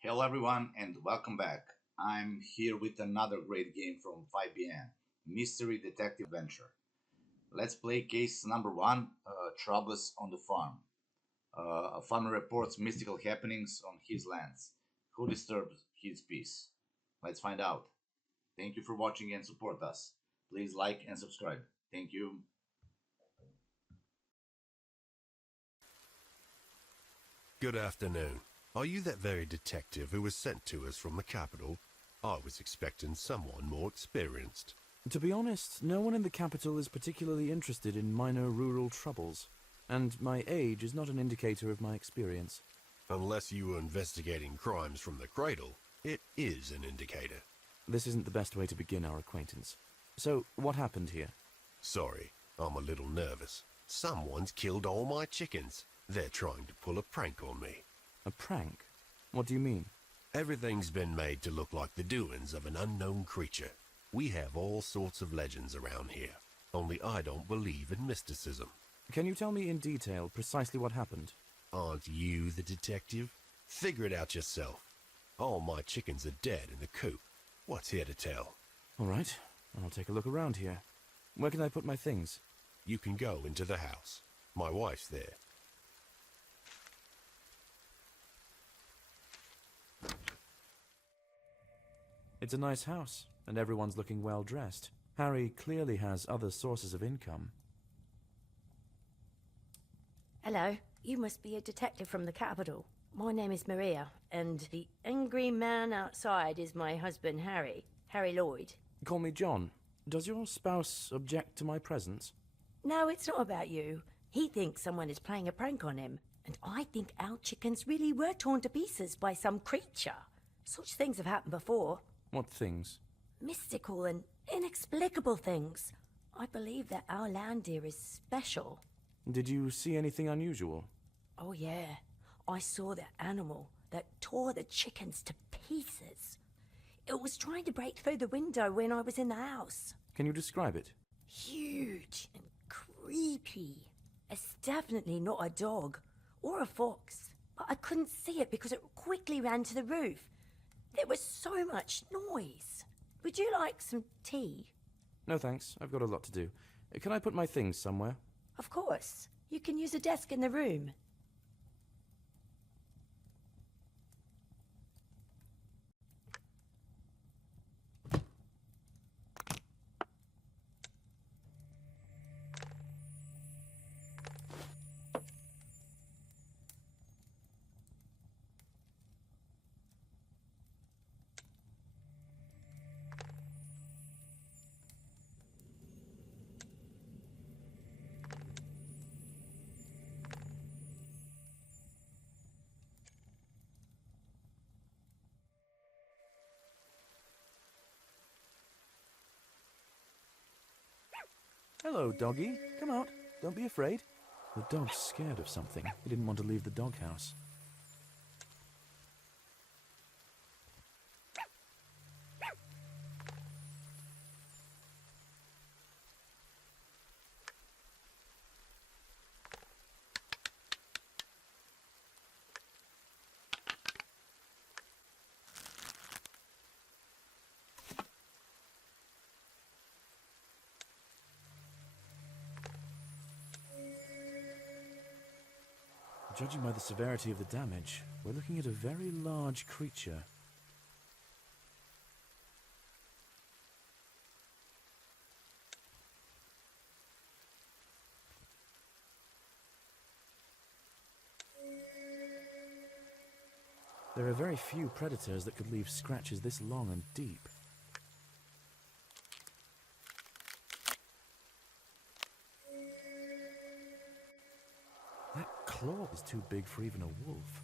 Hello, everyone, and welcome back. I'm here with another great game from 5BN Mystery Detective Adventure. Let's play case number one Troubles on the Farm. A farmer reports mystical happenings on his lands. Who disturbs his peace? Let's find out. Thank you for watching and support us. Please like and subscribe. Thank you. Good afternoon. Are you that very detective who was sent to us from the capital? I was expecting someone more experienced. To be honest, no one in the capital is particularly interested in minor rural troubles, and my age is not an indicator of my experience. Unless you were investigating crimes from the cradle, it is an indicator. This isn't the best way to begin our acquaintance. So, what happened here? Sorry, I'm a little nervous. Someone's killed all my chickens. They're trying to pull a prank on me. A prank? What do you mean? Everything's been made to look like the doings of an unknown creature. We have all sorts of legends around here, only I don't believe in mysticism. Can you tell me in detail precisely what happened? Aren't you the detective? Figure it out yourself. All my chickens are dead in the coop. What's here to tell? All right, I'll take a look around here. Where can I put my things? You can go into the house. My wife's there. It's a nice house, and everyone's looking well dressed. Harry clearly has other sources of income. Hello, you must be a detective from the capital. My name is Maria, and the angry man outside is my husband, Harry Lloyd. Call me John. Does your spouse object to my presence? No, it's not about you. He thinks someone is playing a prank on him, and I think our chickens really were torn to pieces by some creature. Such things have happened before. What things? Mystical and inexplicable things. I believe that our land here is special. Did you see anything unusual? Oh yeah, I saw the animal that tore the chickens to pieces. It was trying to break through the window when I was in the house. Can you describe it? Huge and creepy. It's definitely not a dog or a fox, but I couldn't see it because it quickly ran to the roof. There was so much noise. Would you like some tea? No thanks, I've got a lot to do. Can I put my things somewhere? Of course. You can use a desk in the room. Hello, doggy. Come out. Don't be afraid. The dog's scared of something. He didn't want to leave the doghouse. Judging by the severity of the damage, we're looking at a very large creature. There are very few predators that could leave scratches this long and deep. That claw is too big for even a wolf.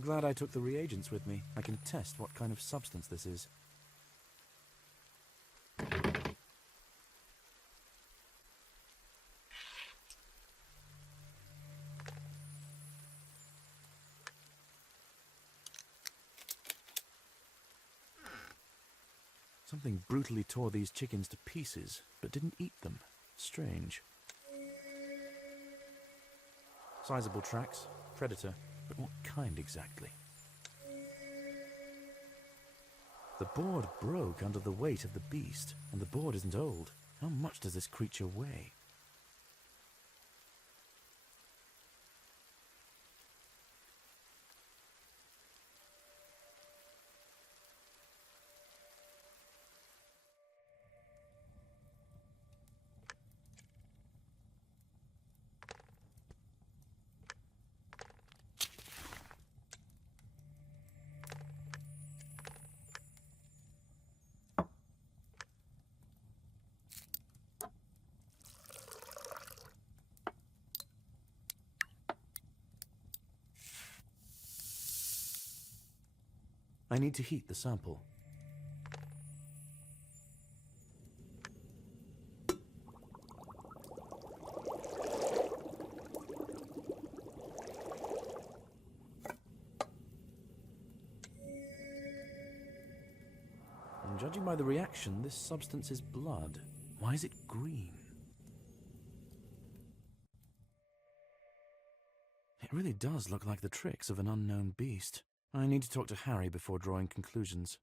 Glad I took the reagents with me. I can test what kind of substance this is. Something brutally tore these chickens to pieces, but didn't eat them. Strange. Sizable tracks. Predator. But what kind exactly? The board broke under the weight of the beast, and the board isn't old. How much does this creature weigh? I need to heat the sample. And judging by the reaction, this substance is blood. Why is it green? It really does look like the tricks of an unknown beast. I need to talk to Harry before drawing conclusions.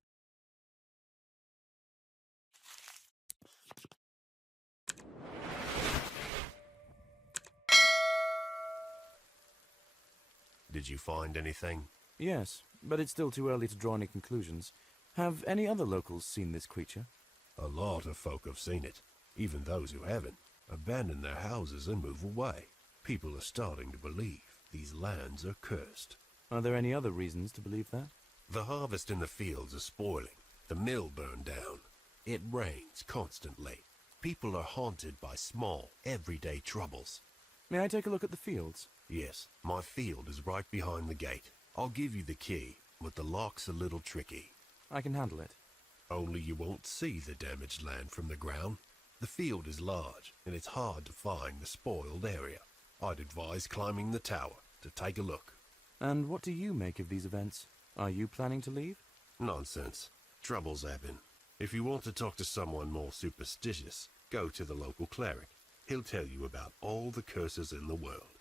Did you find anything? Yes, but it's still too early to draw any conclusions. Have any other locals seen this creature? A lot of folk have seen it. Even those who haven't abandon their houses and move away. People are starting to believe these lands are cursed. Are there any other reasons to believe that? The harvest in the fields is spoiling. The mill burned down. It rains constantly. People are haunted by small, everyday troubles. May I take a look at the fields? Yes, my field is right behind the gate. I'll give you the key, but the lock's a little tricky. I can handle it. Only you won't see the damaged land from the ground. The field is large, and it's hard to find the spoiled area. I'd advise climbing the tower to take a look. And what do you make of these events? Are you planning to leave? Nonsense. Troubles happen. If you want to talk to someone more superstitious, go to the local cleric. He'll tell you about all the curses in the world.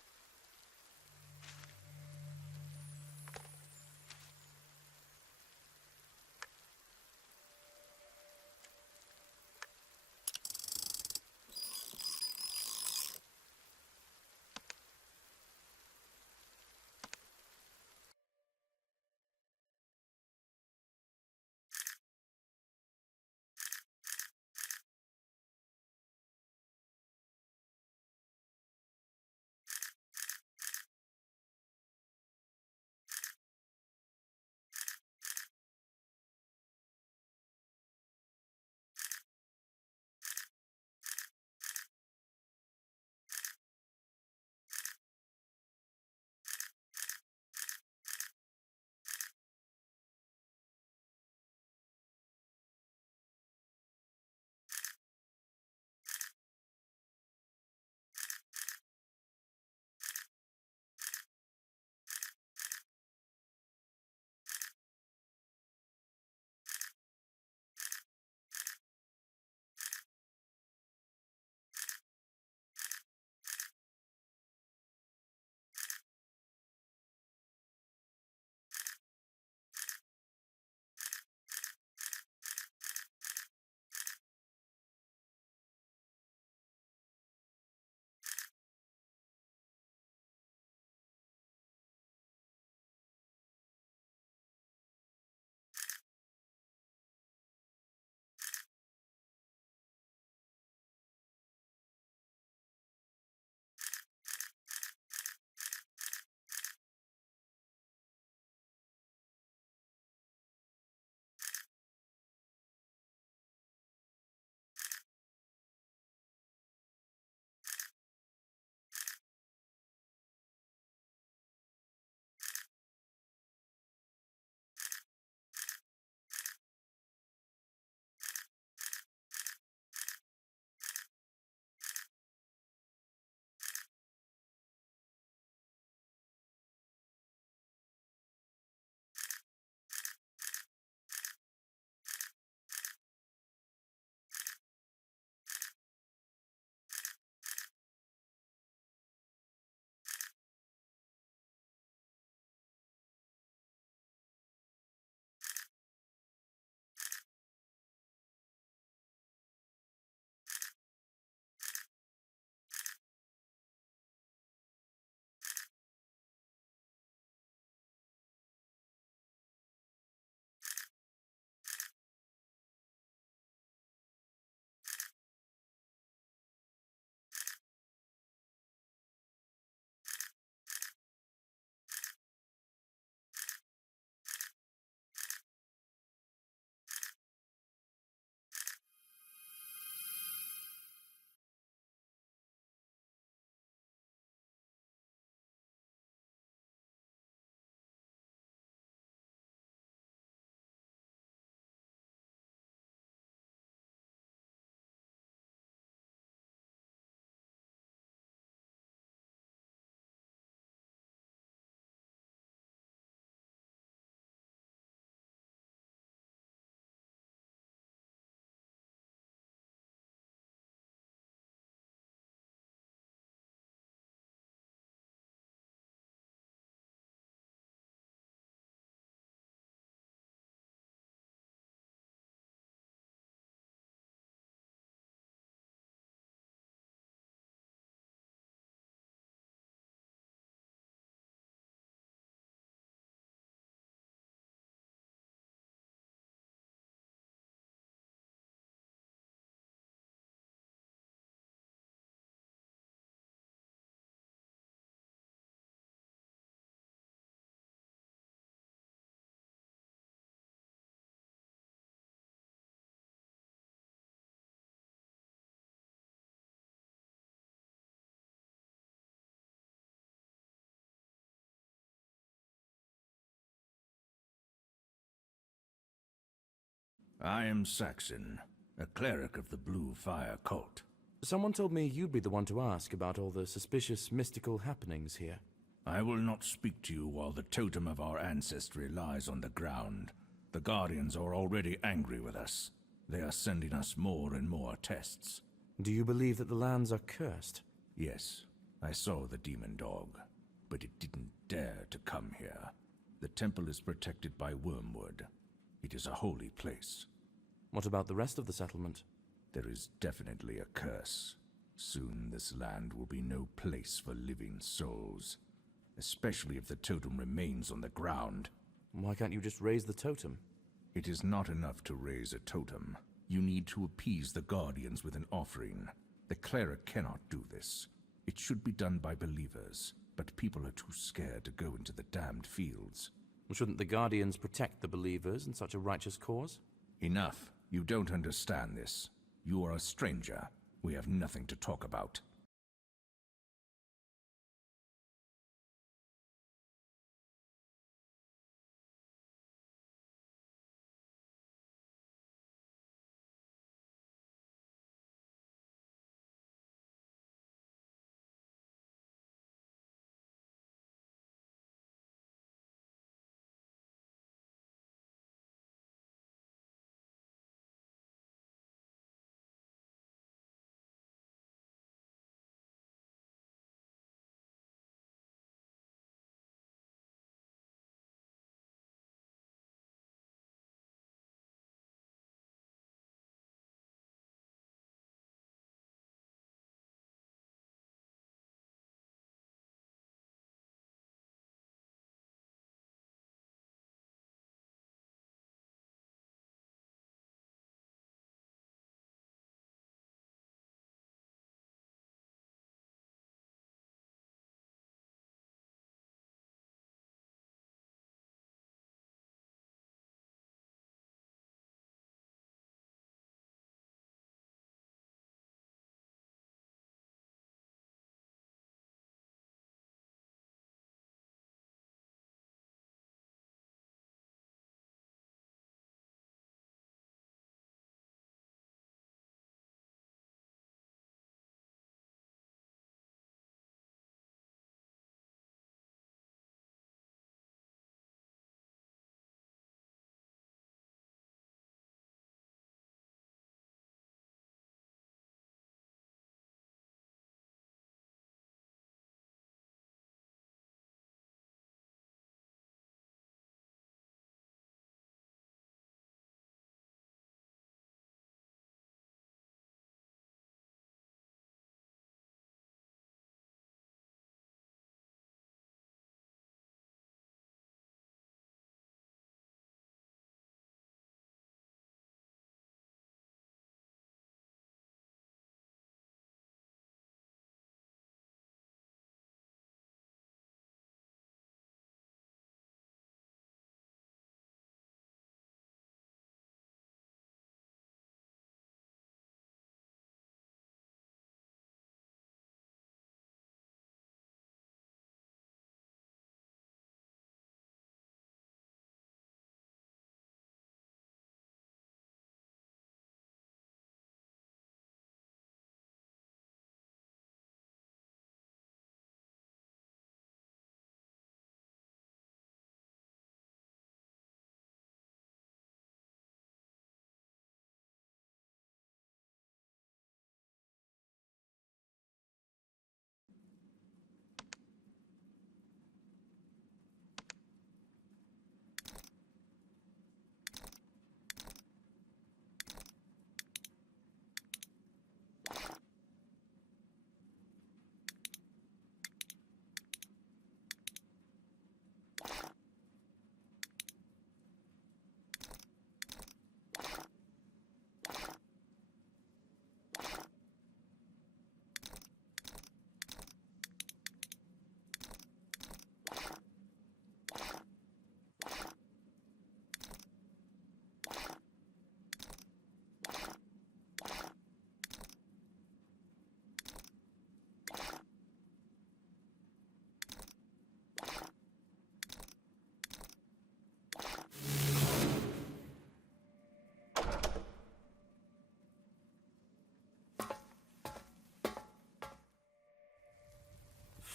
I am Saxon, a cleric of the Blue Fire cult. Someone told me you'd be the one to ask about all the suspicious mystical happenings here. I will not speak to you while the totem of our ancestry lies on the ground. The Guardians are already angry with us. They are sending us more and more tests. Do you believe that the lands are cursed? Yes, I saw the demon dog, but it didn't dare to come here. The temple is protected by wormwood. It is a holy place. What about the rest of the settlement? There is definitely a curse. Soon this land will be no place for living souls, especially if the totem remains on the ground. Why can't you just raise the totem? It is not enough to raise a totem. You need to appease the Guardians with an offering. The cleric cannot do this. It should be done by believers, but people are too scared to go into the damned fields. Shouldn't the Guardians protect the believers in such a righteous cause? Enough. You don't understand this. You are a stranger. We have nothing to talk about.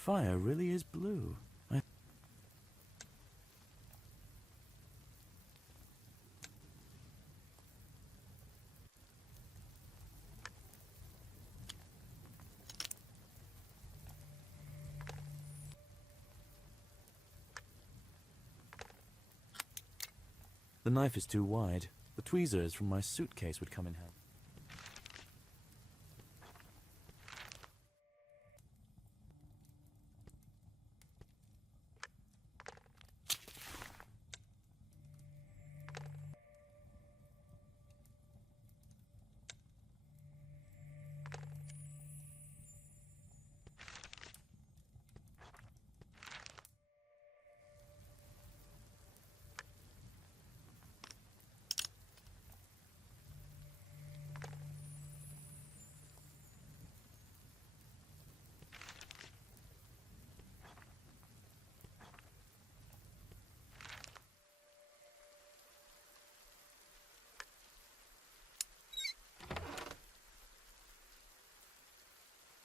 fire really is blue. The knife is too wide. The tweezers from my suitcase would come in handy.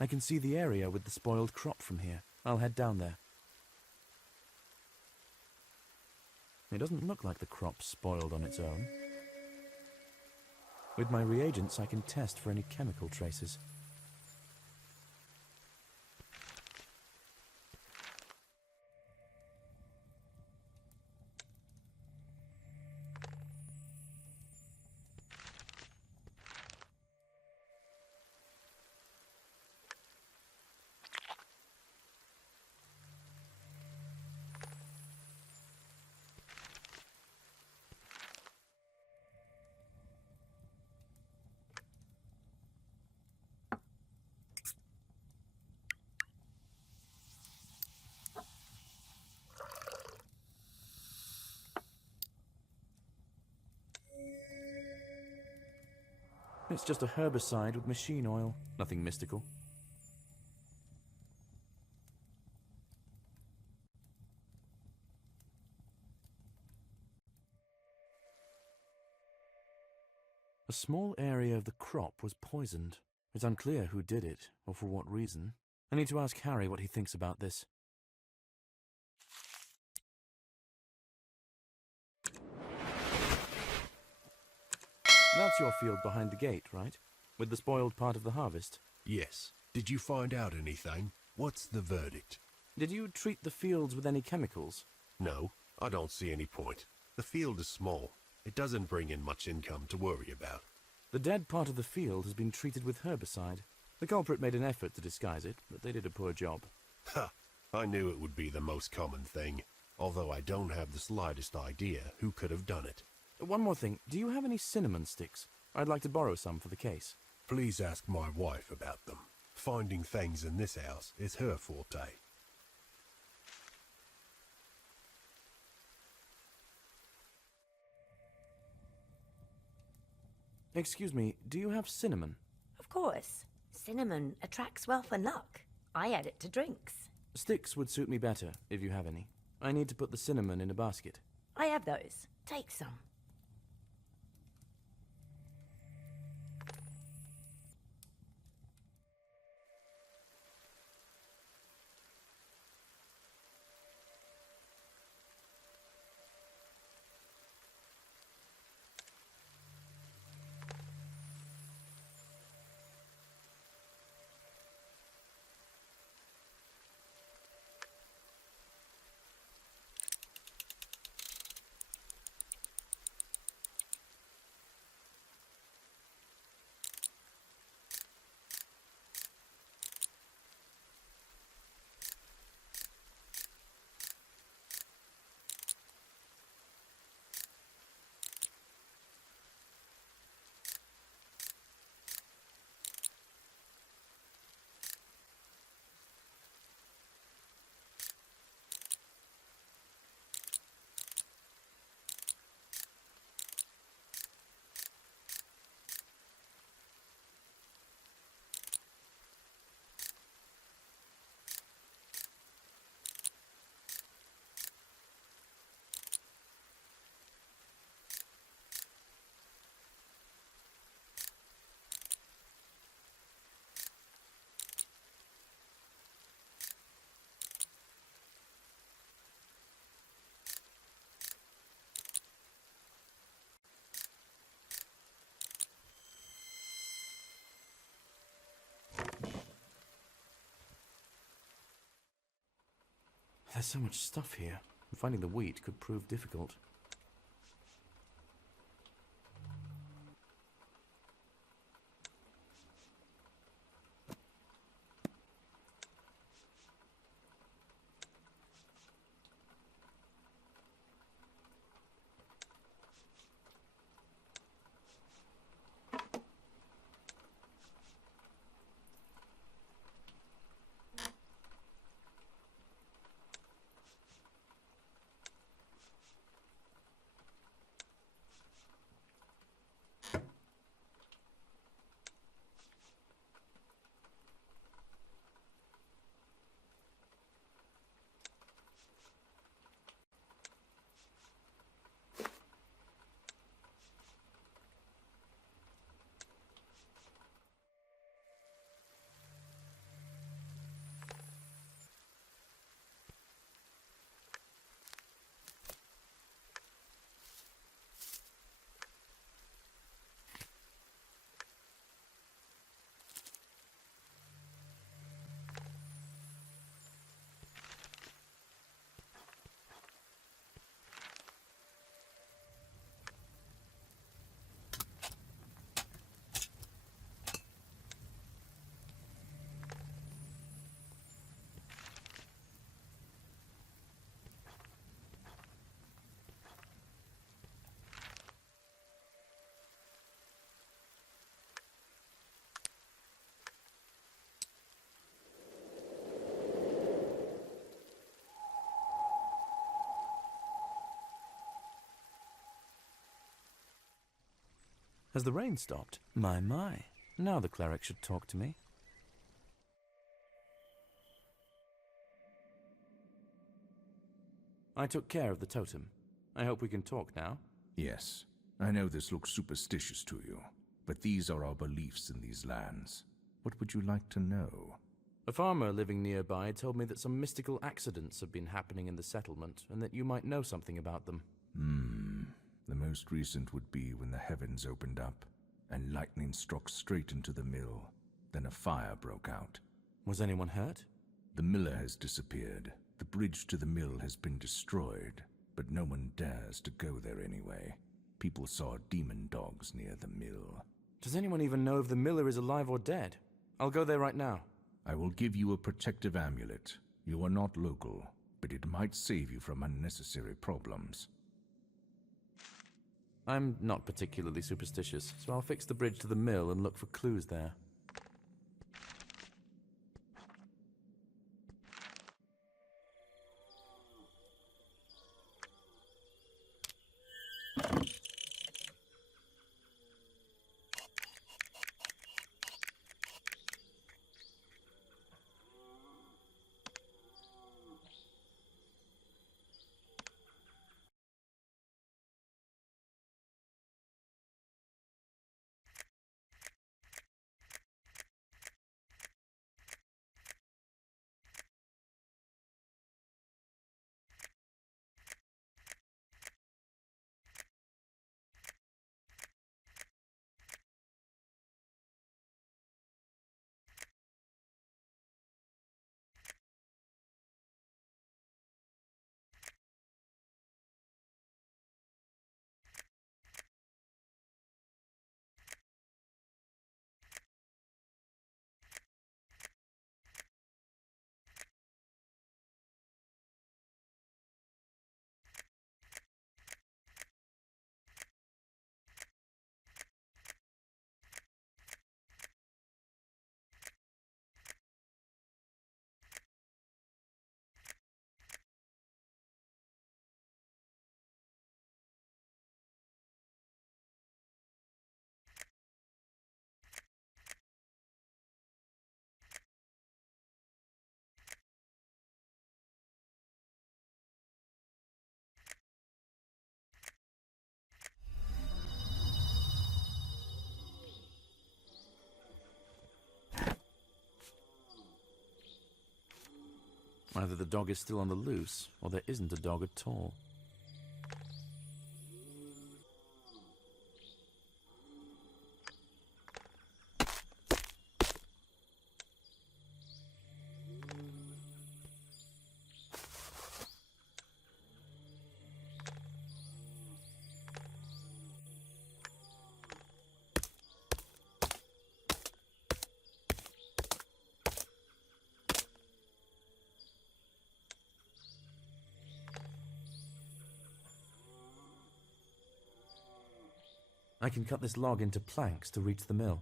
I can see the area with the spoiled crop from here. I'll head down there. It doesn't look like the crop's spoiled on its own. With my reagents, I can test for any chemical traces. It's just a herbicide with machine oil. Nothing mystical. A small area of the crop was poisoned. It's unclear who did it, or for what reason. I need to ask Harry what he thinks about this. That's your field behind the gate, right? With the spoiled part of the harvest? Yes. Did you find out anything? What's the verdict? Did you treat the fields with any chemicals? No, I don't see any point. The field is small. It doesn't bring in much income to worry about. The dead part of the field has been treated with herbicide. The culprit made an effort to disguise it, but they did a poor job. Ha! I knew it would be the most common thing, although I don't have the slightest idea who could have done it. One more thing. Do you have any cinnamon sticks? I'd like to borrow some for the case. Please ask my wife about them. Finding things in this house is her forte. Excuse me, do you have cinnamon? Of course. Cinnamon attracts wealth and luck. I add it to drinks. Sticks would suit me better, if you have any. I need to put the cinnamon in a basket. I have those. Take some. There's so much stuff here. Finding the wheat could prove difficult. Has the rain stopped? My. Now the cleric should talk to me. I took care of the totem. I hope we can talk now. Yes, I know this looks superstitious to you, but these are our beliefs in these lands. What would you like to know? A farmer living nearby told me that some mystical accidents have been happening in the settlement, and that you might know something about them. The most recent would be when the heavens opened up, and lightning struck straight into the mill. Then a fire broke out. Was anyone hurt? The miller has disappeared. The bridge to the mill has been destroyed, but no one dares to go there anyway. People saw demon dogs near the mill. Does anyone even know if the miller is alive or dead? I'll go there right now. I will give you a protective amulet. You are not local, but it might save you from unnecessary problems. I'm not particularly superstitious, so I'll fix the bridge to the mill and look for clues there. Either the dog is still on the loose, or there isn't a dog at all. I can cut this log into planks to reach the mill.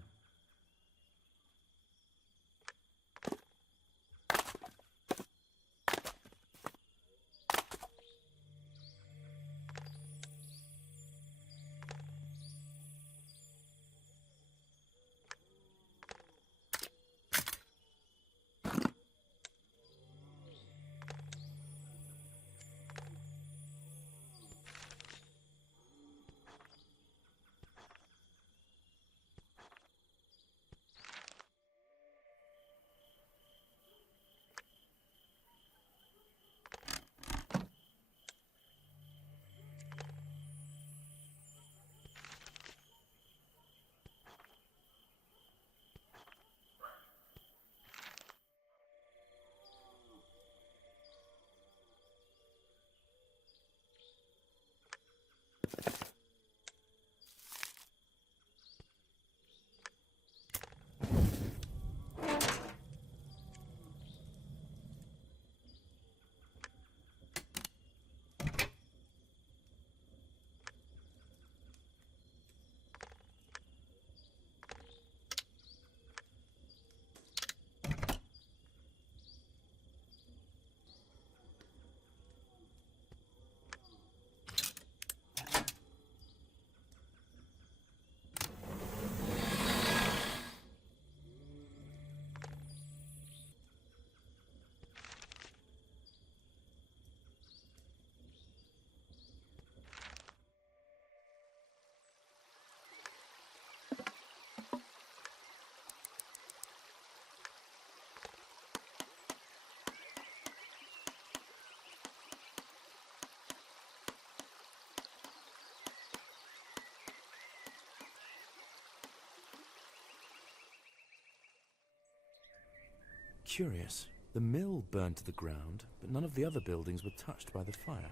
Curious. The mill burned to the ground, but none of the other buildings were touched by the fire.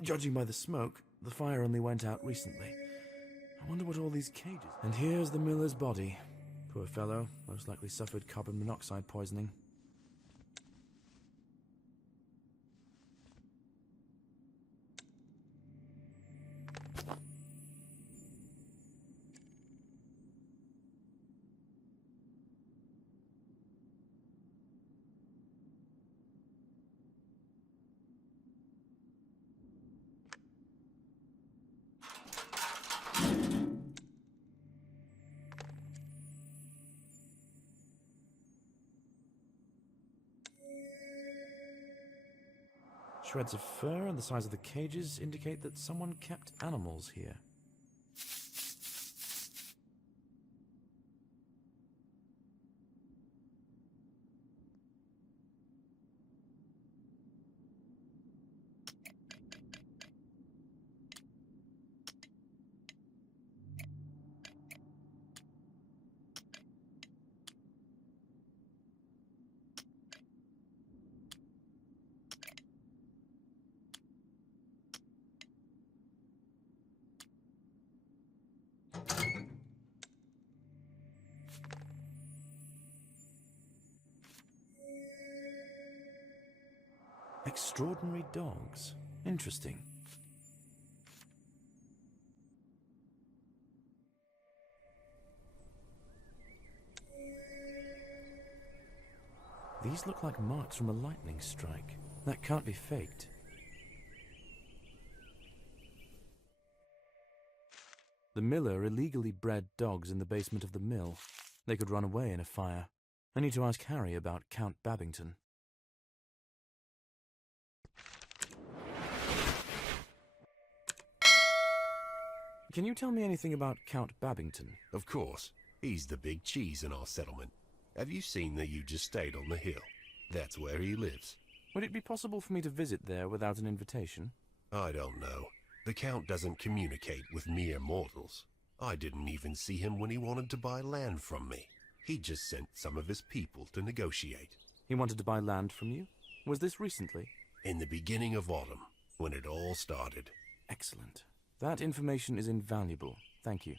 Judging by the smoke, the fire only went out recently. I wonder what all these cages... And here's the miller's body. Poor fellow, most likely suffered carbon monoxide poisoning. Shreds of fur and the size of the cages indicate that someone kept animals here. Extraordinary dogs. Interesting. These look like marks from a lightning strike. That can't be faked. The miller illegally bred dogs in the basement of the mill. They could run away in a fire. I need to ask Harry about Count Babington. Can you tell me anything about Count Babington? Of course. He's the big cheese in our settlement. Have you seen that you just stayed on the hill? That's where he lives. Would it be possible for me to visit there without an invitation? I don't know. The Count doesn't communicate with mere mortals. I didn't even see him when he wanted to buy land from me. He just sent some of his people to negotiate. He wanted to buy land from you? Was this recently? In the beginning of autumn, when it all started. Excellent. That information is invaluable. Thank you.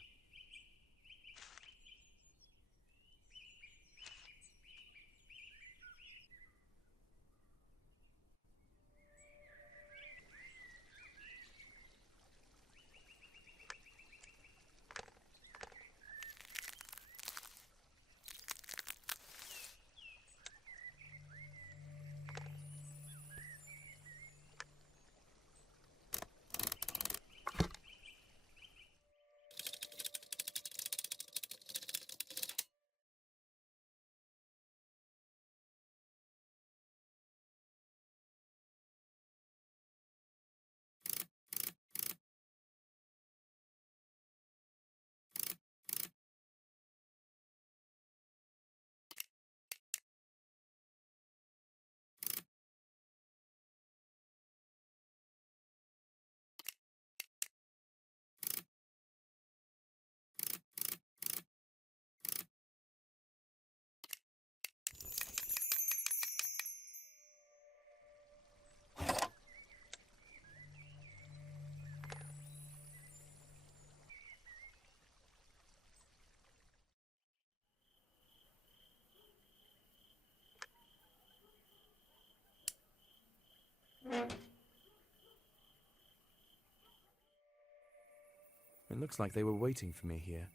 It looks like they were waiting for me here.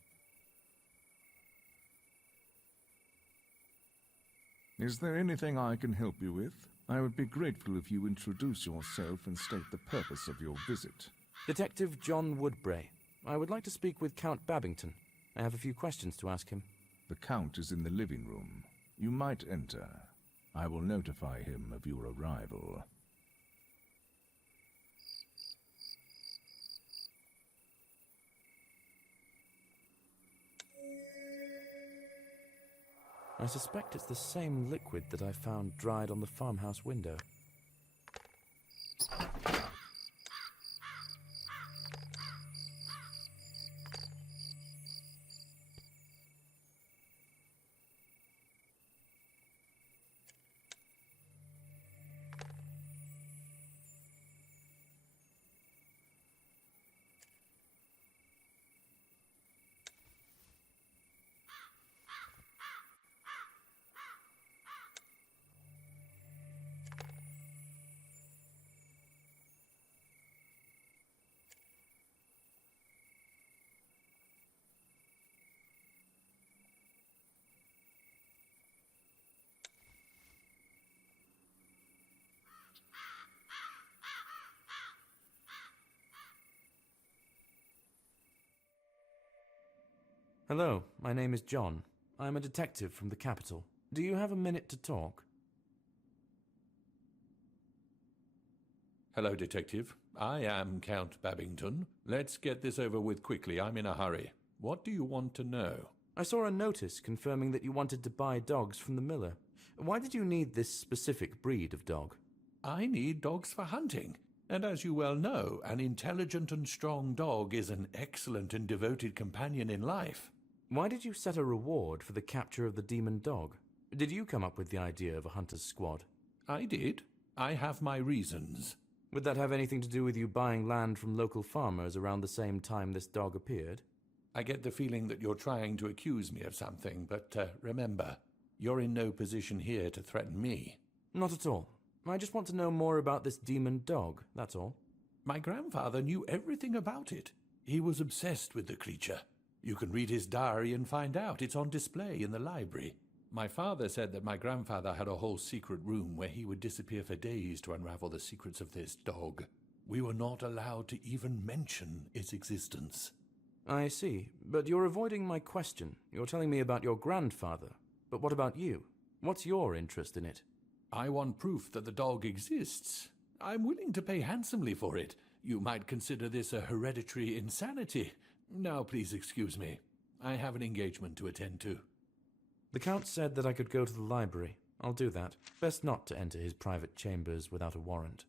Is there anything I can help you with? I would be grateful if you introduce yourself and state the purpose of your visit. Detective John Woodbray. I would like to speak with Count Babington. I have a few questions to ask him. The Count is in the living room. You might enter. I will notify him of your arrival. I suspect it's the same liquid that I found dried on the farmhouse window. Hello, my name is John. I'm a detective from the capital. Do you have a minute to talk? Hello, Detective. I am Count Babington. Let's get this over with quickly. I'm in a hurry. What do you want to know? I saw a notice confirming that you wanted to buy dogs from the miller. Why did you need this specific breed of dog? I need dogs for hunting. And as you well know, an intelligent and strong dog is an excellent and devoted companion in life. Why did you set a reward for the capture of the demon dog? Did you come up with the idea of a hunter's squad? I did. I have my reasons. Would that have anything to do with you buying land from local farmers around the same time this dog appeared? I get the feeling that you're trying to accuse me of something, but remember, you're in no position here to threaten me. Not at all. I just want to know more about this demon dog, that's all. My grandfather knew everything about it. He was obsessed with the creature. You can read his diary and find out. It's on display in the library. My father said that my grandfather had a whole secret room where he would disappear for days to unravel the secrets of this dog. We were not allowed to even mention its existence. I see, but you're avoiding my question. You're telling me about your grandfather. But what about you? What's your interest in it? I want proof that the dog exists. I'm willing to pay handsomely for it. You might consider this a hereditary insanity. Now please excuse me. I have an engagement to attend to. The Count said that I could go to the library. I'll do that. Best not to enter his private chambers without a warrant.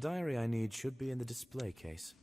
The diary I need should be in the display case.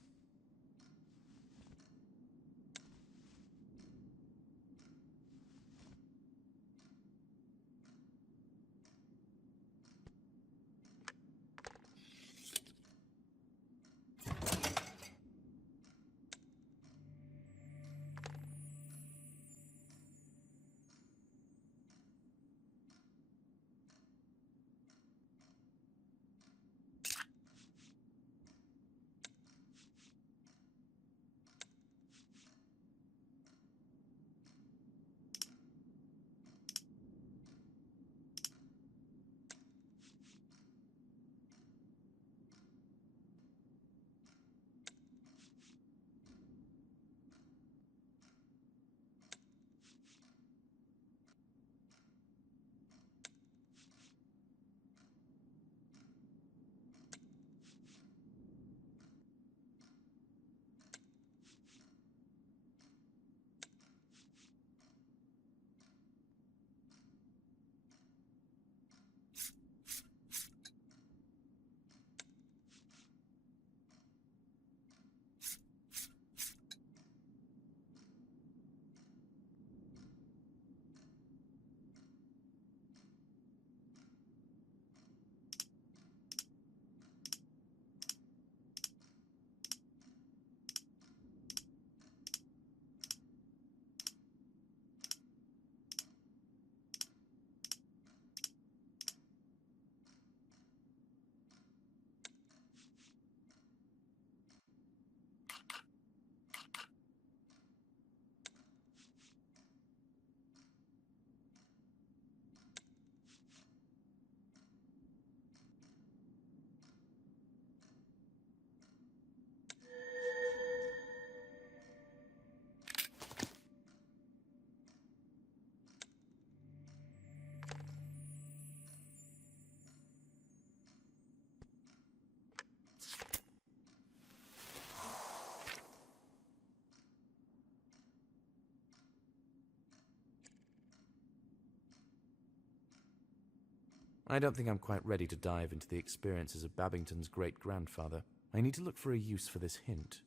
I don't think I'm quite ready to dive into the experiences of Babington's great-grandfather. I need to look for a use for this hint.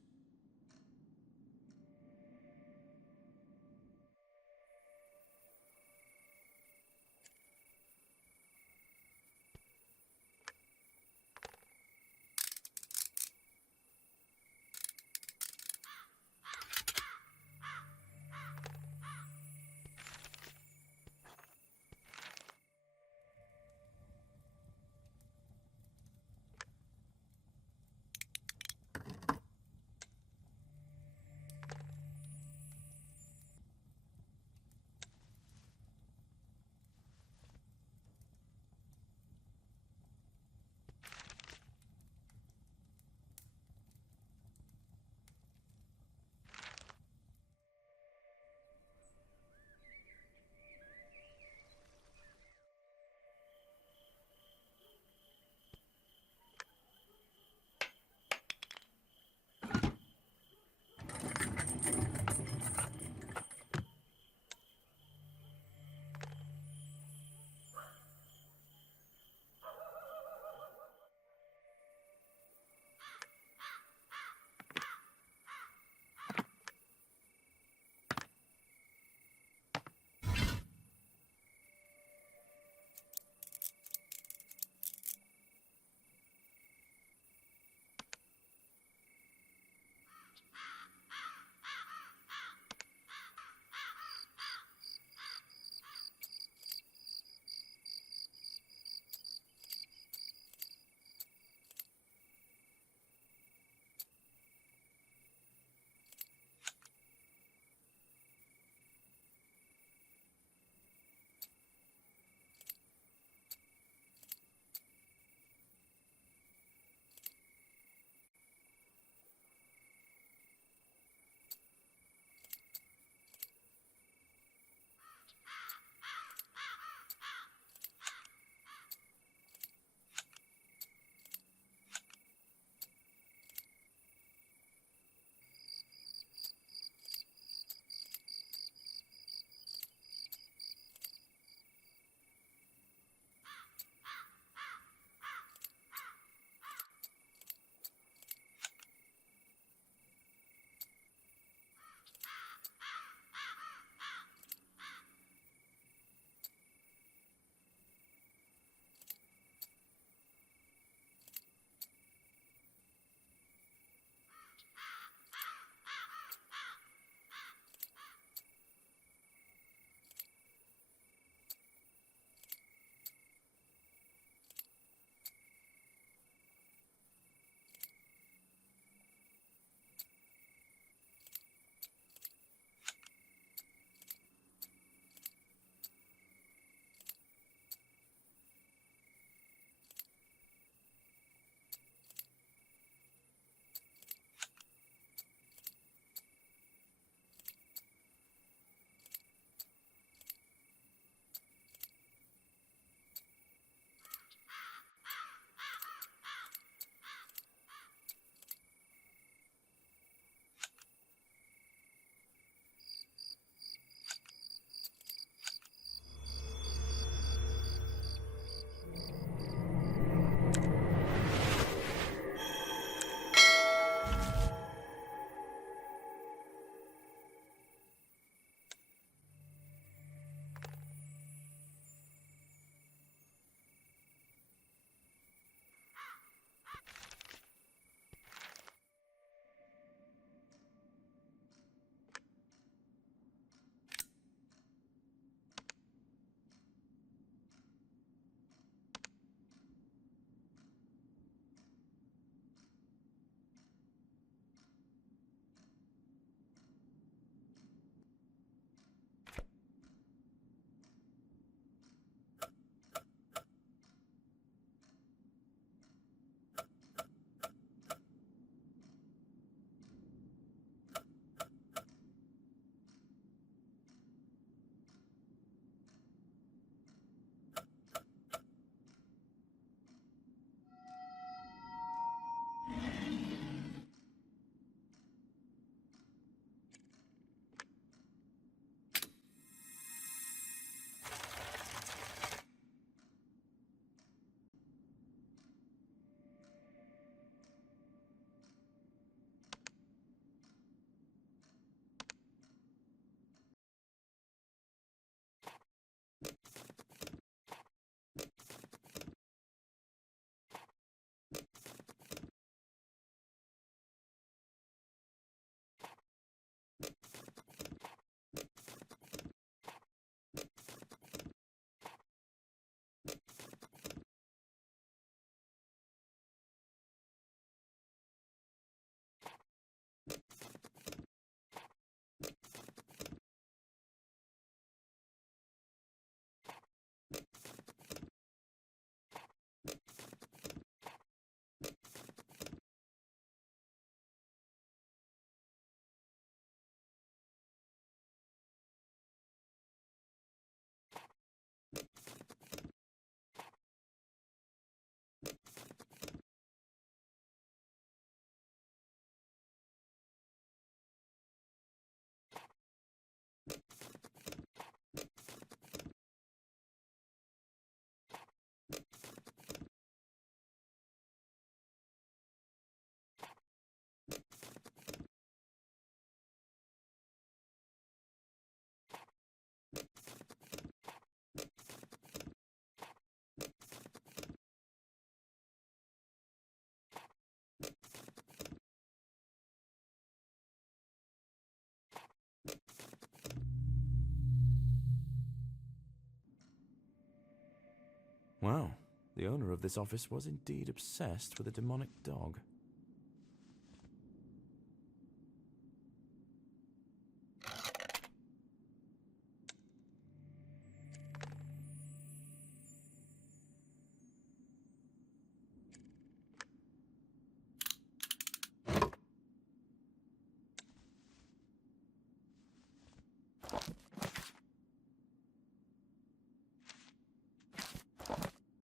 Wow, the owner of this office was indeed obsessed with a demonic dog.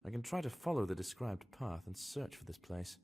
I can try to follow the described path and search for this place.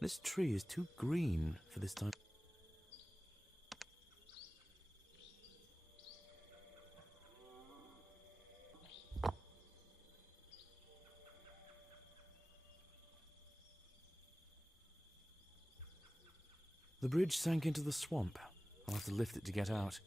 This tree is too green for this type. The bridge sank into the swamp. I'll have to lift it to get out.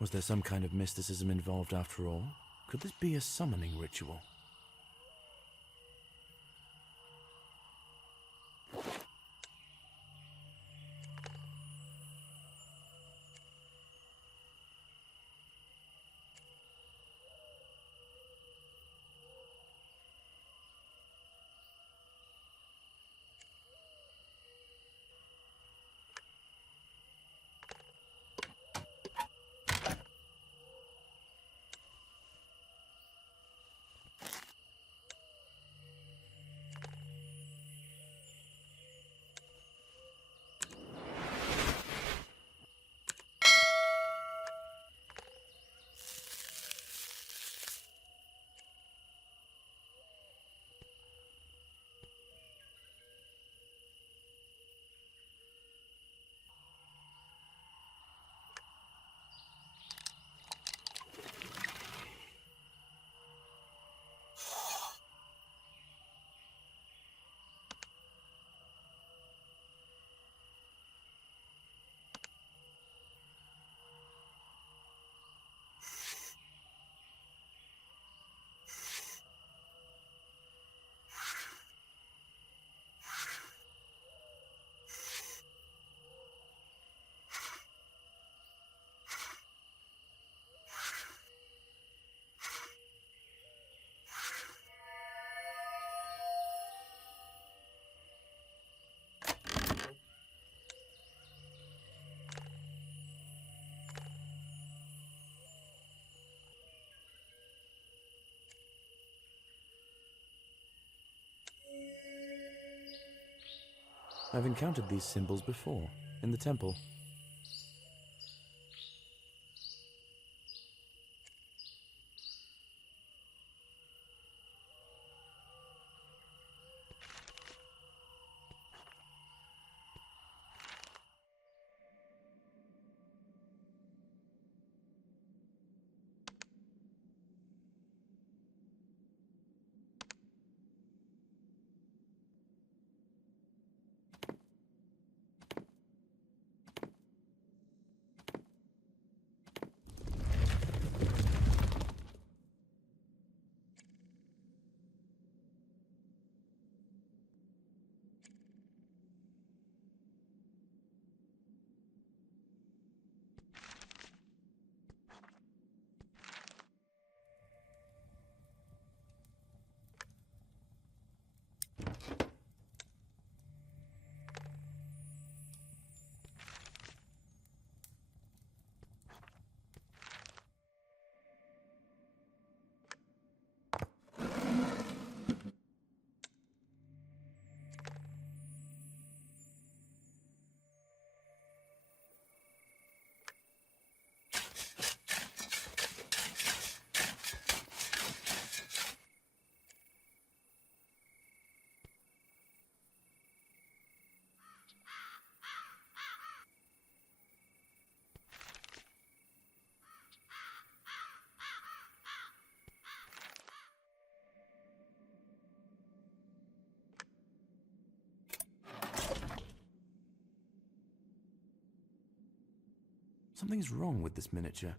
Was there some kind of mysticism involved after all? Could this be a summoning ritual? I've encountered these symbols before, in the temple. Something's wrong with this miniature.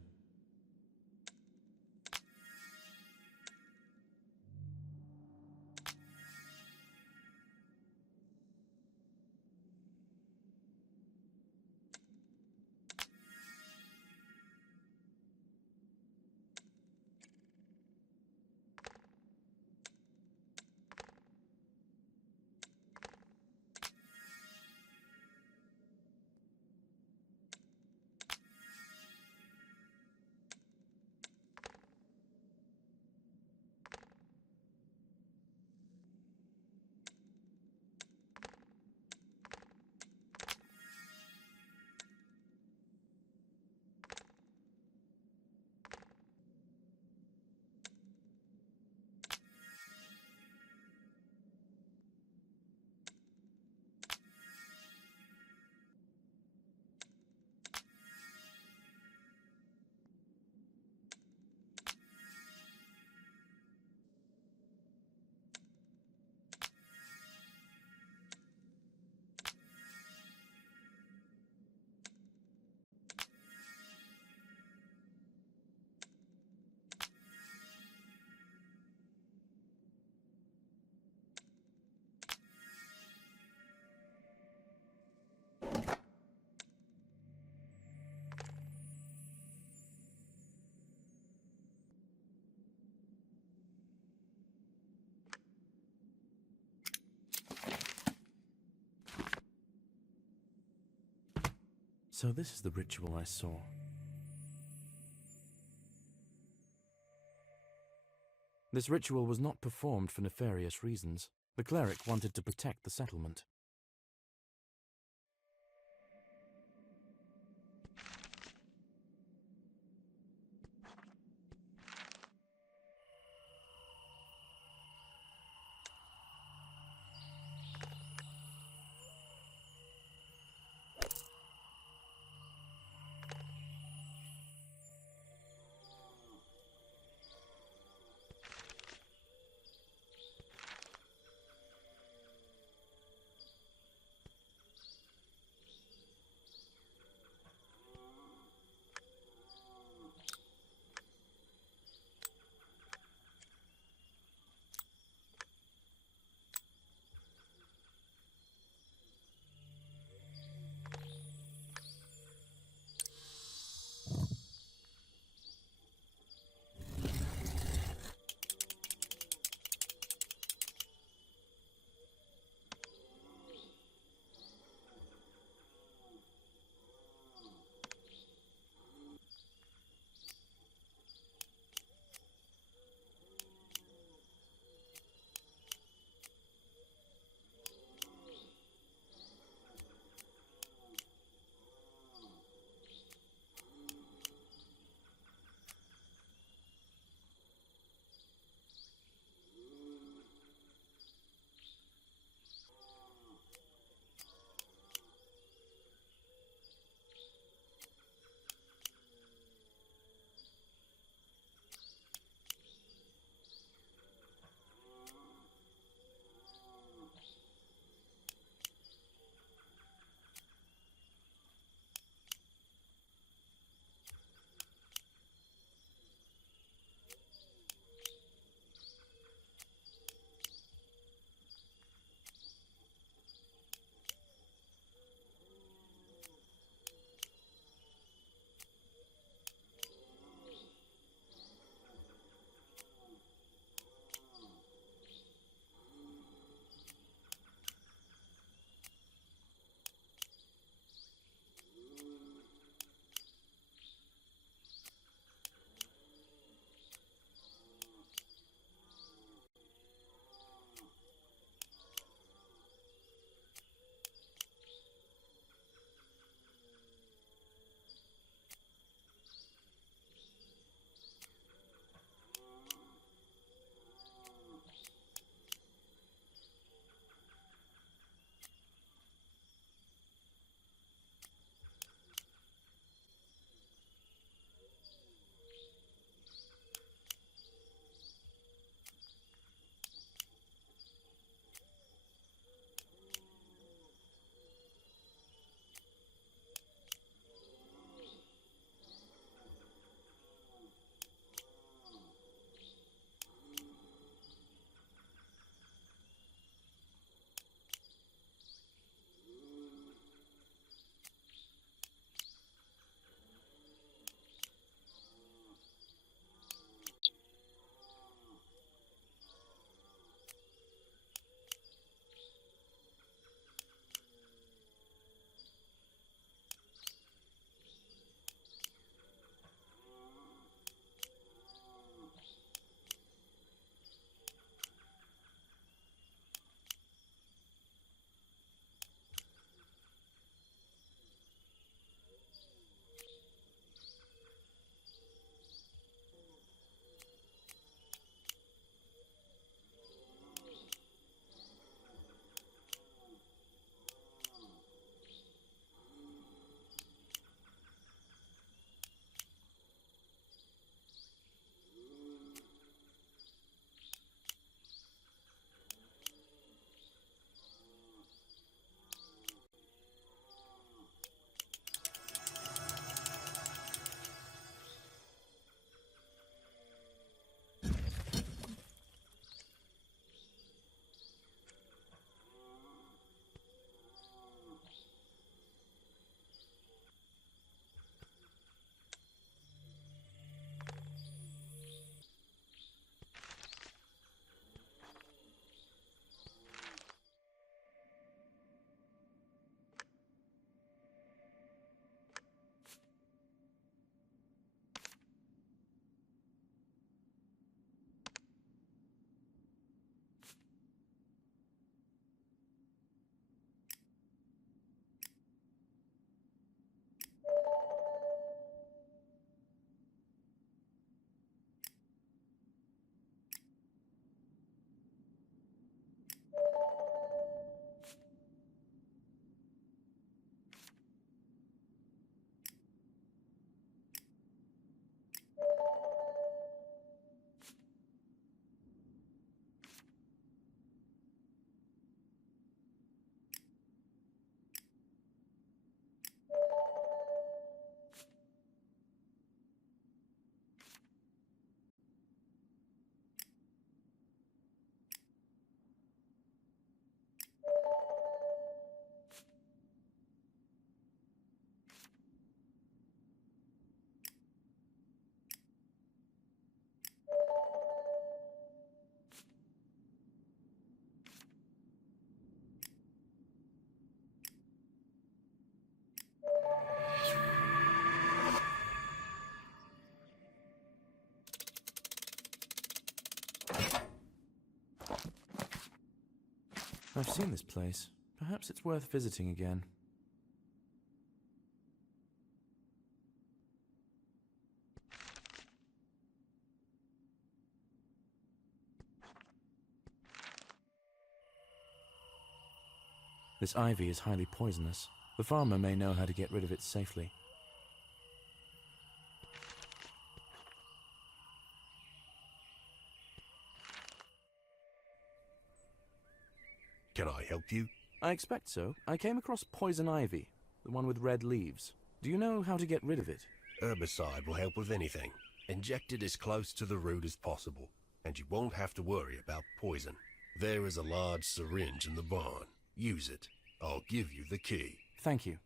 So this is the ritual I saw. This ritual was not performed for nefarious reasons. The cleric wanted to protect the settlement. I've seen this place. Perhaps it's worth visiting again. This ivy is highly poisonous. The farmer may know how to get rid of it safely. Can I help you? I expect so. I came across poison ivy, the one with red leaves. Do you know how to get rid of it? Herbicide will help with anything. Inject it as close to the root as possible, and you won't have to worry about poison. There is a large syringe in the barn. Use it. I'll give you the key. Thank you.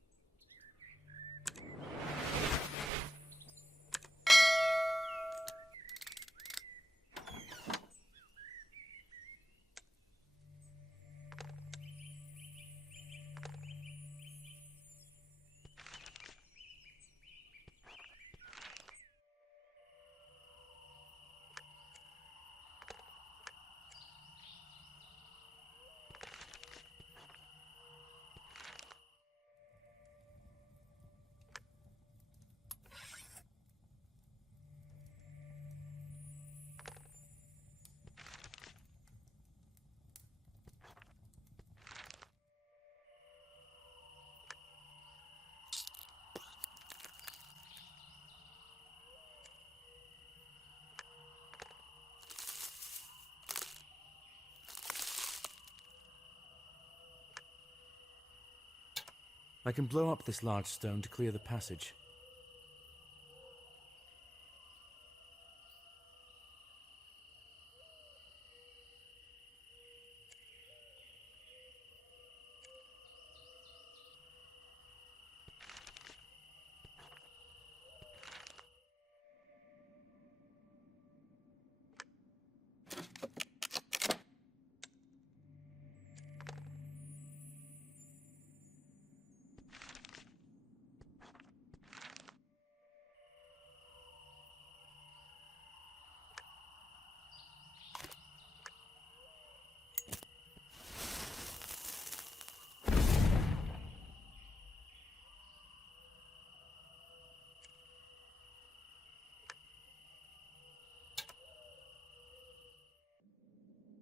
I can blow up this large stone to clear the passage.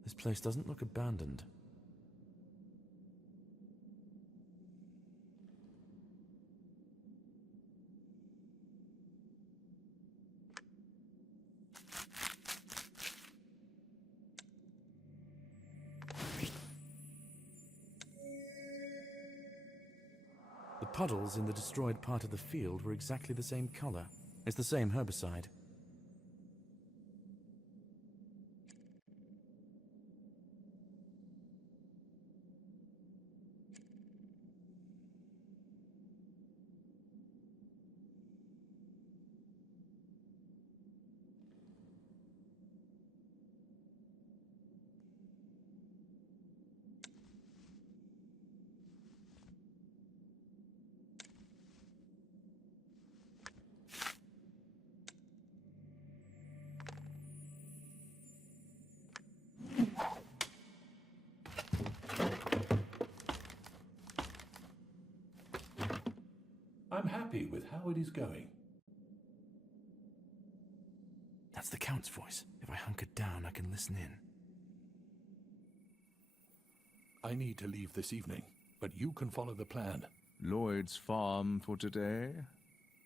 This place doesn't look abandoned. The puddles in the destroyed part of the field were exactly the same color. It's the same herbicide. I'm happy with how it is going. That's the Count's voice. If I hunker down, I can listen in. I need to leave this evening, but you can follow the plan. Lloyd's farm for today?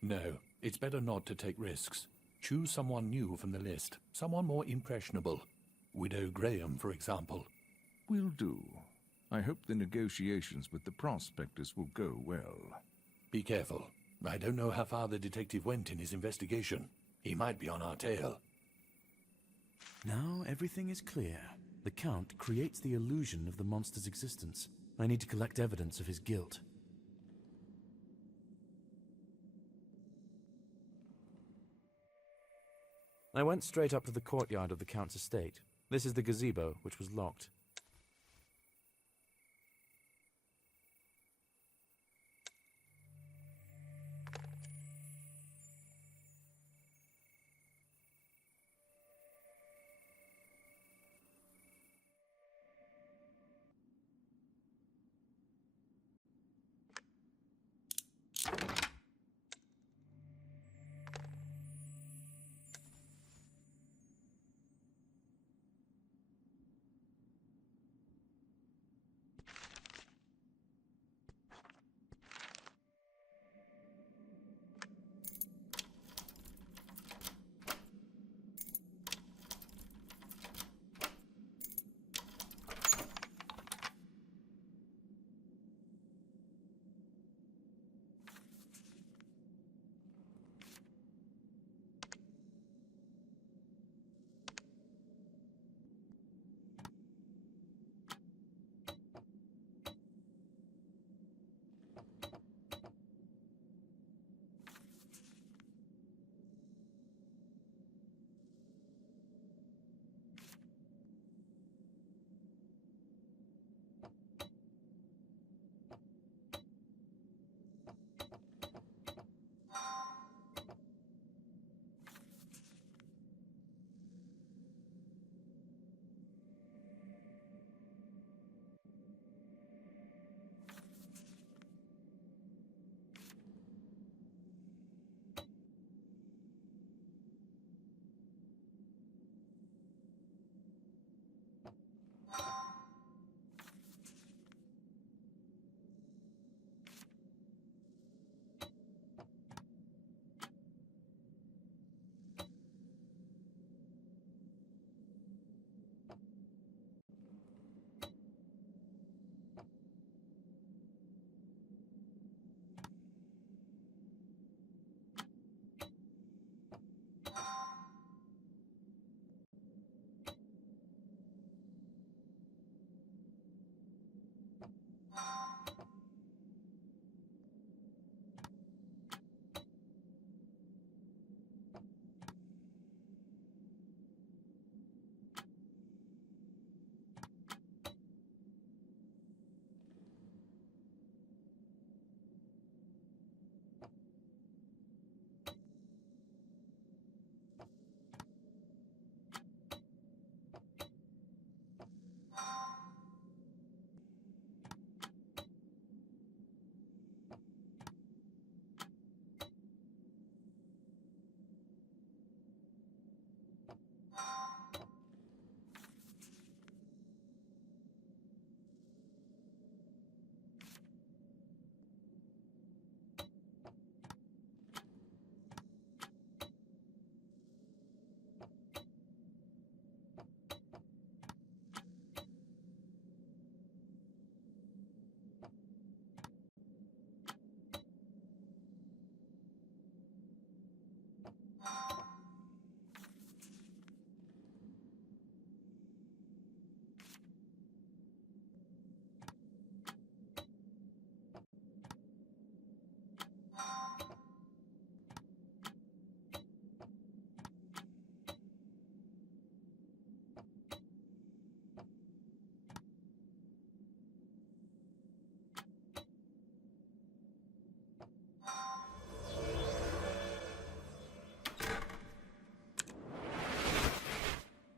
No, it's better not to take risks. Choose someone new from the list, someone more impressionable. Widow Graham, for example. Will do. I hope the negotiations with the prospectors will go well. Be careful. I don't know how far the detective went in his investigation. He might be on our tail. Now everything is clear. The Count creates the illusion of the monster's existence. I need to collect evidence of his guilt. I went straight up to the courtyard of the Count's estate. This is the gazebo, which was locked.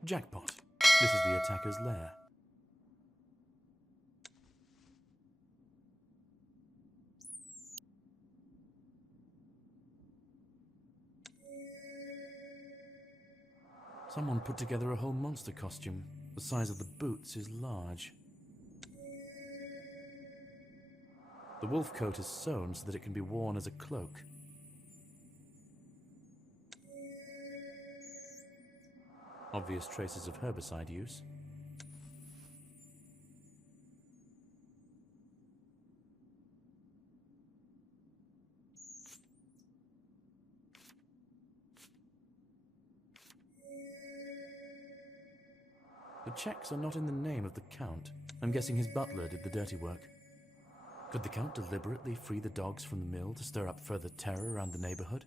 Jackpot. This is the attacker's lair. Someone put together a whole monster costume. The size of the boots is large. The wolf coat is sewn so that it can be worn as a cloak. Obvious traces of herbicide use. The checks are not in the name of the Count. I'm guessing his butler did the dirty work. Could the Count deliberately free the dogs from the mill to stir up further terror around the neighborhood?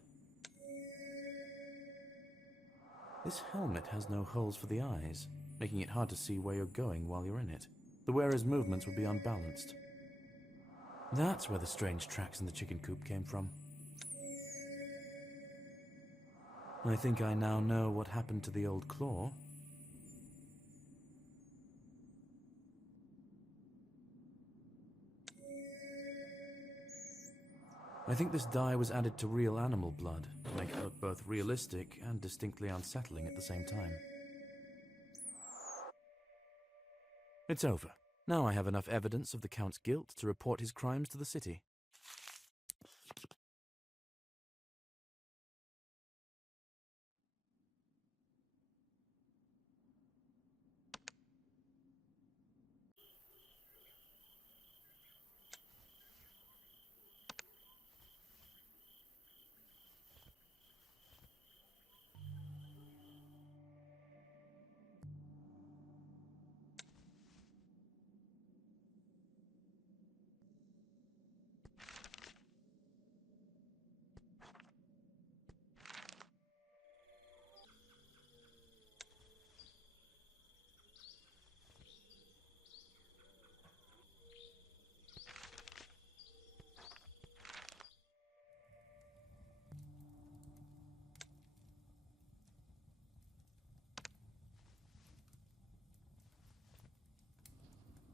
This helmet has no holes for the eyes, making it hard to see where you're going while you're in it. The wearer's movements would be unbalanced. That's where the strange tracks in the chicken coop came from. I think I now know what happened to the old claw. I think this dye was added to real animal blood to make it look both realistic and distinctly unsettling at the same time. It's over. Now I have enough evidence of the Count's guilt to report his crimes to the city.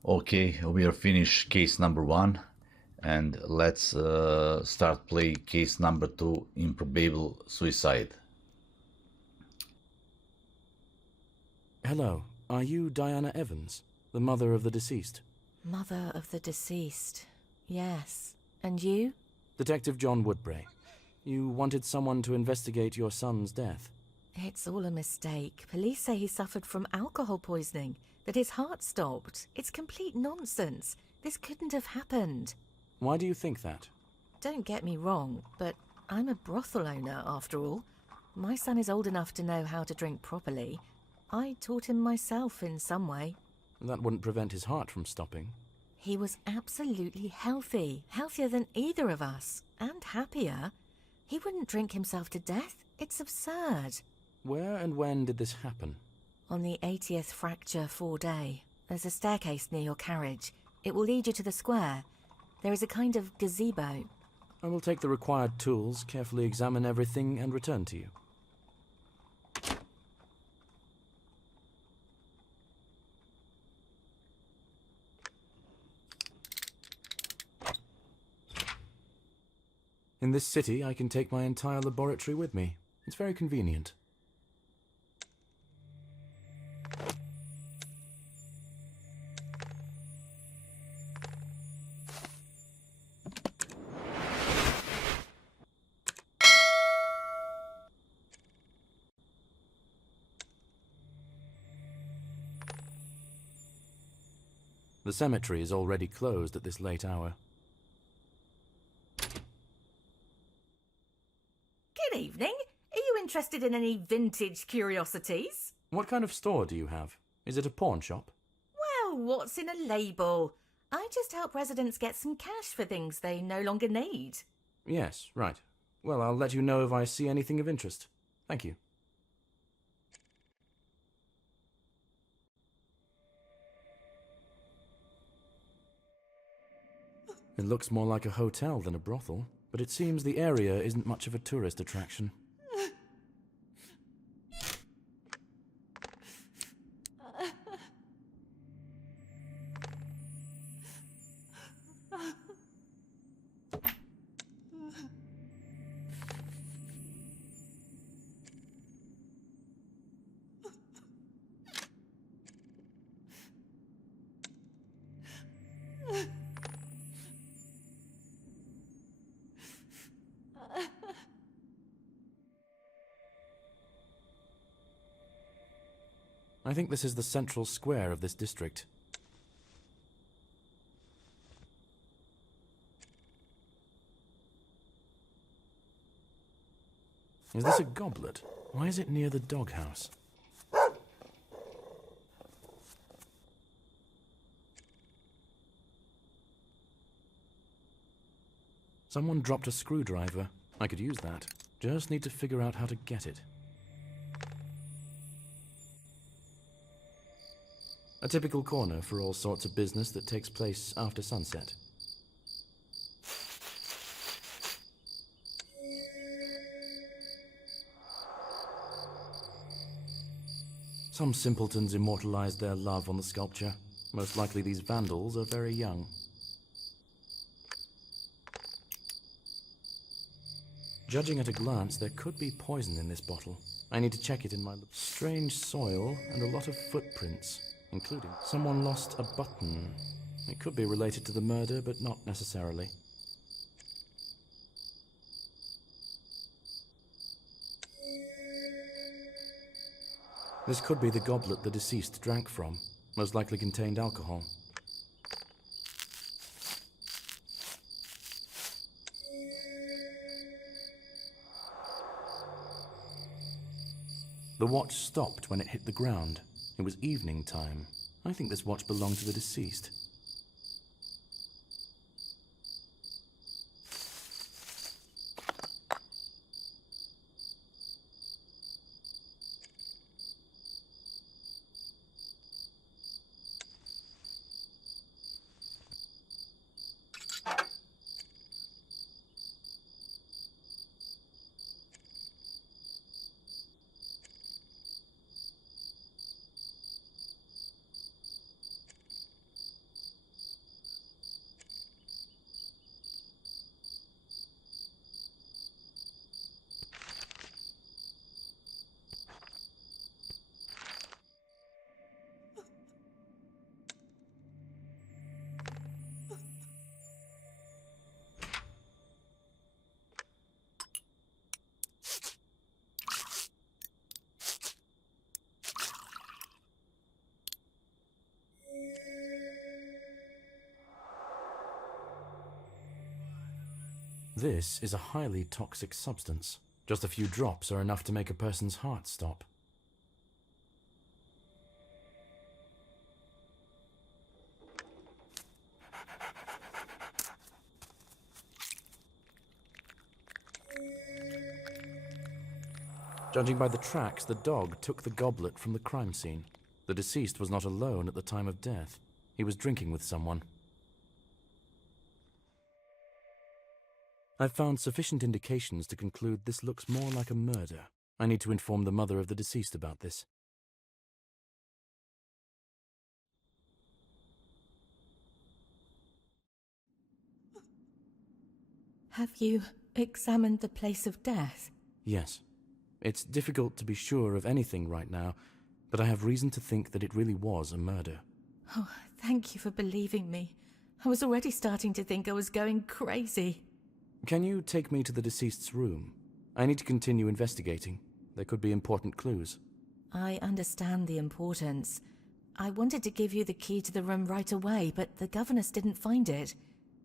Okay, we are finished case number 1, and let's start play case number 2, Improbable Suicide. Hello, are you Diana Evans, the mother of the deceased? Mother of the deceased. Yes. And you? Detective John Woodbray. You wanted someone to investigate your son's death. It's all a mistake. Police say he suffered from alcohol poisoning, that his heart stopped. It's complete nonsense. This couldn't have happened. Why do you think that? Don't get me wrong, but I'm a brothel owner after all. My son is old enough to know how to drink properly. I taught him myself in some way. That wouldn't prevent his heart from stopping. He was absolutely healthy, healthier than either of us, and happier. He wouldn't drink himself to death. It's absurd. Where and when did this happen? On the 80th fracture 4-day. There's a staircase near your carriage. It will lead you to the square. There is a kind of gazebo. I will take the required tools, carefully examine everything, and return to you. In this city, I can take my entire laboratory with me. It's very convenient. The cemetery is already closed at this late hour. Good evening. Are you interested in any vintage curiosities? What kind of store do you have? Is it a pawn shop? Well, what's in a label? I just help residents get some cash for things they no longer need. Yes, right. Well, I'll let you know if I see anything of interest. Thank you. It looks more like a hotel than a brothel, but it seems the area isn't much of a tourist attraction. I think this is the central square of this district. Is this a goblet? Why is it near the doghouse? Someone dropped a screwdriver. I could use that. Just need to figure out how to get it. A typical corner for all sorts of business that takes place after sunset. Some simpletons immortalized their love on the sculpture. Most likely these vandals are very young. Judging at a glance, there could be poison in this bottle. I need to check it in my... Strange soil and a lot of footprints, including... Someone lost a button. It could be related to the murder, but not necessarily. This could be the goblet the deceased drank from. Most likely contained alcohol. The watch stopped when it hit the ground. It was evening time. I think this watch belonged to the deceased. This is a highly toxic substance. Just a few drops are enough to make a person's heart stop. Judging by the tracks, the dog took the goblet from the crime scene. The deceased was not alone at the time of death. He was drinking with someone. I've found sufficient indications to conclude this looks more like a murder. I need to inform the mother of the deceased about this. Have you examined the place of death? Yes. It's difficult to be sure of anything right now, but I have reason to think that it really was a murder. Oh, thank you for believing me. I was already starting to think I was going crazy. Can you take me to the deceased's room? I need to continue investigating. There could be important clues. I understand the importance. I wanted to give you the key to the room right away, but the governess didn't find it.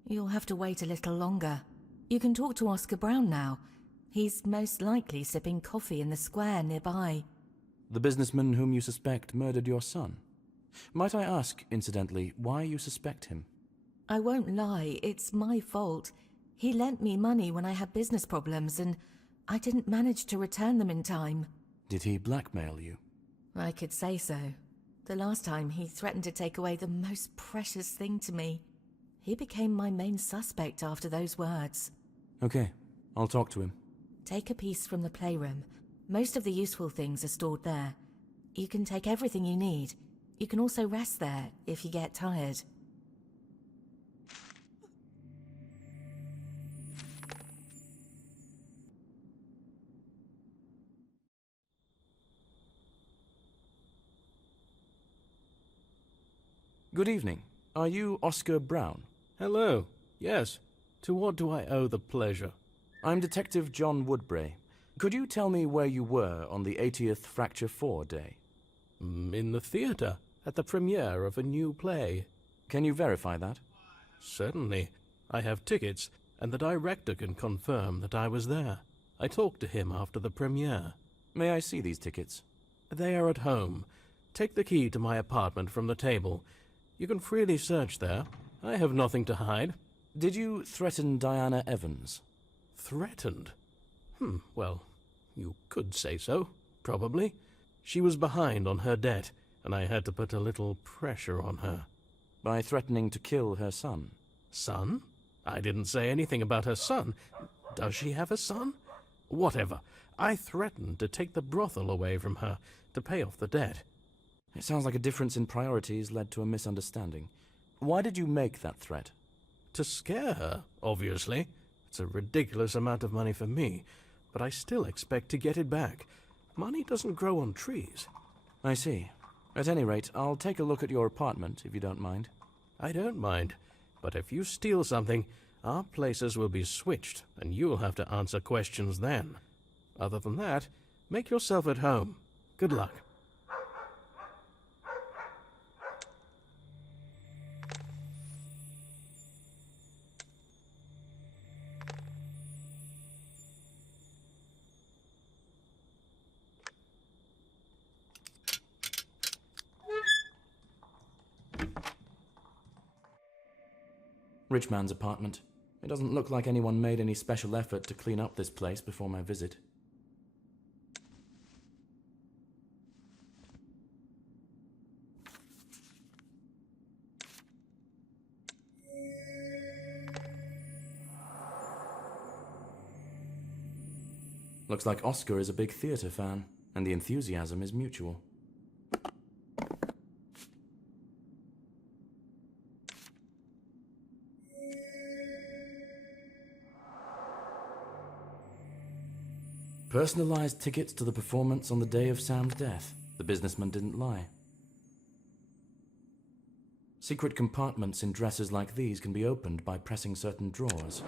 You'll have to wait a little longer. You can talk to Oscar Brown now. He's most likely sipping coffee in the square nearby. The businessman whom you suspect murdered your son. Might I ask, incidentally, why you suspect him? I won't lie, it's my fault. He lent me money when I had business problems, and I didn't manage to return them in time. Did he blackmail you? I could say so. The last time, he threatened to take away the most precious thing to me. He became my main suspect after those words. Okay, I'll talk to him. Take a piece from the playroom. Most of the useful things are stored there. You can take everything you need. You can also rest there if you get tired. Good evening. Are you Oscar Brown? Hello. Yes. To what do I owe the pleasure? I'm Detective John Woodbray. Could you tell me where you were on the 80th Fracture 4 day? In the theatre, at the premiere of a new play. Can you verify that? Certainly. I have tickets, and the director can confirm that I was there. I talked to him after the premiere. May I see these tickets? They are at home. Take the key to my apartment from the table. You can freely search there. I have nothing to hide. Did you threaten Diana Evans? Threatened? Well, you could say so, probably. She was behind on her debt, and I had to put a little pressure on her. By threatening to kill her son? Son? I didn't say anything about her son. Does she have a son? Whatever. I threatened to take the brothel away from her to pay off the debt. It sounds like a difference in priorities led to a misunderstanding. Why did you make that threat? To scare her, obviously. It's a ridiculous amount of money for me, but I still expect to get it back. Money doesn't grow on trees. I see. At any rate, I'll take a look at your apartment, if you don't mind. I don't mind, but if you steal something, our places will be switched, and you'll have to answer questions then. Other than that, make yourself at home. Good luck. Rich man's apartment. It doesn't look like anyone made any special effort to clean up this place before my visit. Looks like Oscar is a big theatre fan, and the enthusiasm is mutual. Personalized tickets to the performance on the day of Sam's death. The businessman didn't lie. Secret compartments in dresses like these can be opened by pressing certain drawers.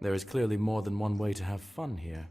There is clearly more than one way to have fun here.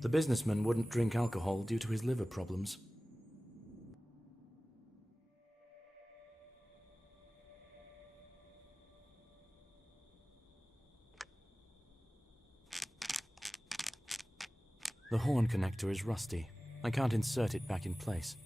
The businessman wouldn't drink alcohol due to his liver problems. The horn connector is rusty. I can't insert it back in place.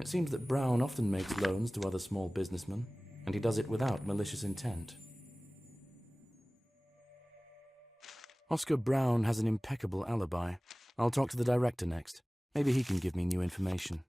It seems that Brown often makes loans to other small businessmen, and he does it without malicious intent. Oscar Brown has an impeccable alibi. I'll talk to the director next. Maybe he can give me new information.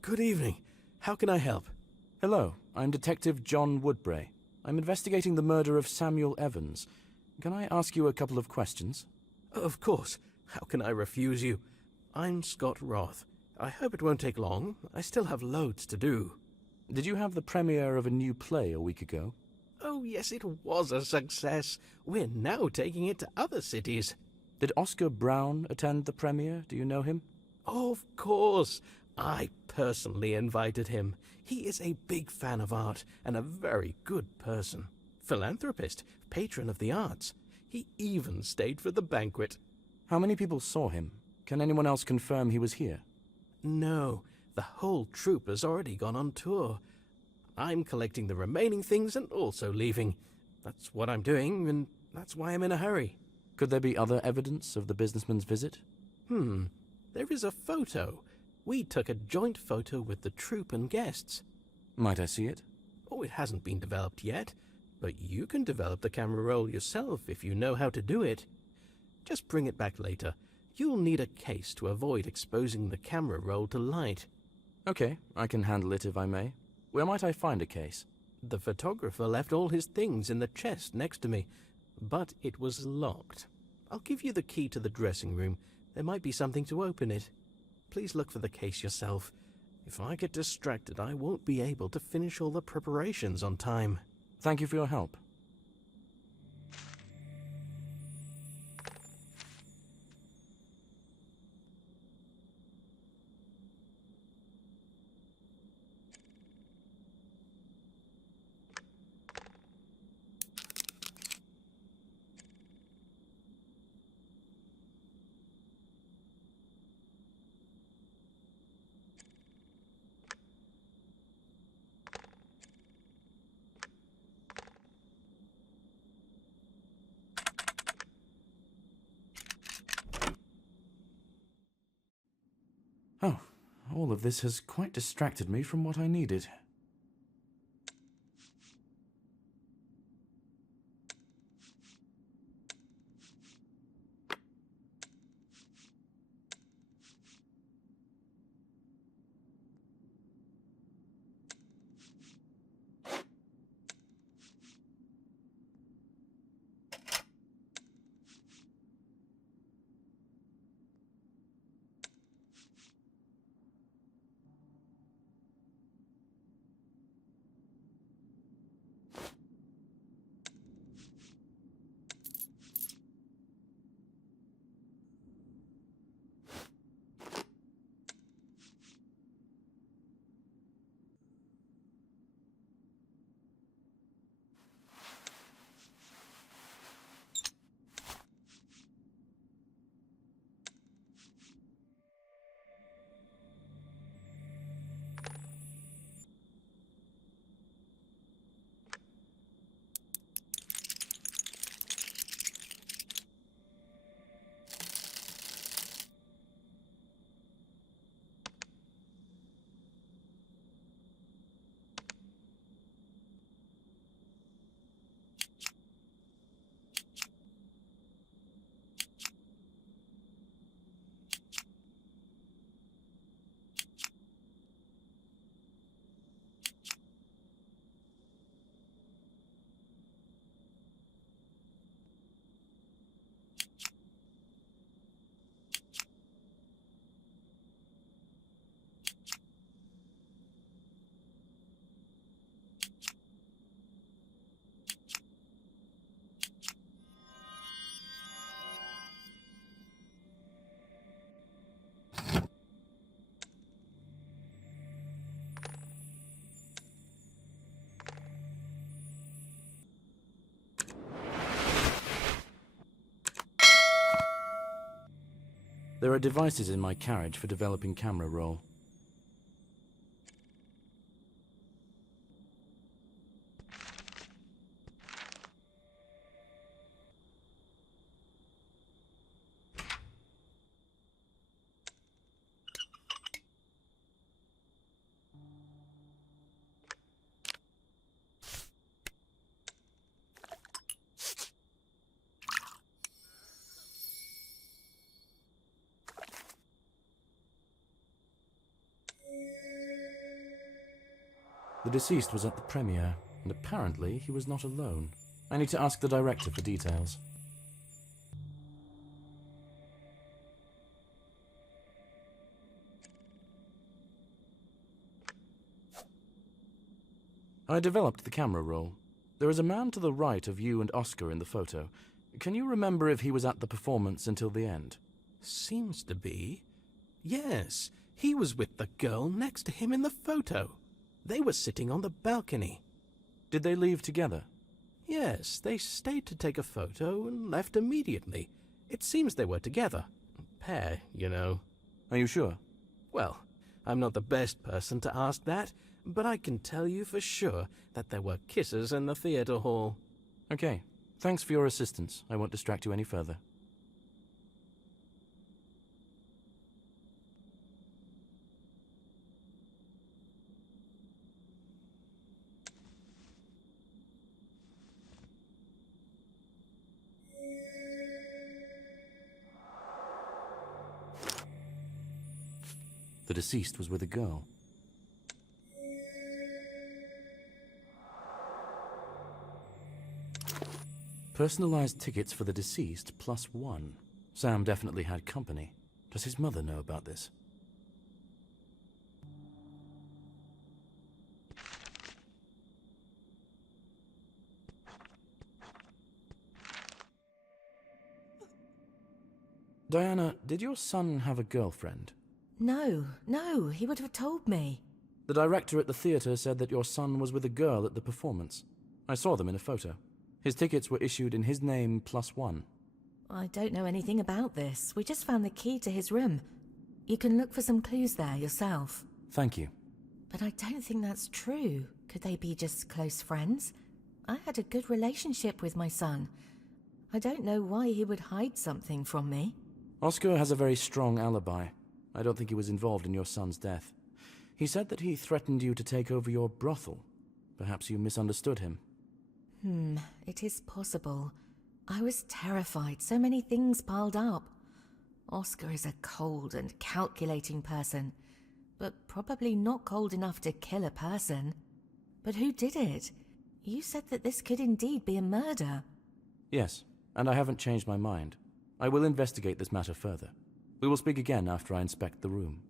Good evening. How can I help? Hello, I'm Detective John Woodbray. I'm investigating the murder of Samuel Evans. Can I ask you a couple of questions? Of course. How can I refuse you? I'm Scott Roth. I hope it won't take long. I still have loads to do. Did you have the premiere of a new play a week ago? Oh, yes, it was a success. We're now taking it to other cities. Did Oscar Brown attend the premiere? Do you know him? Of course. I personally invited him. He is a big fan of art and a very good person. Philanthropist, patron of the arts. He even stayed for the banquet. How many people saw him? Can anyone else confirm he was here? No, the whole troupe has already gone on tour. I'm collecting the remaining things and also leaving. That's what I'm doing, and that's why I'm in a hurry. Could there be other evidence of the businessman's visit? There is a photo. We took a joint photo with the troupe and guests. Might I see it? Oh, it hasn't been developed yet, but you can develop the camera roll yourself if you know how to do it. Just bring it back later. You'll need a case to avoid exposing the camera roll to light. Okay, I can handle it if I may. Where might I find a case? The photographer left all his things in the chest next to me, but it was locked. I'll give you the key to the dressing room. There might be something to open it. Please look for the case yourself. If I get distracted, I won't be able to finish all the preparations on time. Thank you for your help. Oh, all of this has quite distracted me from what I needed. There are devices in my carriage for developing camera roll. The deceased was at the premiere, and apparently he was not alone. I need to ask the director for details. I developed the camera roll. There is a man to the right of you and Oscar in the photo. Can you remember if he was at the performance until the end? Seems to be. Yes, he was with the girl next to him in the photo. They were sitting on the balcony. Did they leave together? Yes, they stayed to take a photo and left immediately. It seems they were together. Pair, you know. Are you sure? Well, I'm not the best person to ask that, but I can tell you for sure that there were kisses in the theater hall. Okay. Thanks for your assistance. I won't distract you any further. The deceased was with a girl. Personalized tickets for the deceased +1. Sam definitely had company. Does his mother know about this? Diana, did your son have a girlfriend? No, he would have told me. The director at the theater said that your son was with a girl at the performance. I saw them in a photo. His tickets were issued in his name +1. I don't know anything about this. We just found the key to his room. You can look for some clues there yourself. Thank you. But I don't think that's true. Could they be just close friends? I had a good relationship with my son. I don't know why he would hide something from me. Oscar has a very strong alibi. I don't think he was involved in your son's death. He said that he threatened you to take over your brothel. Perhaps you misunderstood him. It is possible. I was terrified, so many things piled up. Oscar is a cold and calculating person, but probably not cold enough to kill a person. But who did it? You said that this could indeed be a murder. Yes, and I haven't changed my mind. I will investigate this matter further. We will speak again after I inspect the room.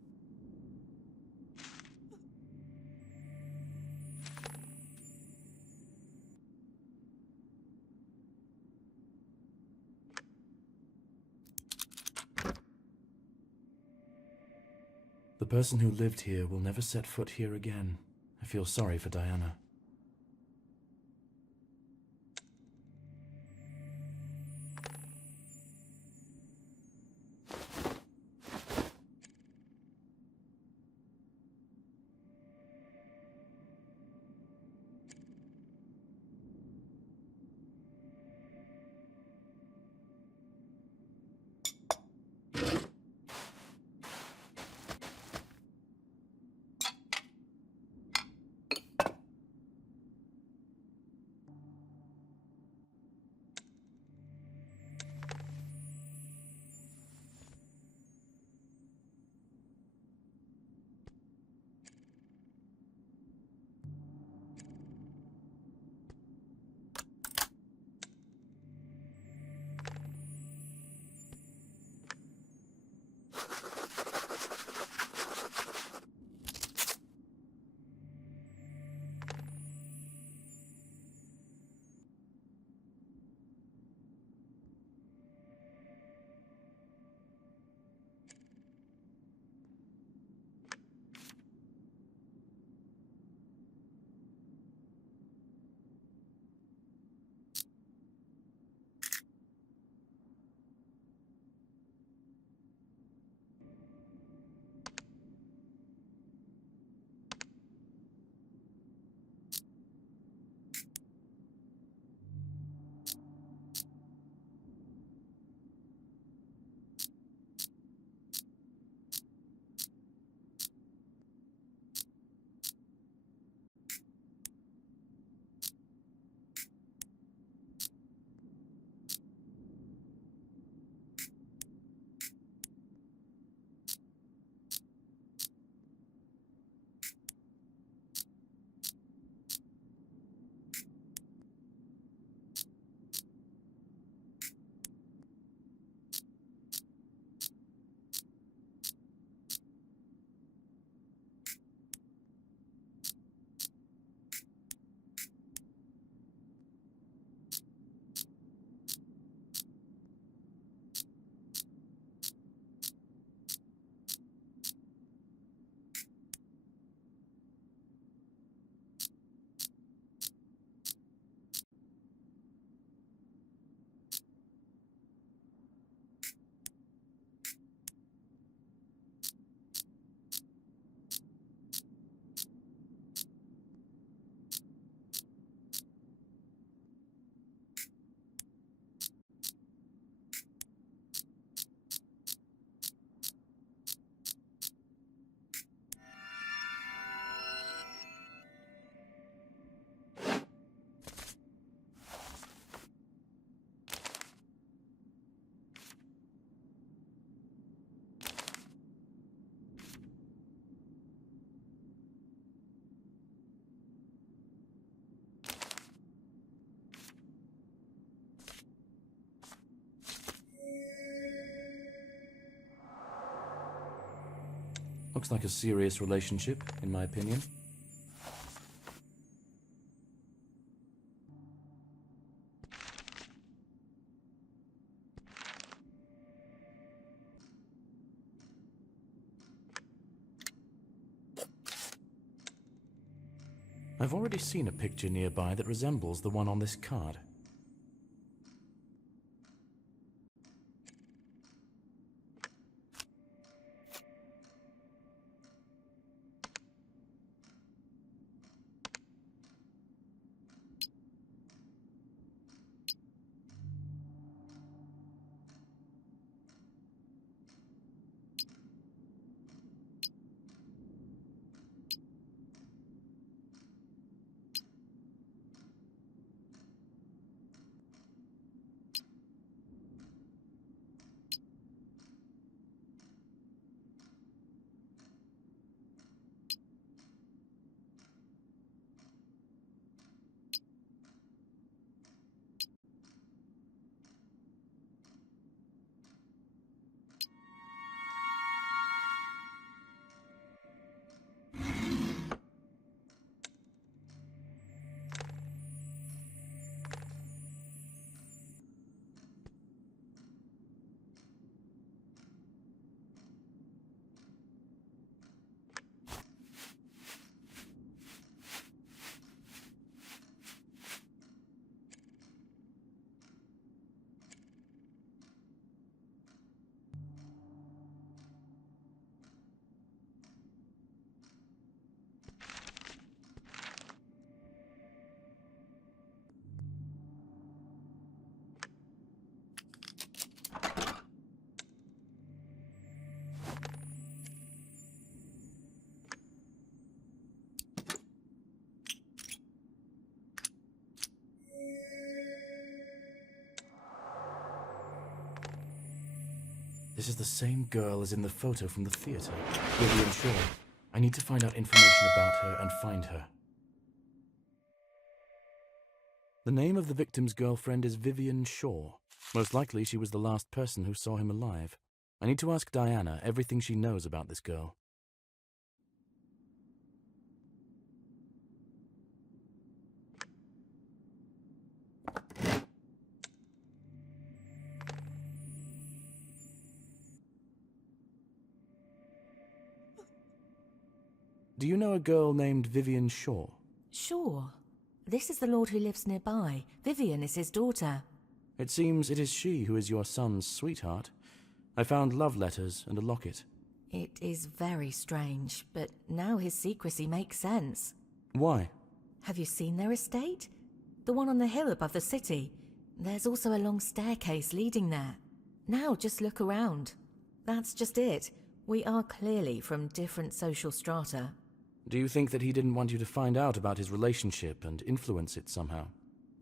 The person who lived here will never set foot here again. I feel sorry for Diana. Looks like a serious relationship, in my opinion. I've already seen a picture nearby that resembles the one on this card. This is the same girl as in the photo from the theater, Vivian Shaw. I need to find out information about her and find her. The name of the victim's girlfriend is Vivian Shaw. Most likely she was the last person who saw him alive. I need to ask Diana everything she knows about this girl. Do you know a girl named Vivian Shaw? Sure. This is the lord who lives nearby. Vivian is his daughter. It seems it is she who is your son's sweetheart. I found love letters and a locket. It is very strange, but now his secrecy makes sense. Why? Have you seen their estate? The one on the hill above the city. There's also a long staircase leading there. Now just look around. That's just it. We are clearly from different social strata. Do you think that he didn't want you to find out about his relationship and influence it somehow?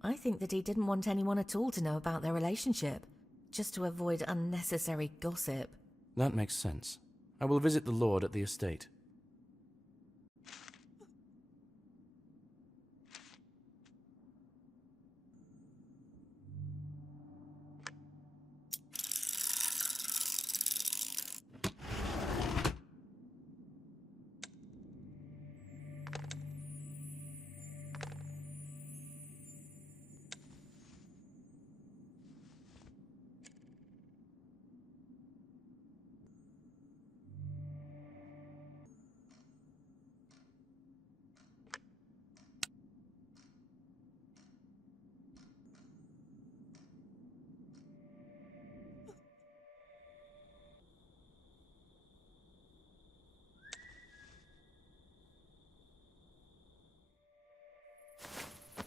I think that he didn't want anyone at all to know about their relationship, just to avoid unnecessary gossip. That makes sense. I will visit the lord at the estate.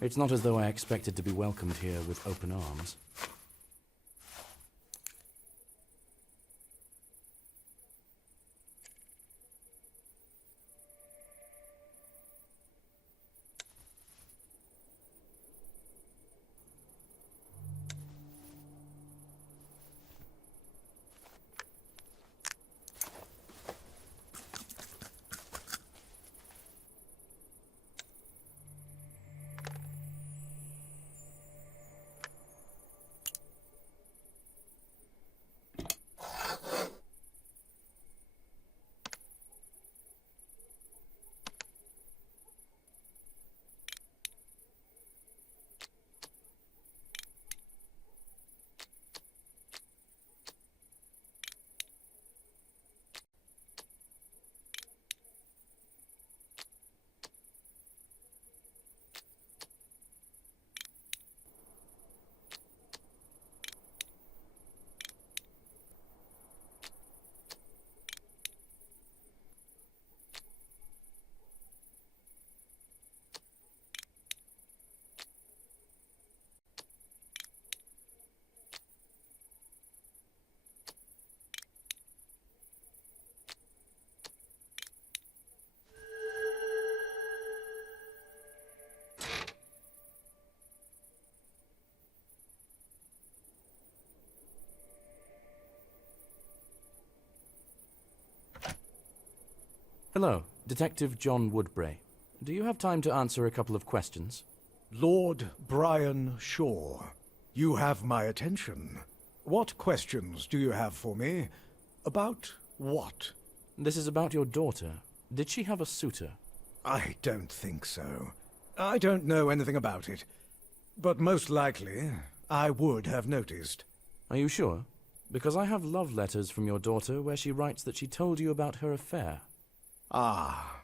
It's not as though I expected to be welcomed here with open arms. Hello, Detective John Woodbray. Do you have time to answer a couple of questions? Lord Brian Shaw, you have my attention. What questions do you have for me? About what? This is about your daughter. Did she have a suitor? I don't think so. I don't know anything about it. But most likely, I would have noticed. Are you sure? Because I have love letters from your daughter where she writes that she told you about her affair. Ah,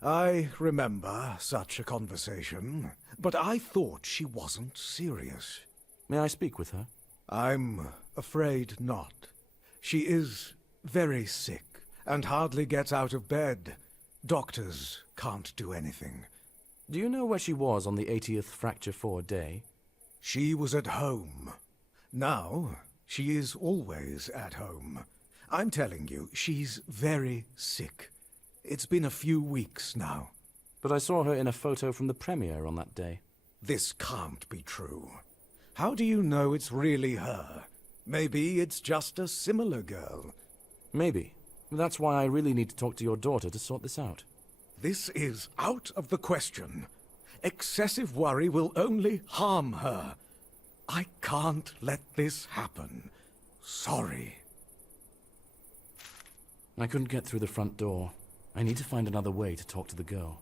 I remember such a conversation, but I thought she wasn't serious. May I speak with her? I'm afraid not. She is very sick and hardly gets out of bed. Doctors can't do anything. Do you know where she was on the 80th Fracture 4 day? She was at home. Now, she is always at home. I'm telling you, she's very sick. It's been a few weeks now. But I saw her in a photo from the premiere on that day. This can't be true. How do you know it's really her? Maybe it's just a similar girl. Maybe. That's why I really need to talk to your daughter to sort this out. This is out of the question. Excessive worry will only harm her. I can't let this happen. Sorry. I couldn't get through the front door. I need to find another way to talk to the girl.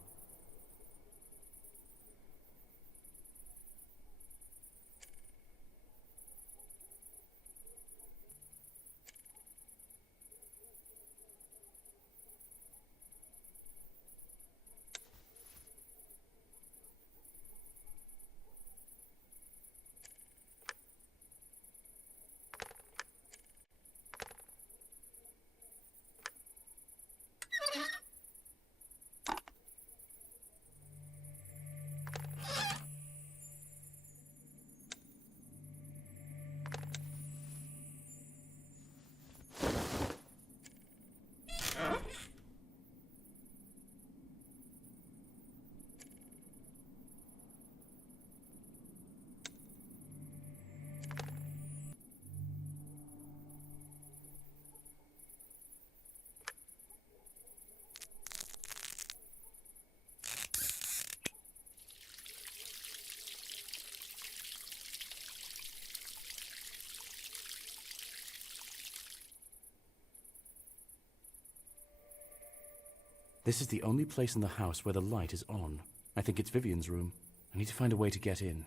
This is the only place in the house where the light is on. I think it's Vivian's room. I need to find a way to get in.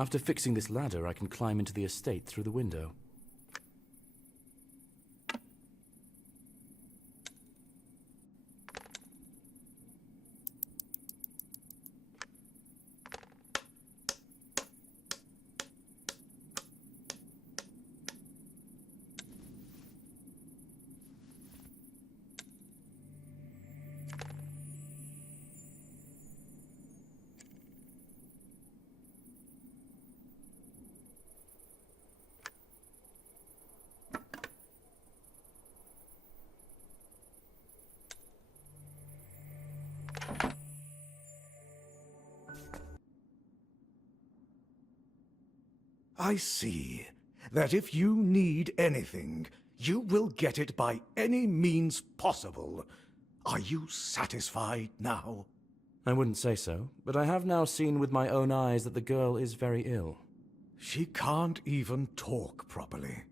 After fixing this ladder, I can climb into the estate through the window. I see that if you need anything, you will get it by any means possible. Are you satisfied now? I wouldn't say so, but I have now seen with my own eyes that the girl is very ill. She can't even talk properly.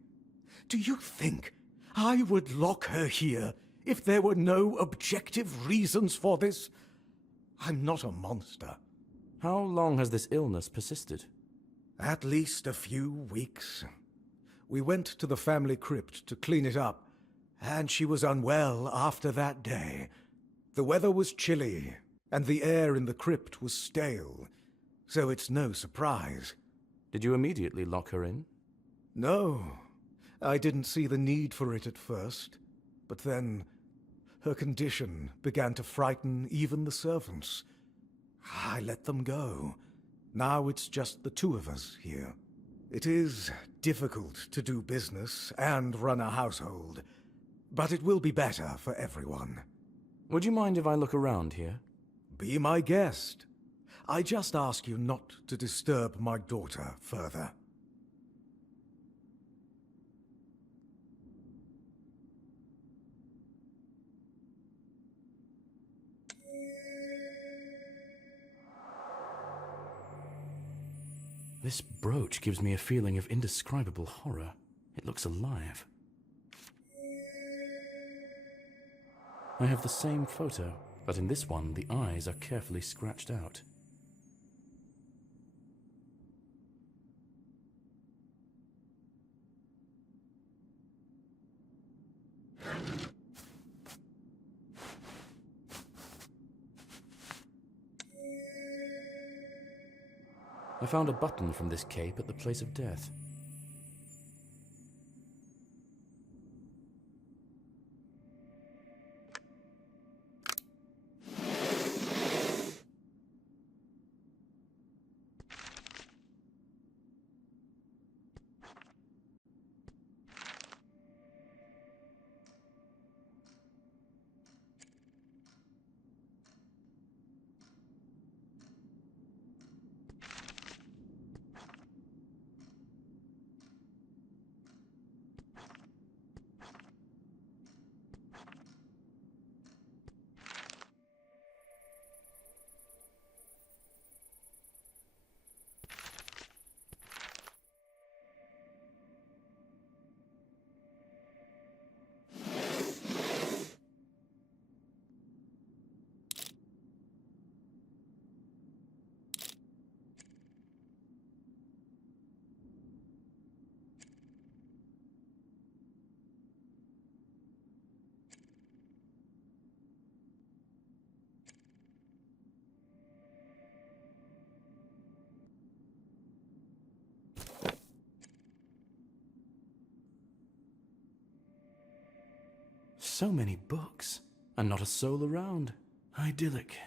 Do you think I would lock her here if there were no objective reasons for this? I'm not a monster. How long has this illness persisted? At least a few weeks. We went to the family crypt to clean it up, and she was unwell after that day. The weather was chilly, and the air in the crypt was stale, so it's no surprise. Did you immediately lock her in? No, I didn't see the need for it at first. But then, her condition began to frighten even the servants. I let them go. Now it's just the two of us here. It is difficult to do business and run a household, but it will be better for everyone. Would you mind if I look around here? Be my guest. I just ask you not to disturb my daughter further. This brooch gives me a feeling of indescribable horror. It looks alive. I have the same photo, but in this one the eyes are carefully scratched out. I found a button from this cape at the place of death. So many books, and not a soul around. Idyllic.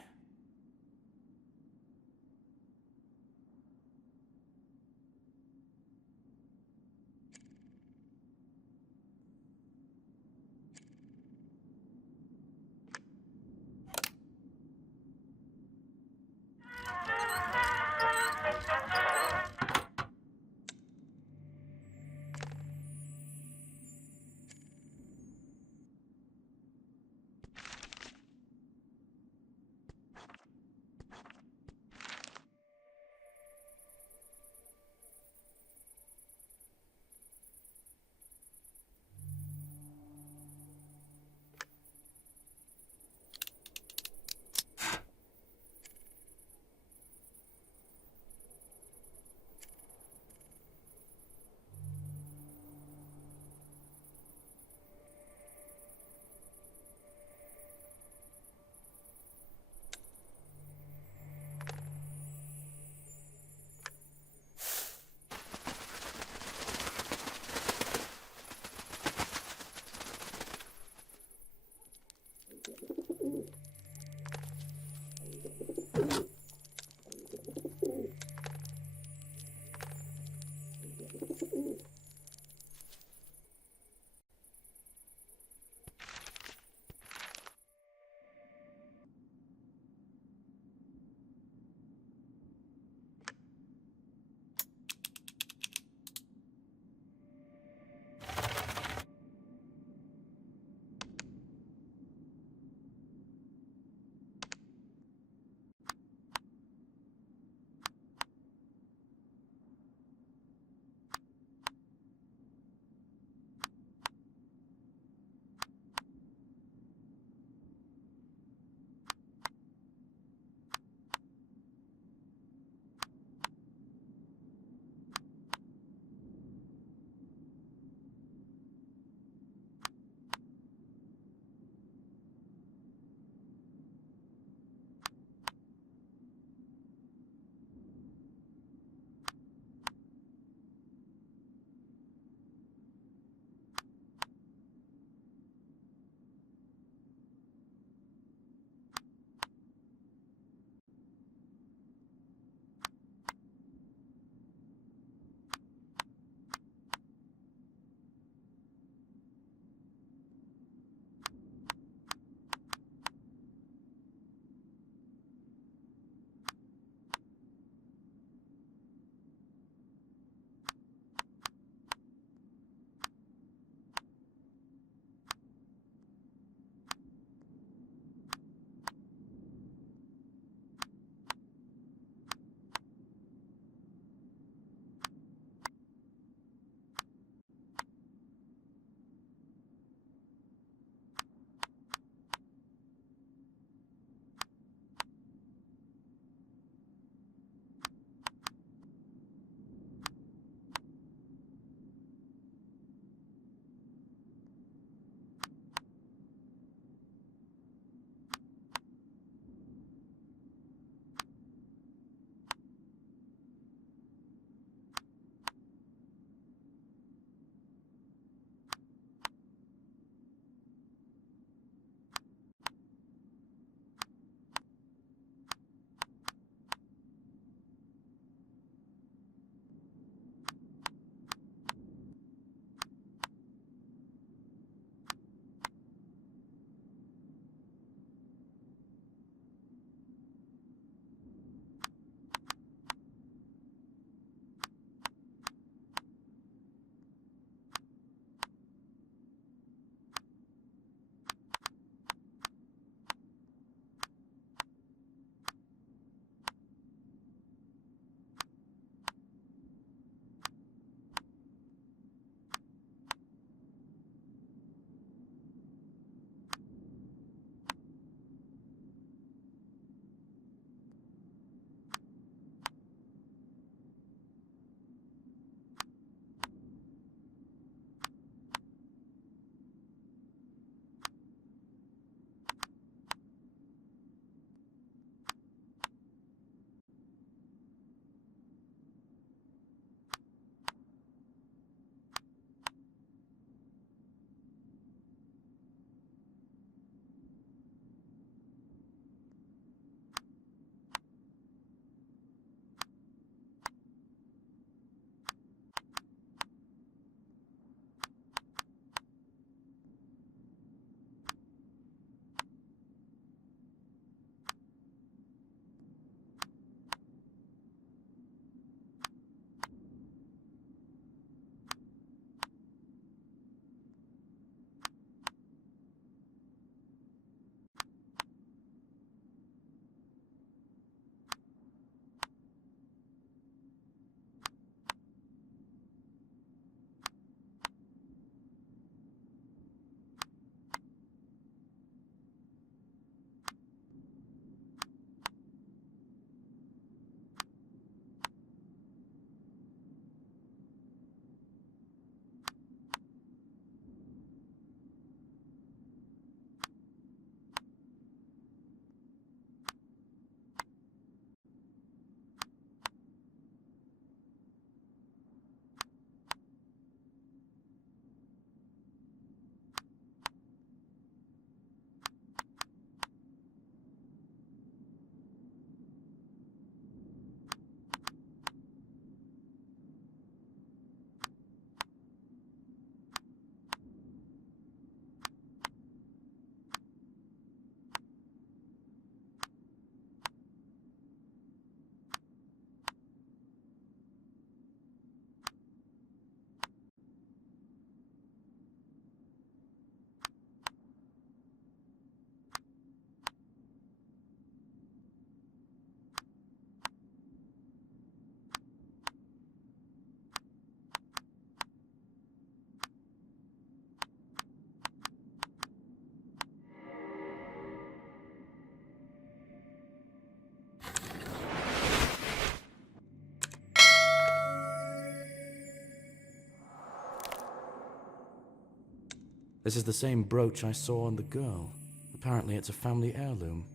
This is the same brooch I saw on the girl. Apparently it's a family heirloom.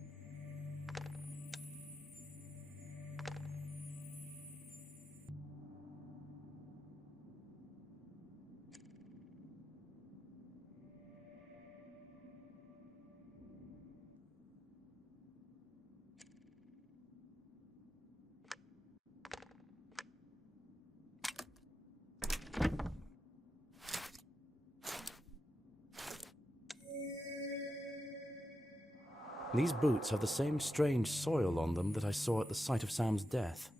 These boots have the same strange soil on them that I saw at the site of Sam's death.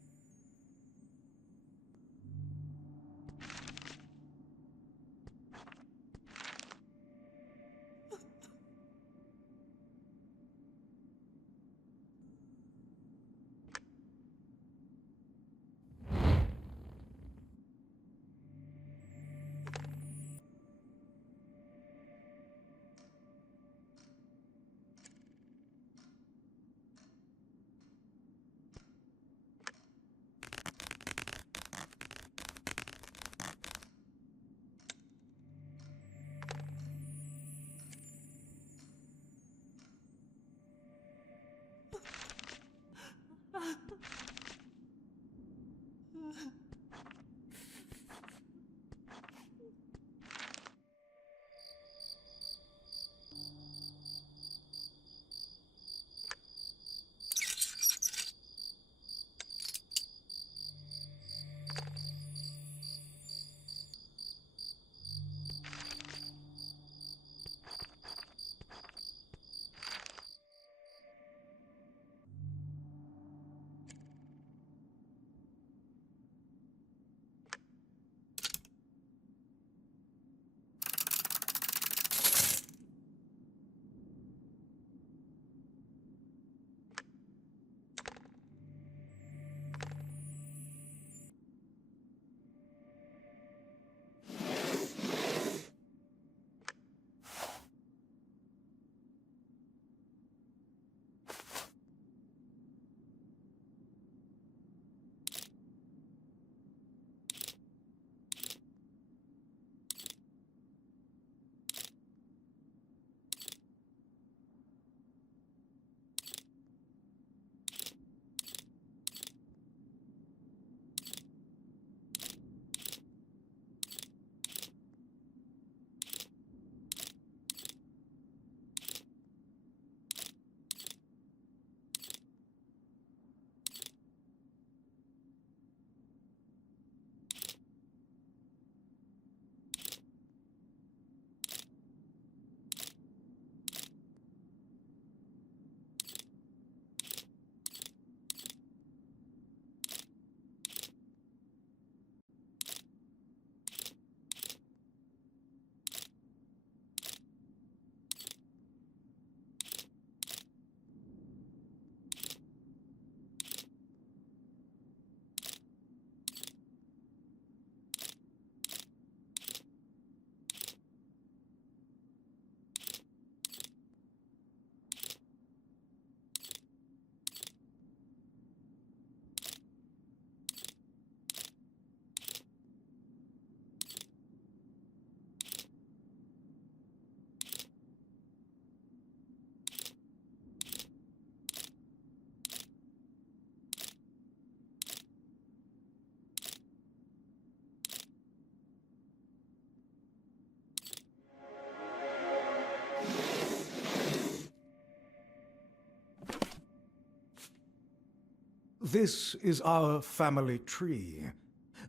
This is our family tree,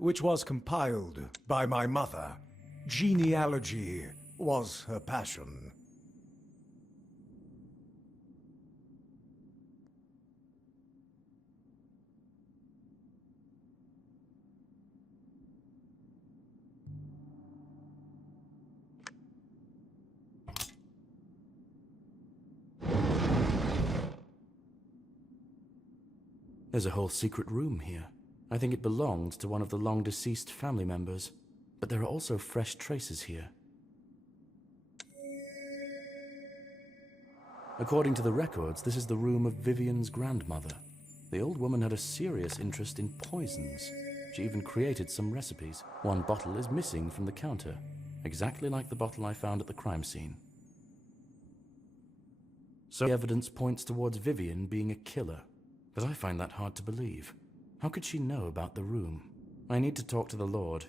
which was compiled by my mother. Genealogy was her passion. There's a whole secret room here. I think it belonged to one of the long-deceased family members, but there are also fresh traces here. According to the records, this is the room of Vivian's grandmother. The old woman had a serious interest in poisons. She even created some recipes. One bottle is missing from the counter. exactly like the bottle I found at the crime scene. So the evidence points towards Vivian being a killer, but I find that hard to believe. How could she know about the room? I need to talk to the Lord.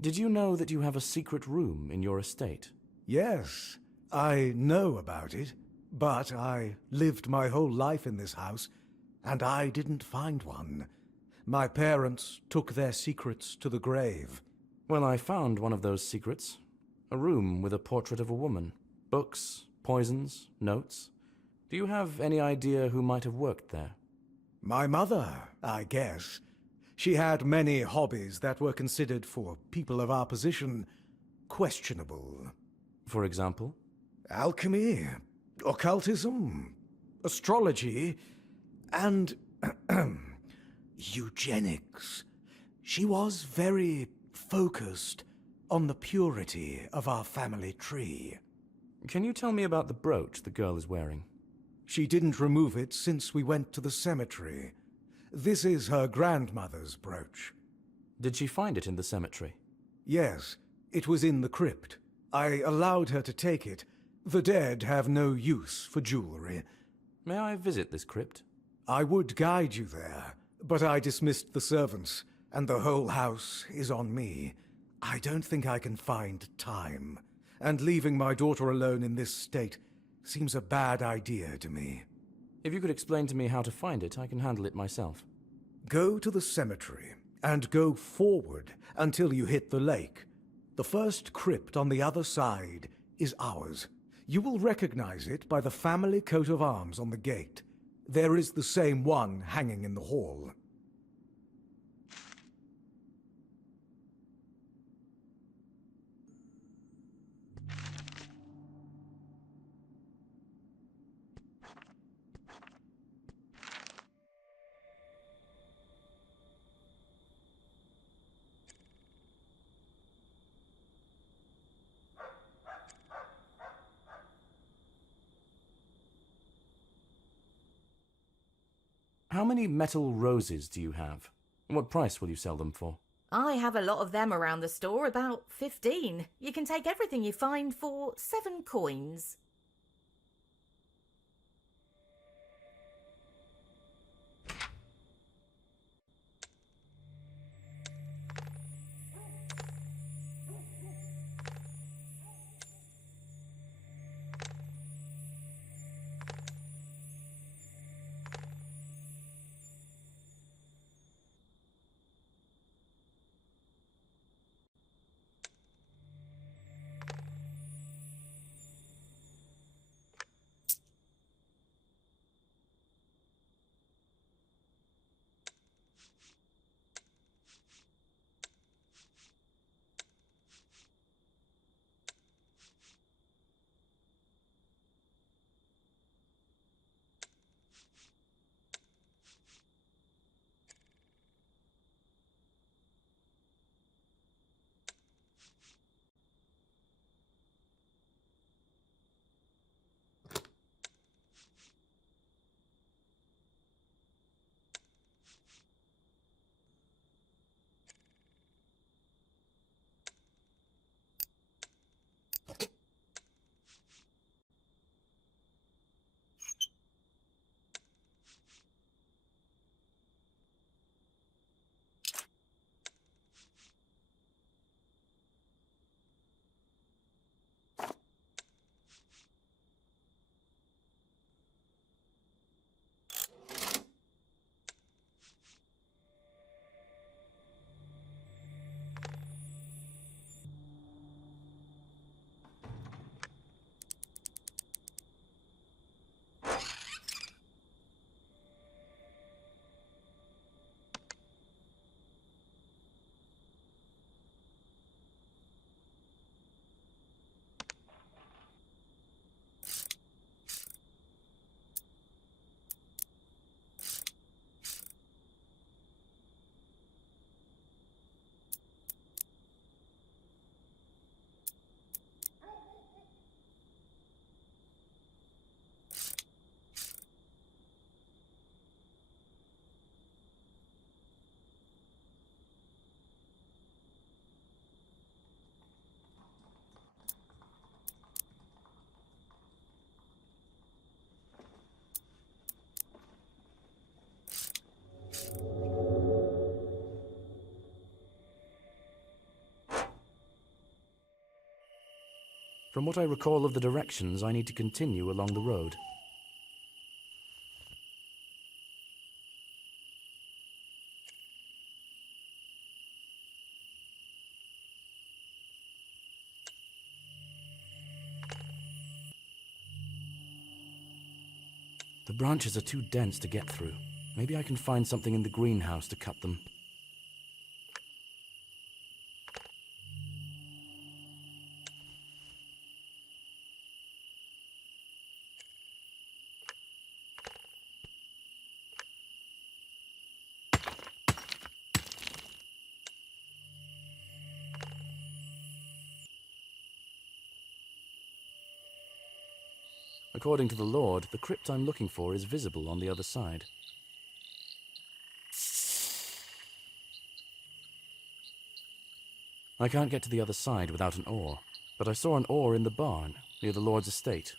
Did you know that you have a secret room in your estate? Yes, I know about it, but I lived my whole life in this house, and I didn't find one. My parents took their secrets to the grave. Well, I found one of those secrets. A room with a portrait of a woman. Books, poisons, notes. Do you have any idea who might have worked there? My mother, I guess. She had many hobbies that were considered, for people of our position, questionable. For example? Alchemy, occultism, astrology, and eugenics. She was very focused on the purity of our family tree. Can you tell me about the brooch the girl is wearing? She didn't remove it since we went to the cemetery. This is her grandmother's brooch. Did she find it in the cemetery? Yes, it was in the crypt. I allowed her to take it. The dead have no use for jewelry. May I visit this crypt? I would guide you there, but I dismissed the servants, and the whole house is on me. I don't think I can find time, and leaving my daughter alone in this state seems a bad idea to me. If you could explain to me how to find it, I can handle it myself. Go to the cemetery, and go forward until you hit the lake. The first crypt on the other side is ours. You will recognize it by the family coat of arms on the gate. There is the same one hanging in the hall. How many metal roses do you have? What price will you sell them for? I have a lot of them around the store, about 15. You can take everything you find for 7 coins. From what I recall of the directions, I need to continue along the road. The branches are too dense to get through. Maybe I can find something in the greenhouse to cut them. According to the Lord, the crypt I'm looking for is visible on the other side. I can't get to the other side without an oar, but I saw an oar in the barn near the Lord's estate.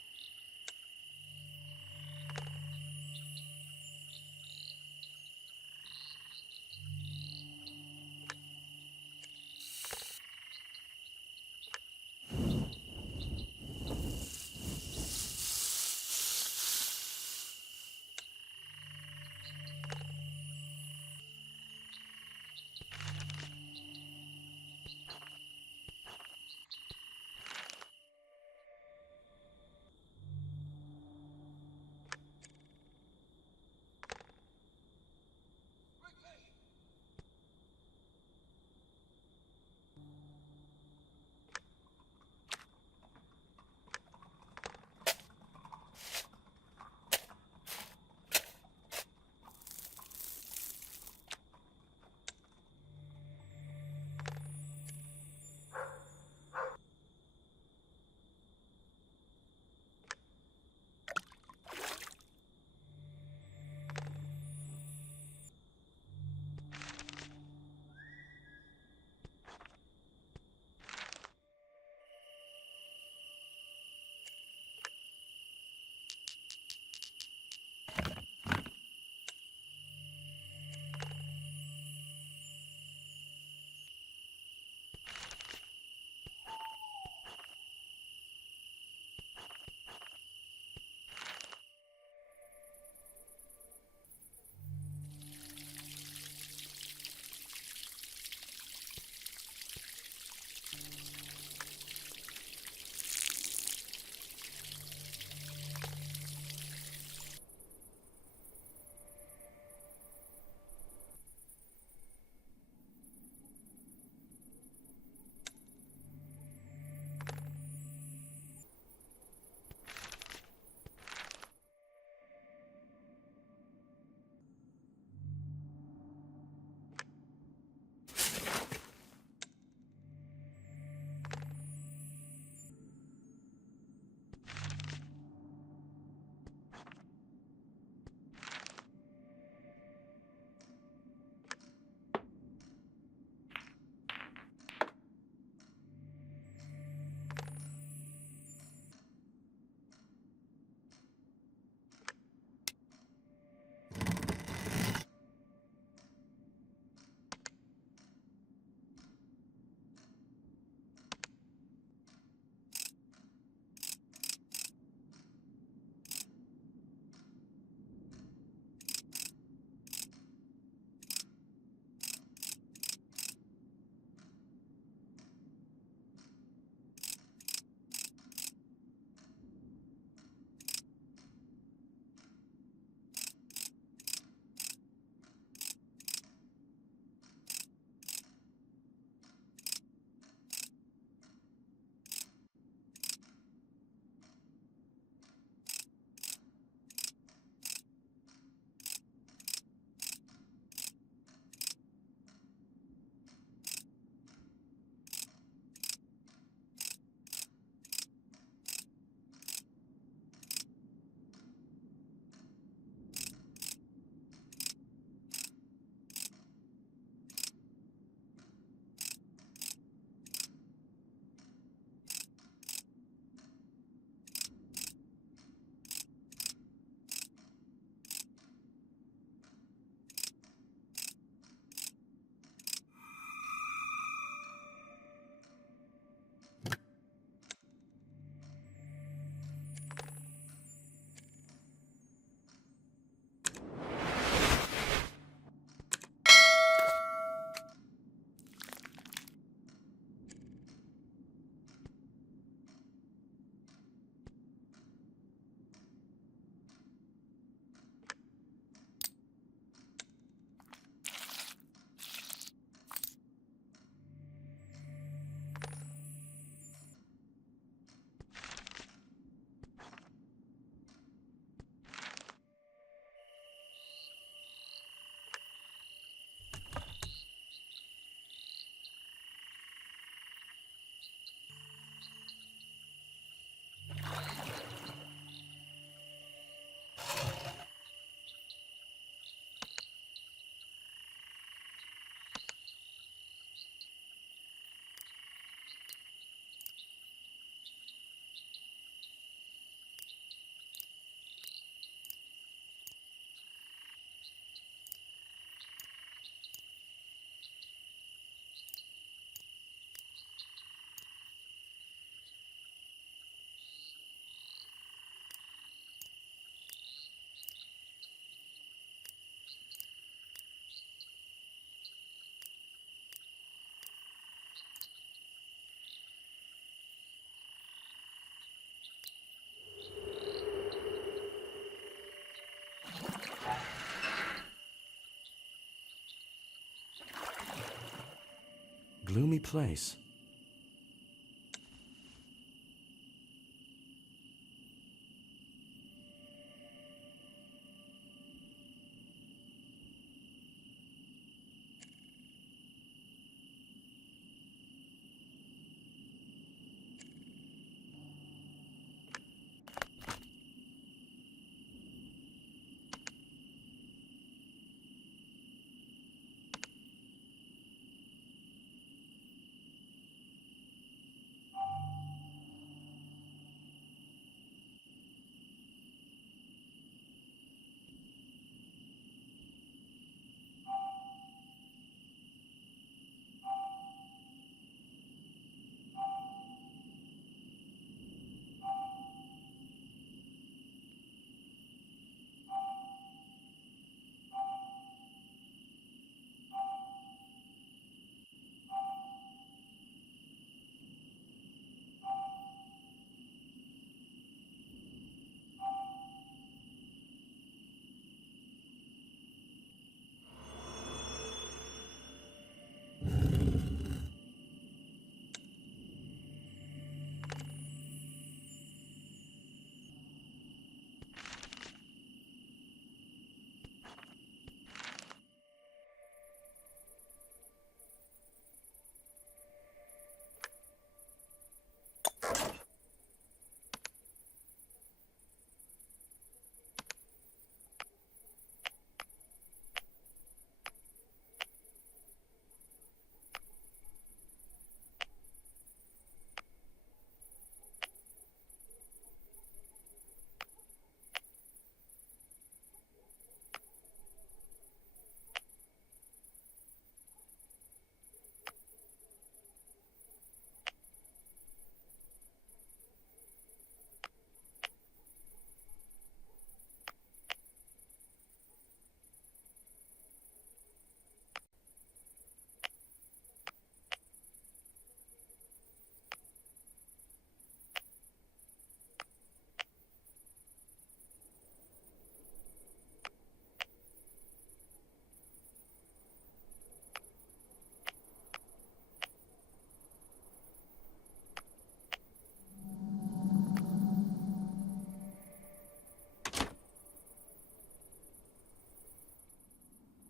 gloomy place.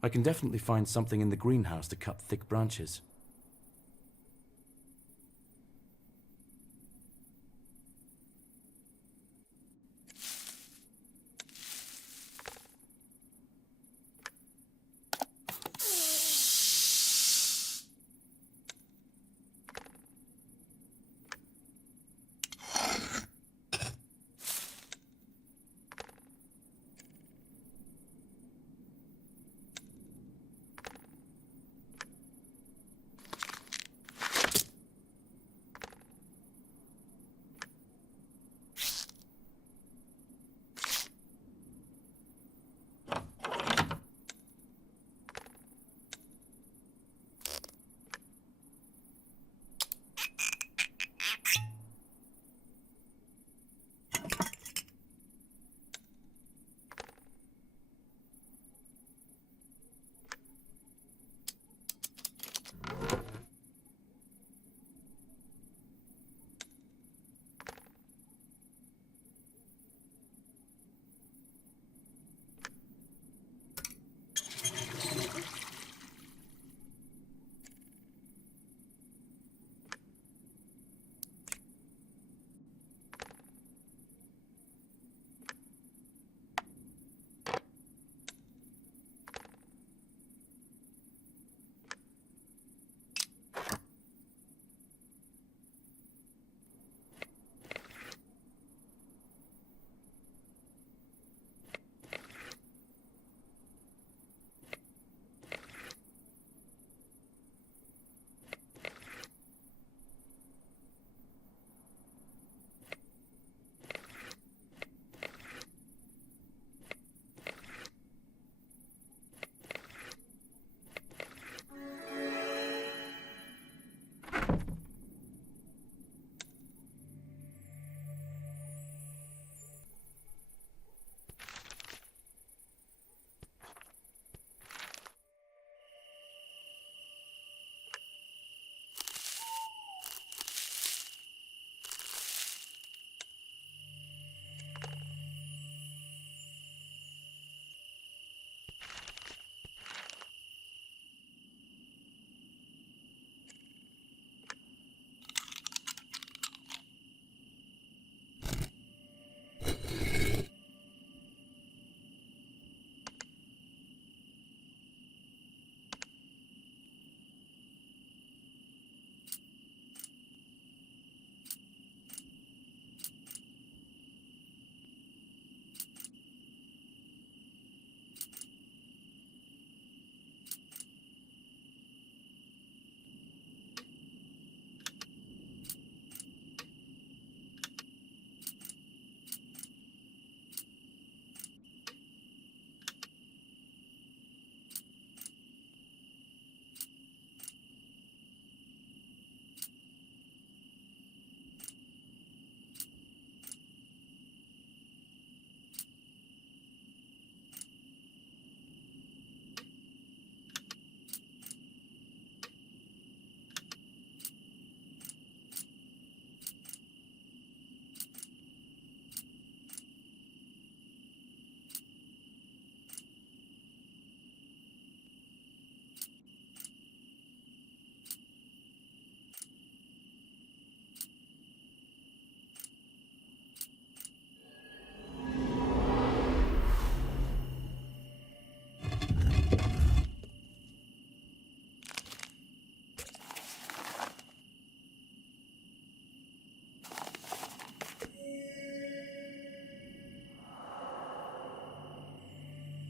I can definitely find something in the greenhouse to cut thick branches.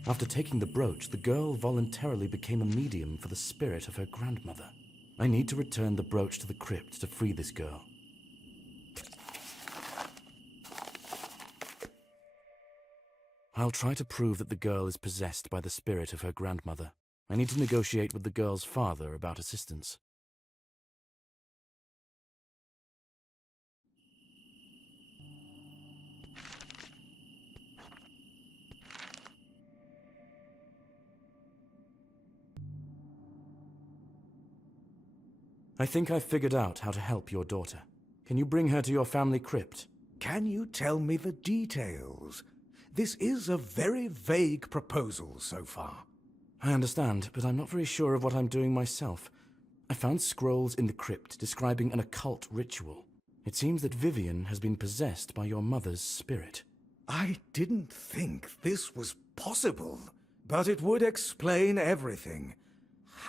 After taking the brooch, the girl voluntarily became a medium for the spirit of her grandmother. I need to return the brooch to the crypt to free this girl. I'll try to prove that the girl is possessed by the spirit of her grandmother. I need to negotiate with the girl's father about assistance. I think I've figured out how to help your daughter. Can you bring her to your family crypt? Can you tell me the details? This is a very vague proposal so far. I understand, but I'm not very sure of what I'm doing myself. I found scrolls in the crypt describing an occult ritual. It seems that Vivian has been possessed by your mother's spirit. I didn't think this was possible, but it would explain everything.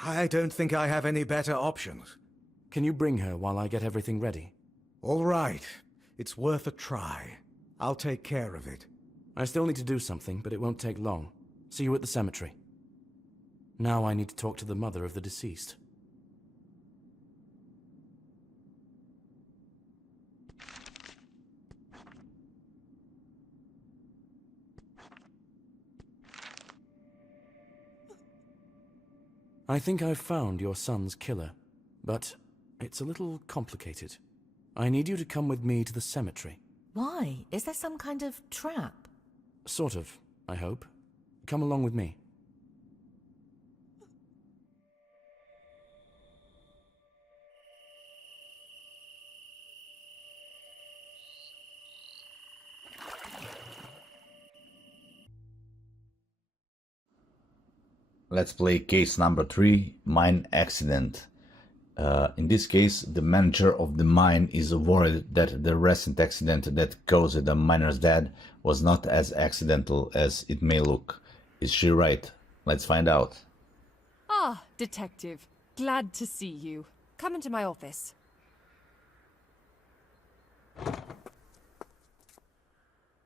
I don't think I have any better options. Can you bring her while I get everything ready? All right. It's worth a try. I'll take care of it. I still need to do something, but it won't take long. See you at the cemetery. Now I need to talk to the mother of the deceased. I think I've found your son's killer, but it's a little complicated. I need you to come with me to the cemetery. Why? Is there some kind of trap? Sort of, I hope. Come along with me. Let's play case number 3, mine accident. In this case, the manager of the mine is worried that the recent accident that caused the miner's death was not as accidental as it may look. Is she right? Let's find out. Ah, detective. Glad to see you. Come into my office.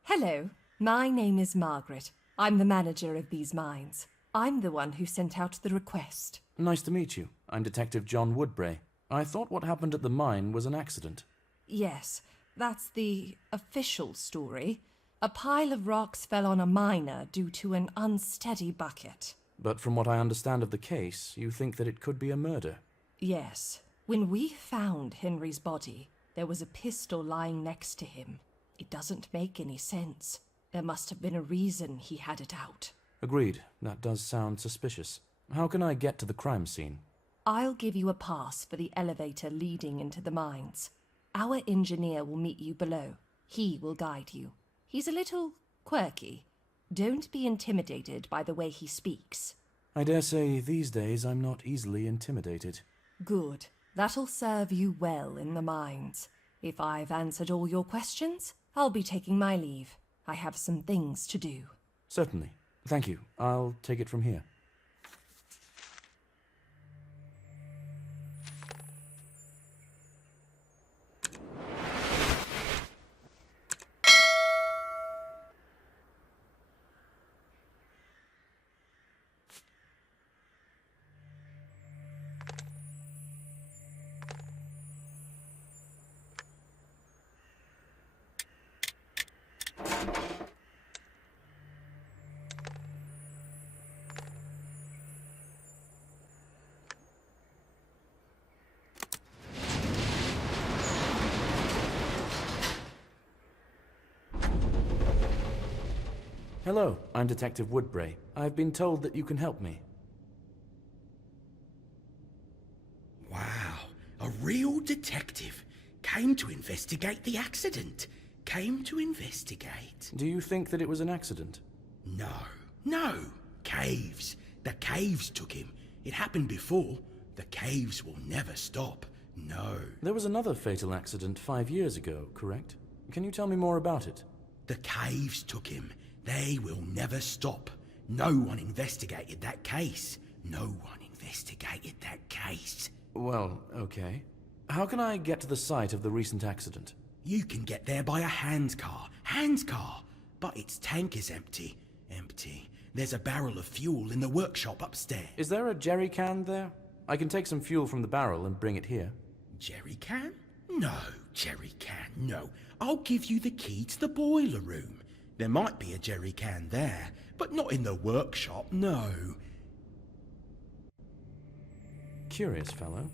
Hello, my name is Margaret. I'm the manager of these mines. I'm the one who sent out the request. Nice to meet you. I'm Detective John Woodbray. I thought what happened at the mine was an accident. Yes, that's the official story. A pile of rocks fell on a miner due to an unsteady bucket. But from what I understand of the case, you think that it could be a murder. Yes. When we found Henry's body, there was a pistol lying next to him. It doesn't make any sense. There must have been a reason he had it out. Agreed. That does sound suspicious. How can I get to the crime scene? I'll give you a pass for the elevator leading into the mines. Our engineer will meet you below. He will guide you. He's a little quirky. Don't be intimidated by the way he speaks. I dare say these days I'm not easily intimidated. Good. That'll serve you well in the mines. If I've answered all your questions, I'll be taking my leave. I have some things to do. Certainly. Thank you. I'll take it from here. Hello, I'm Detective Woodbray. I've been told that you can help me. Wow, a real detective. Came to investigate the accident. Came to investigate. Do you think that it was an accident? No. Caves. The caves took him. It happened before. The caves will never stop. No. There was another fatal accident 5 years ago, correct? Can you tell me more about it? The caves took him. They will never stop. No one investigated that case. No one investigated that case. Well, okay. How can I get to the site of the recent accident? You can get there by a handcar. Handcar! But its tank is empty. Empty. There's a barrel of fuel in the workshop upstairs. Is there a jerry can there? I can take some fuel from the barrel and bring it here. Jerry can? No, jerry can, no. I'll give you the key to the boiler room. There might be a jerry can there, but not in the workshop, no. Curious fellow.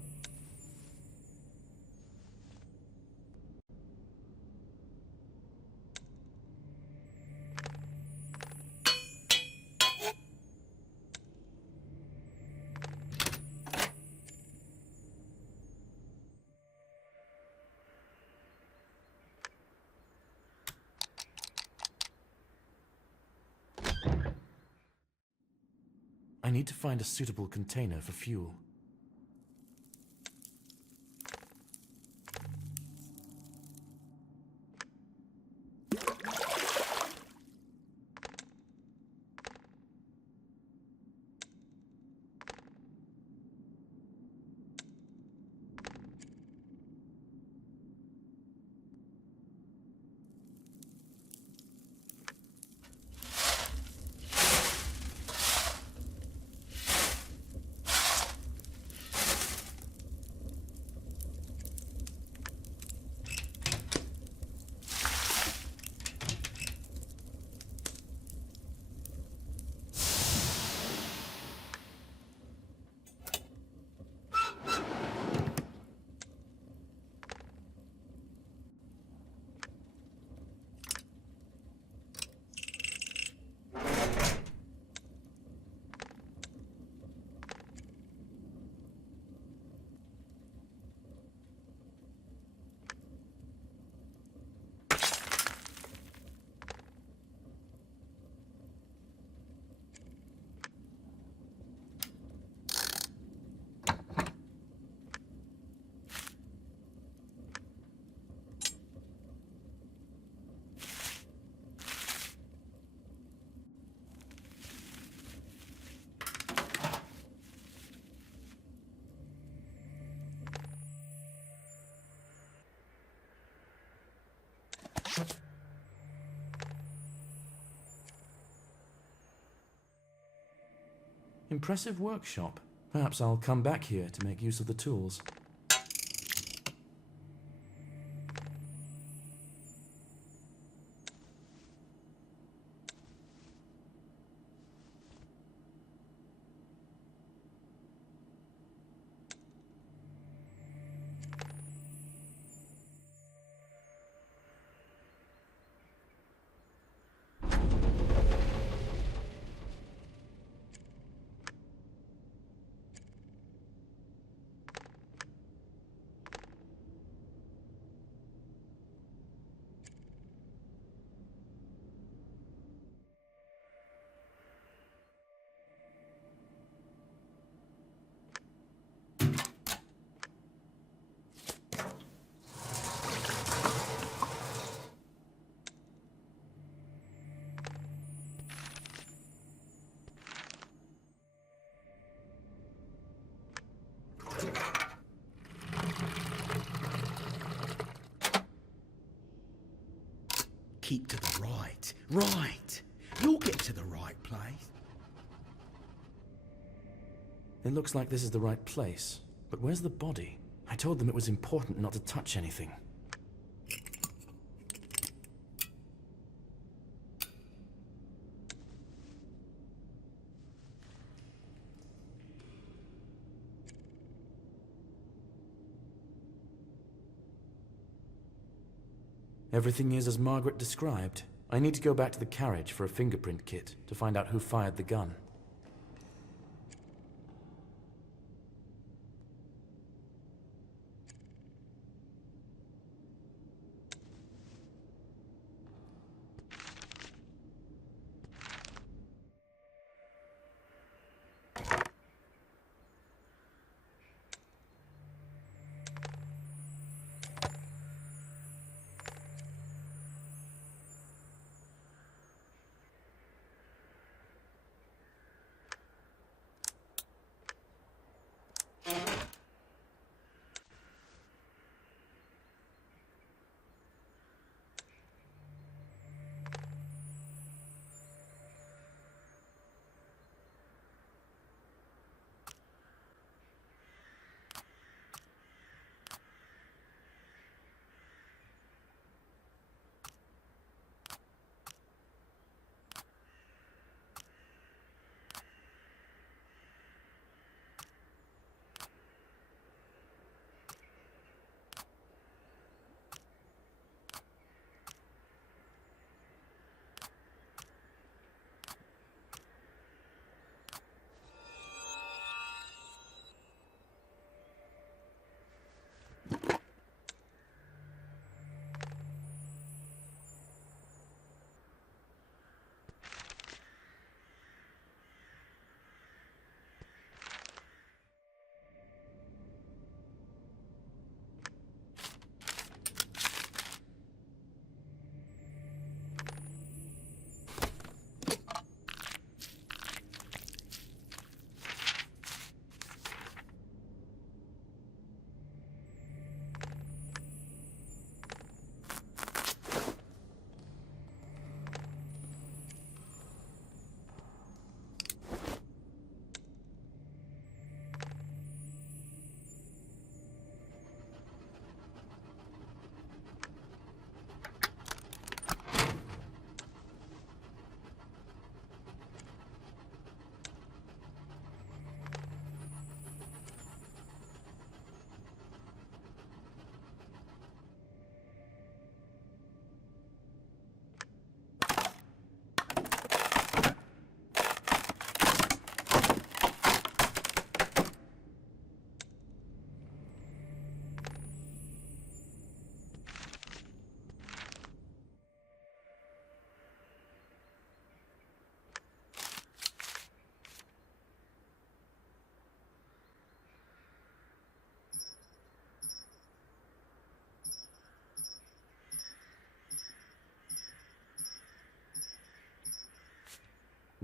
I need to find a suitable container for fuel. Impressive workshop. Perhaps I'll come back here to make use of the tools. Keep to the right. Right. You'll get to the right place. It looks like this is the right place. But where's the body? I told them it was important not to touch anything. Everything is as Margaret described. I need to go back to the carriage for a fingerprint kit to find out who fired the gun.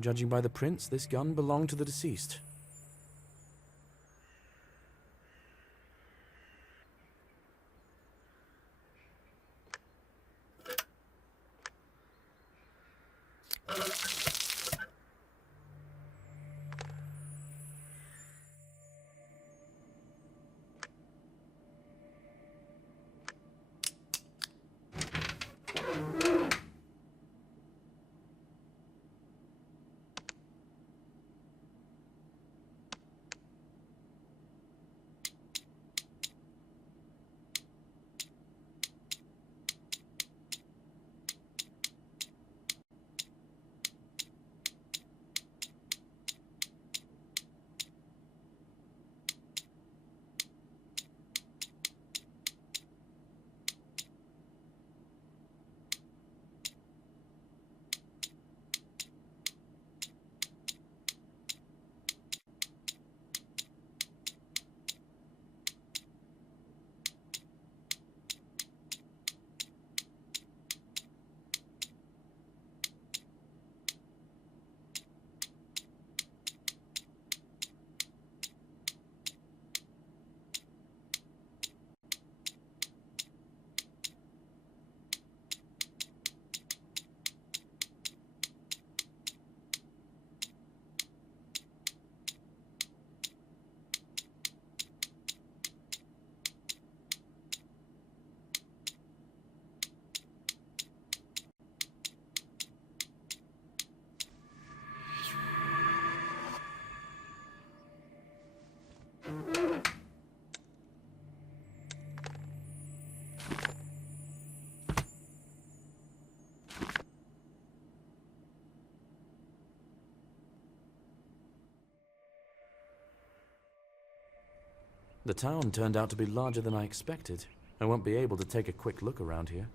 Judging by the prints, this gun belonged to the deceased. The town turned out to be larger than I expected. I won't be able to take a quick look around here.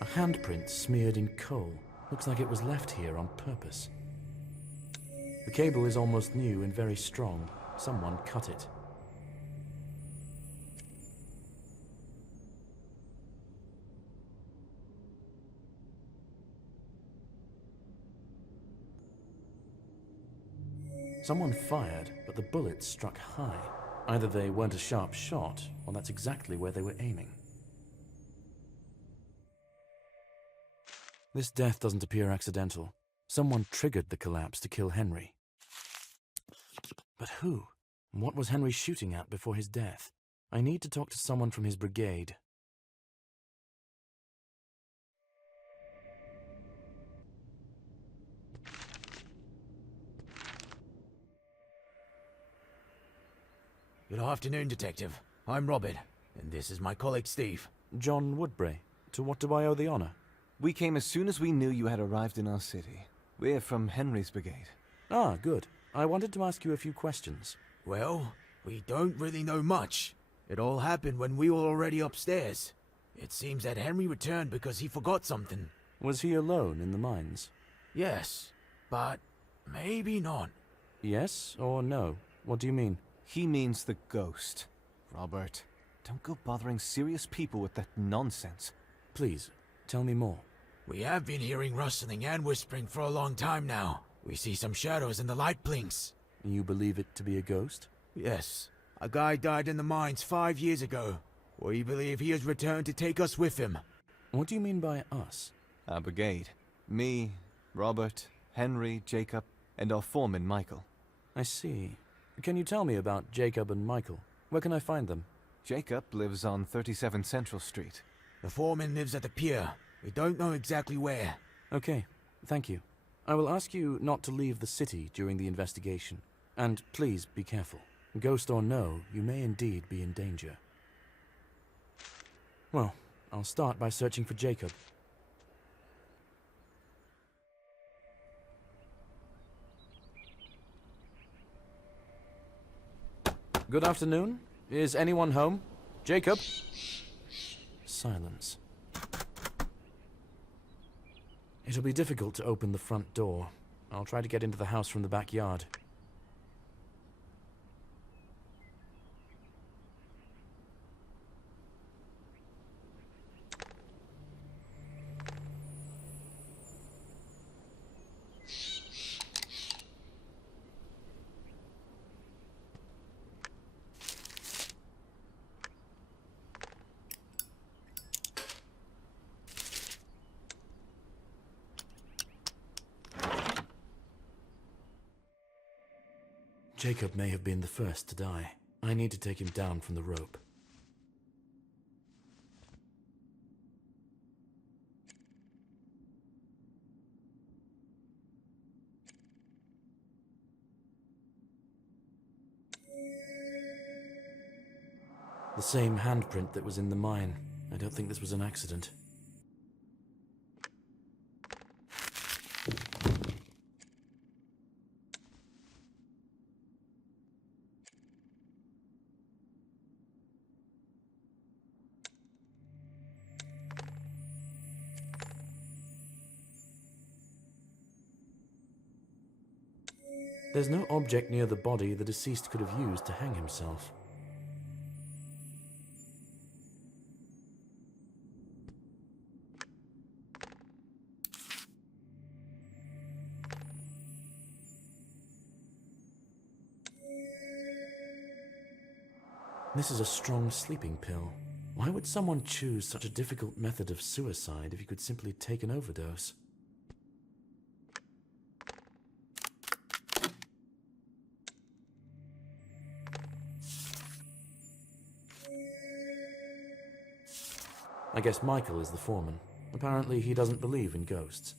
A handprint smeared in coal. Looks like it was left here on purpose. The cable is almost new and very strong. Someone cut it. Someone fired, but the bullets struck high. Either they weren't a sharp shot, or that's exactly where they were aiming. This death doesn't appear accidental. Someone triggered the collapse to kill Henry. But who? What was Henry shooting at before his death? I need to talk to someone from his brigade. Good afternoon, Detective. I'm Robin, and this is my colleague Steve. John Woodbury. To what do I owe the honor? We came as soon as we knew you had arrived in our city. We're from Henry's brigade. Ah, good. I wanted to ask you a few questions. Well, we don't really know much. It all happened when we were already upstairs. It seems that Henry returned because he forgot something. Was he alone in the mines? Yes, but maybe not. Yes or no? What do you mean? He means the ghost. Robert, don't go bothering serious people with that nonsense. Please, tell me more. We have been hearing rustling and whispering for a long time now. We see some shadows and the light blinks. You believe it to be a ghost? Yes. A guy died in the mines 5 years ago. We believe he has returned to take us with him. What do you mean by us? Our brigade. Me, Robert, Henry, Jacob, and our foreman, Michael. I see. Can you tell me about Jacob and Michael? Where can I find them? Jacob lives on 37 Central Street. The foreman lives at the pier. We don't know exactly where. Okay, thank you. I will ask you not to leave the city during the investigation. And please be careful. Ghost or no, you may indeed be in danger. Well, I'll start by searching for Jacob. Good afternoon. Is anyone home? Jacob? Silence. It'll be difficult to open the front door. I'll try to get into the house from the backyard. Jacob may have been the first to die. I need to take him down from the rope. The same handprint that was in the mine. I don't think this was an accident. There's no object near the body the deceased could have used to hang himself. This is a strong sleeping pill. Why would someone choose such a difficult method of suicide if you could simply take an overdose? I guess Michael is the foreman. Apparently he doesn't believe in ghosts.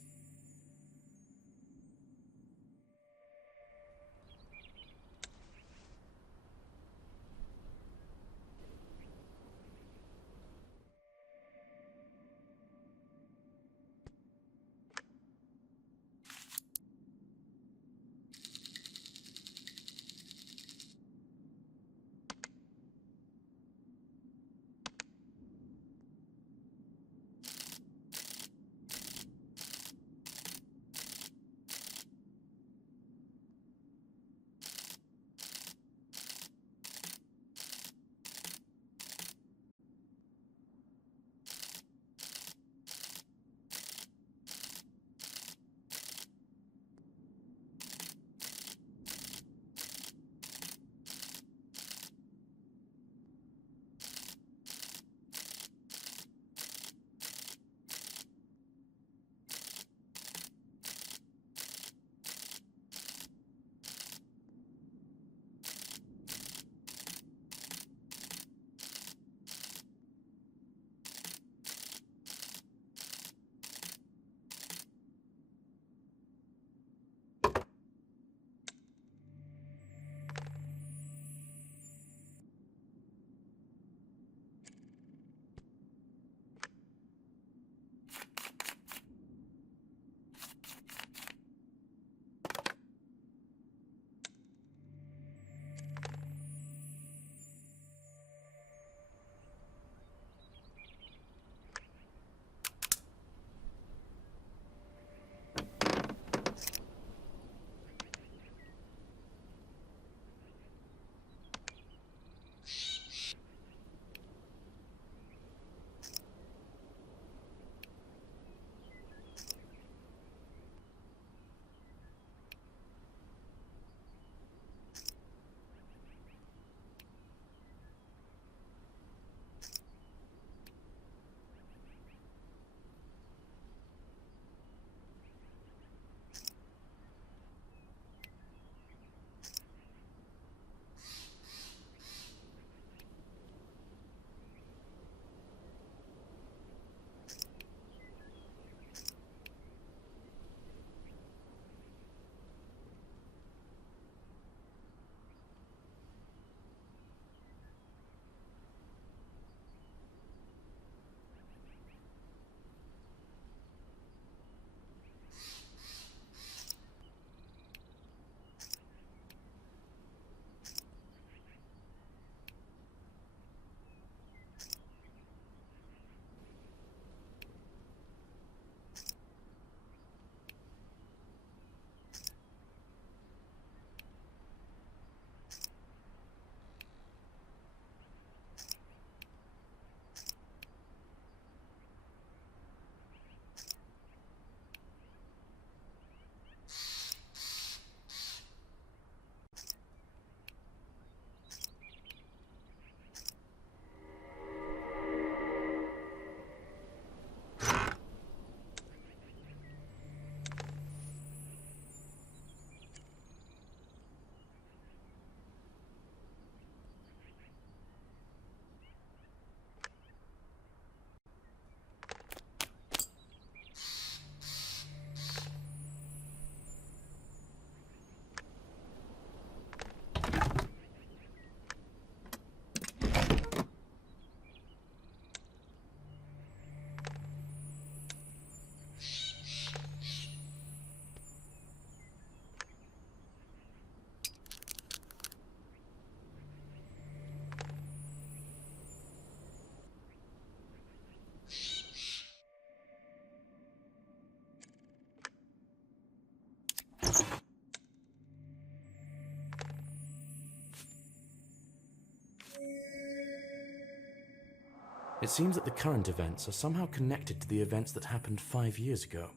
It seems that the current events are somehow connected to the events that happened 5 years ago.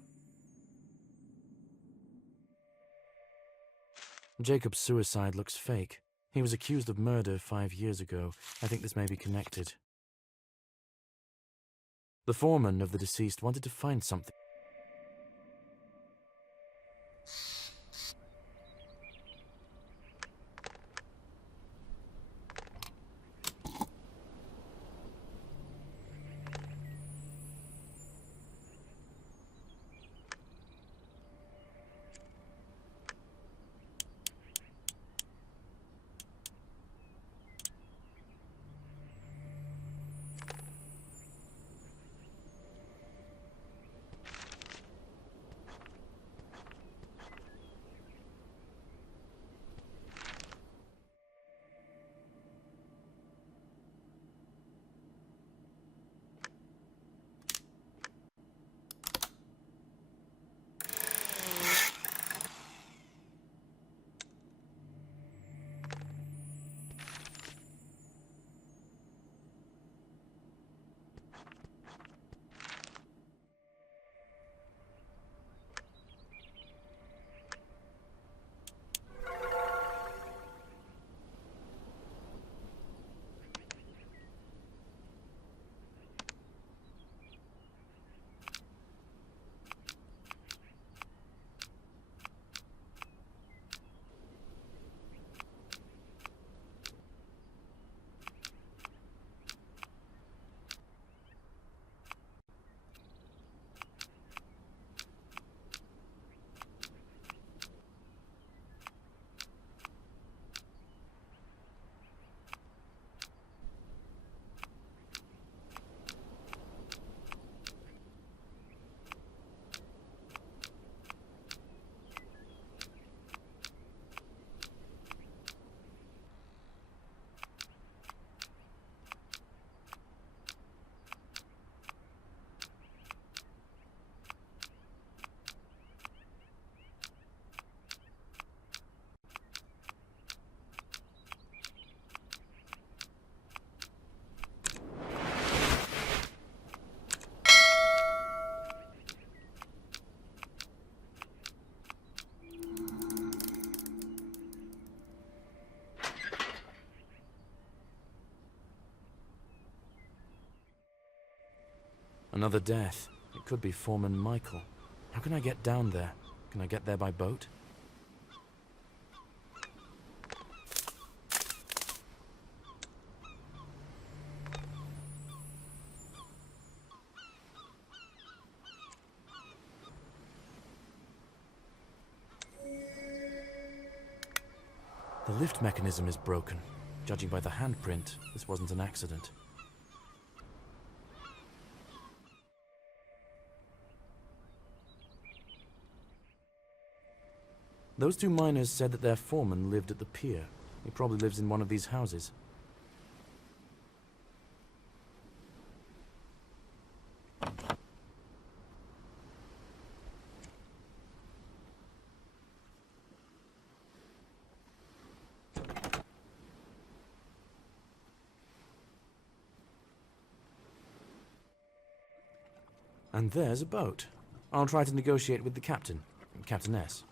Jacob's suicide looks fake. He was accused of murder 5 years ago. I think this may be connected. The foreman of the deceased wanted to find something. Another death. It could be Foreman Michael. How can I get down there? Can I get there by boat? The lift mechanism is broken. Judging by the handprint, this wasn't an accident. Those two miners said that their foreman lived at the pier. He probably lives in one of these houses. And there's a boat. I'll try to negotiate with the captain, Captainess.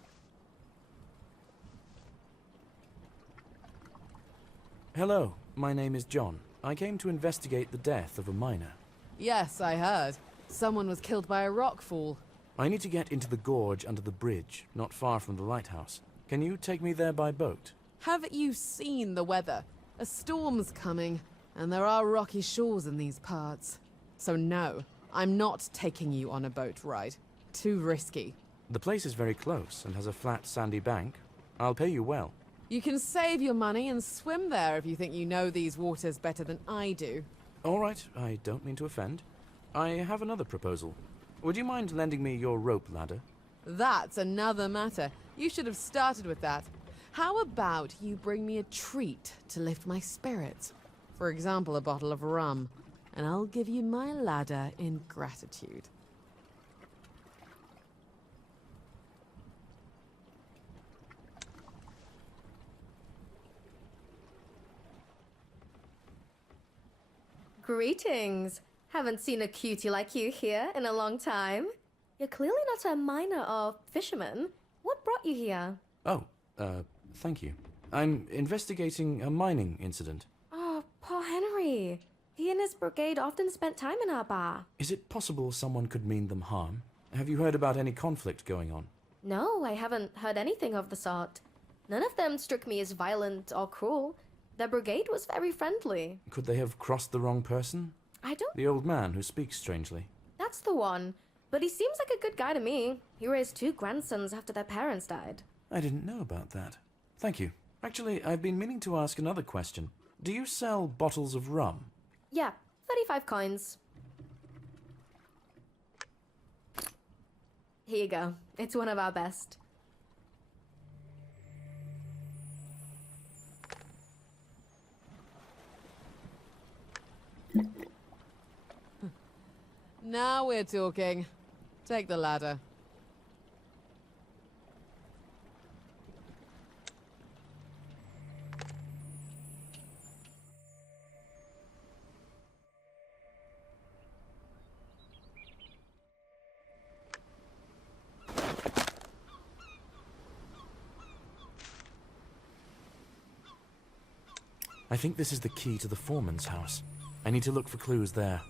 Hello, my name is John. I came to investigate the death of a miner. Yes, I heard. Someone was killed by a rockfall. I need to get into the gorge under the bridge, not far from the lighthouse. Can you take me there by boat? Haven't you seen the weather? A storm's coming, and there are rocky shores in these parts. So no, I'm not taking you on a boat ride. Too risky. The place is very close and has a flat, sandy bank. I'll pay you well. You can save your money and swim there if you think you know these waters better than I do. All right, I don't mean to offend. I have another proposal. Would you mind lending me your rope ladder? That's another matter. You should have started with that. How about you bring me a treat to lift my spirits? For example, a bottle of rum. And I'll give you my ladder in gratitude. Greetings. Haven't seen a cutie like you here in a long time. You're clearly not a miner or fisherman. What brought you here? Oh, thank you. I'm investigating a mining incident. Oh, poor Henry. He and his brigade often spent time in our bar. Is it possible someone could mean them harm? Have you heard about any conflict going on? No, I haven't heard anything of the sort. None of them struck me as violent or cruel. The brigade was very friendly. Could they have crossed the wrong person? I don't... The old man who speaks strangely. That's the one. But he seems like a good guy to me. He raised 2 grandsons after their parents died. I didn't know about that. Thank you. Actually, I've been meaning to ask another question. Do you sell bottles of rum? Yeah, 35 coins. Here you go. It's one of our best. Now we're talking. Take the ladder. I think this is the key to the foreman's house. I need to look for clues there.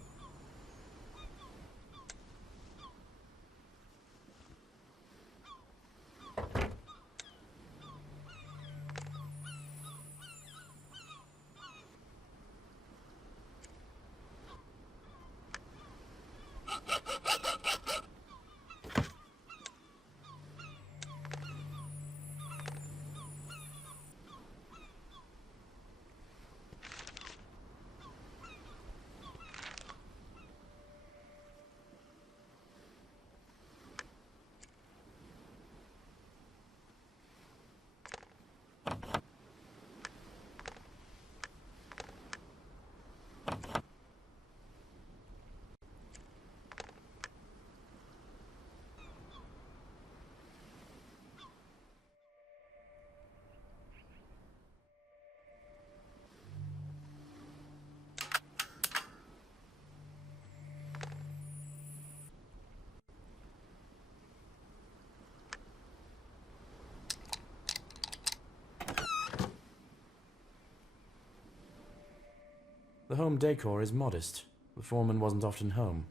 The home decor is modest. The foreman wasn't often home.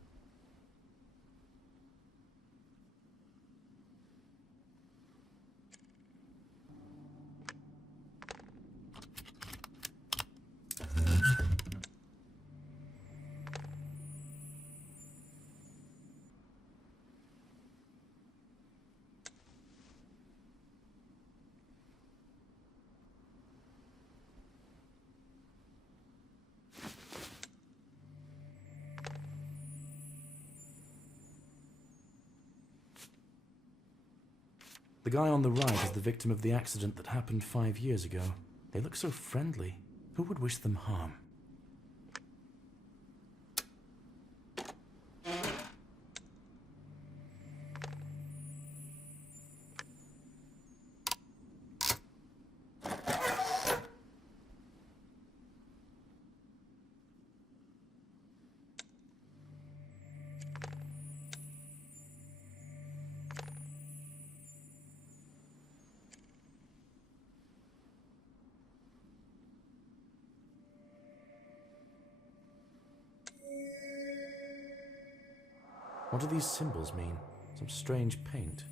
The guy on the right is the victim of the accident that happened 5 years ago. They look so friendly. Who would wish them harm? What do these symbols mean? Some strange paint.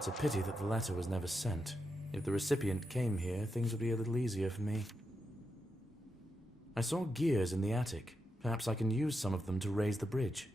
It's a pity that the letter was never sent. If the recipient came here, things would be a little easier for me. I saw gears in the attic. Perhaps I can use some of them to raise the bridge.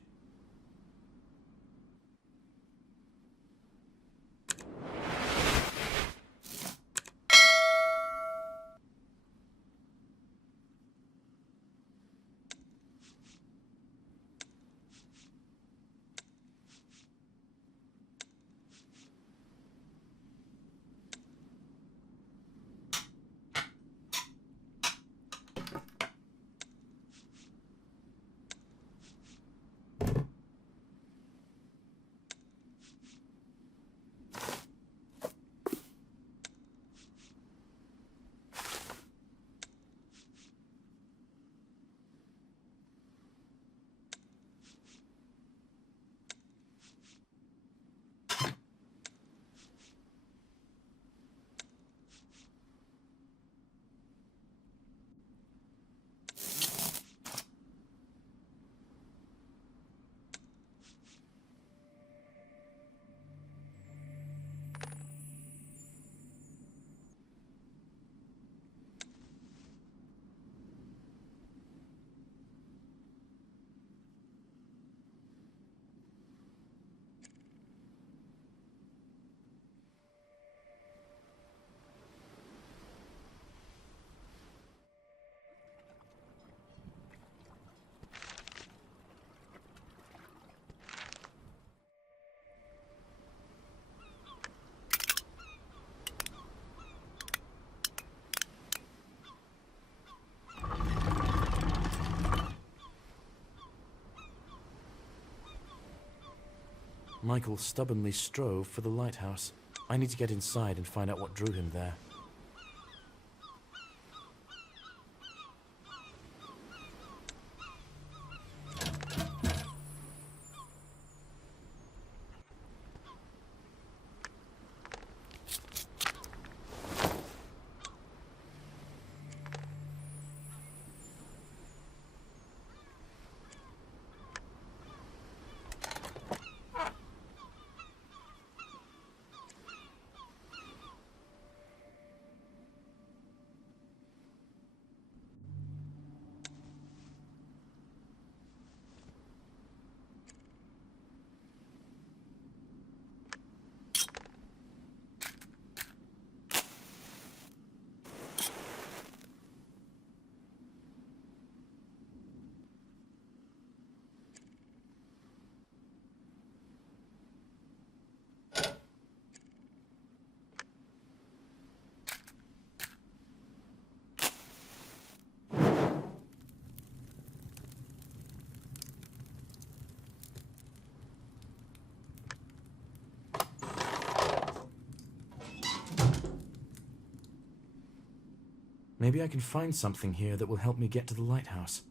Michael stubbornly strove for the lighthouse. I need to get inside and find out what drew him there. Maybe I can find something here that will help me get to the lighthouse.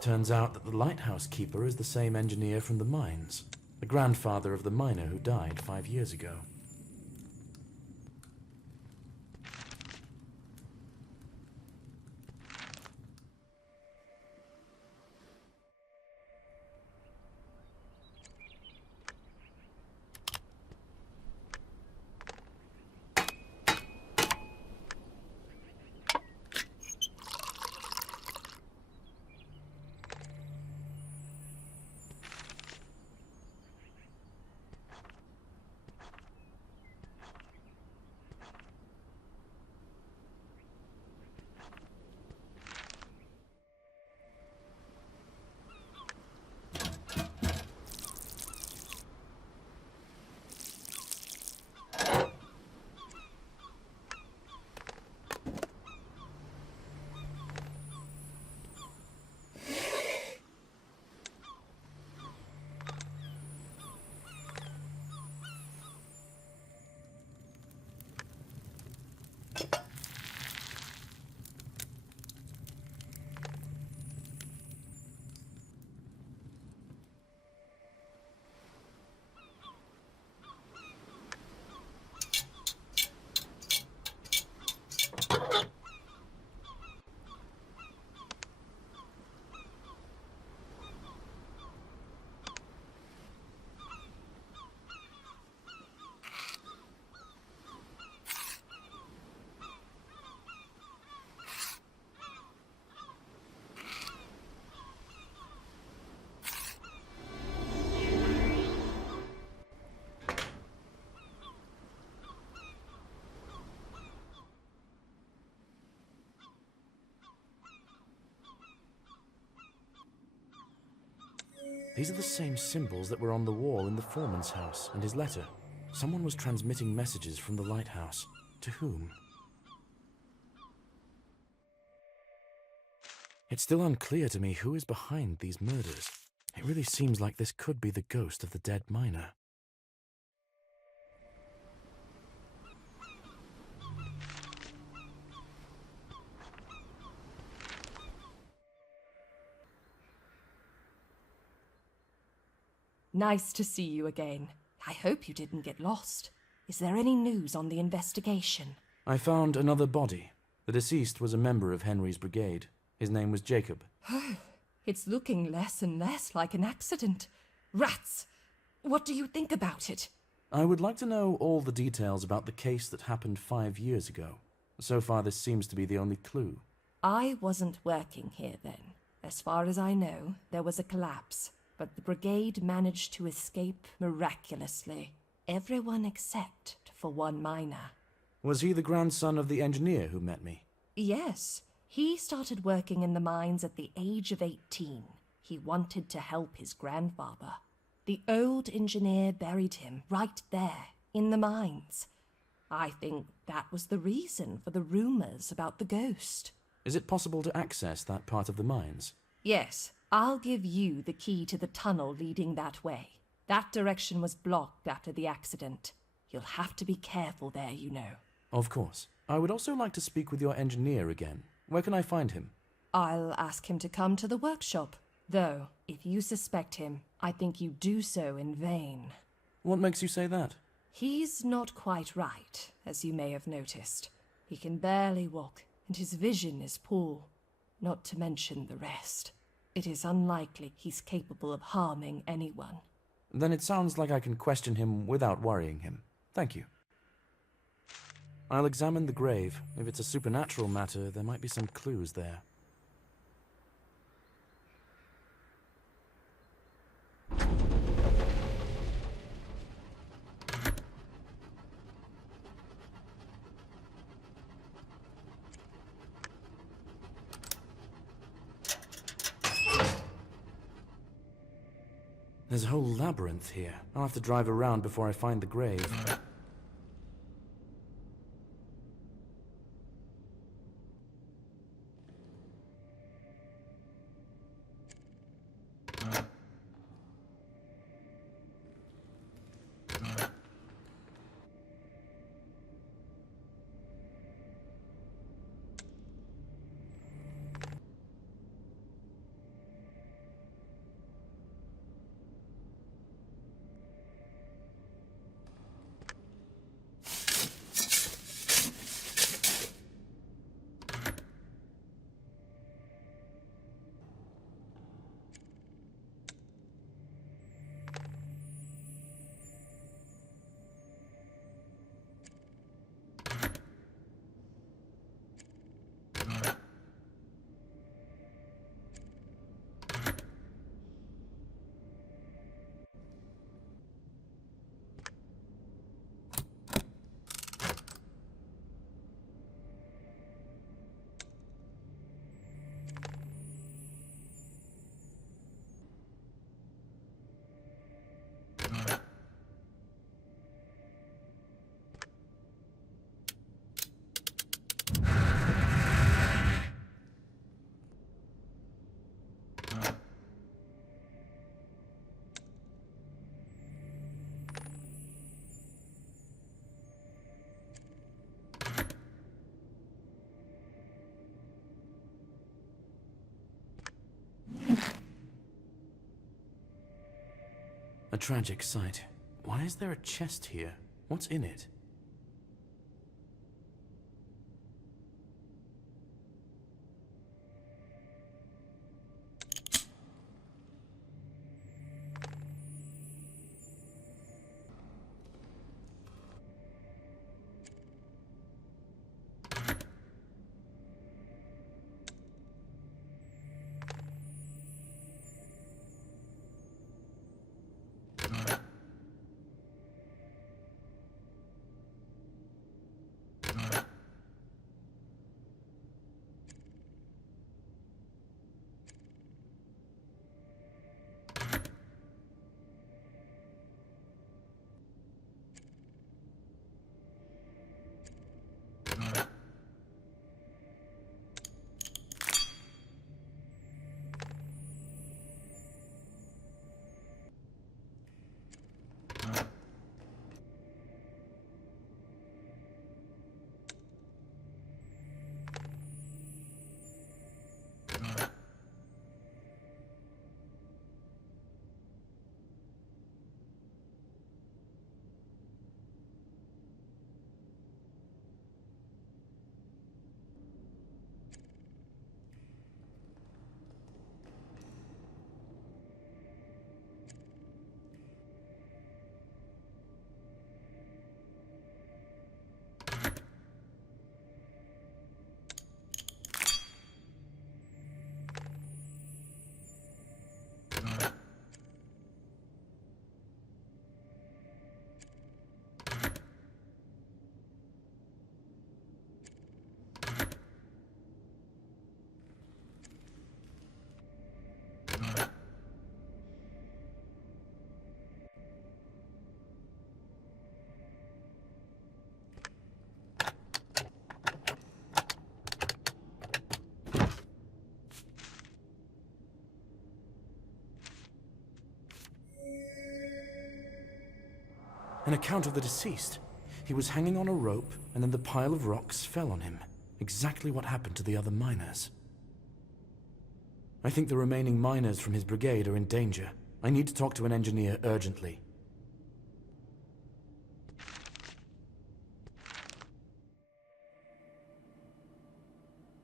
Turns out that the lighthouse keeper is the same engineer from the mines, the grandfather of the miner who died 5 years ago. These are the same symbols that were on the wall in the foreman's house and his letter. Someone was transmitting messages from the lighthouse. To whom? It's still unclear to me who is behind these murders. It really seems like this could be the ghost of the dead miner. Nice to see you again. I hope you didn't get lost. Is there any news on the investigation? I found another body. The deceased was a member of Henry's brigade. His name was Jacob. It's looking less and less like an accident. Rats! What do you think about it? I would like to know all the details about the case that happened 5 years ago. So far, this seems to be the only clue. I wasn't working here then. As far as I know, there was a collapse, but the brigade managed to escape miraculously. Everyone except for one miner. Was he the grandson of the engineer who met me? Yes. He started working in the mines at the age of 18. He wanted to help his grandfather. The old engineer buried him right there, in the mines. I think that was the reason for the rumors about the ghost. Is it possible to access that part of the mines? Yes, I'll give you the key to the tunnel leading that way. That direction was blocked after the accident. You'll have to be careful there, you know. Of course. I would also like to speak with your engineer again. Where can I find him? I'll ask him to come to the workshop. Though, if you suspect him, I think you do so in vain. What makes you say that? He's not quite right, as you may have noticed. He can barely walk, and his vision is poor. Not to mention the rest. It is unlikely he's capable of harming anyone. Then it sounds like I can question him without worrying him. Thank you. I'll examine the grave. If it's a supernatural matter, there might be some clues there. There's a whole labyrinth here. I'll have to drive around before I find the grave. A tragic sight. Why is there a chest here? What's in it? An account of the deceased. He was hanging on a rope, and then the pile of rocks fell on him. Exactly what happened to the other miners. I think the remaining miners from his brigade are in danger. I need to talk to an engineer urgently.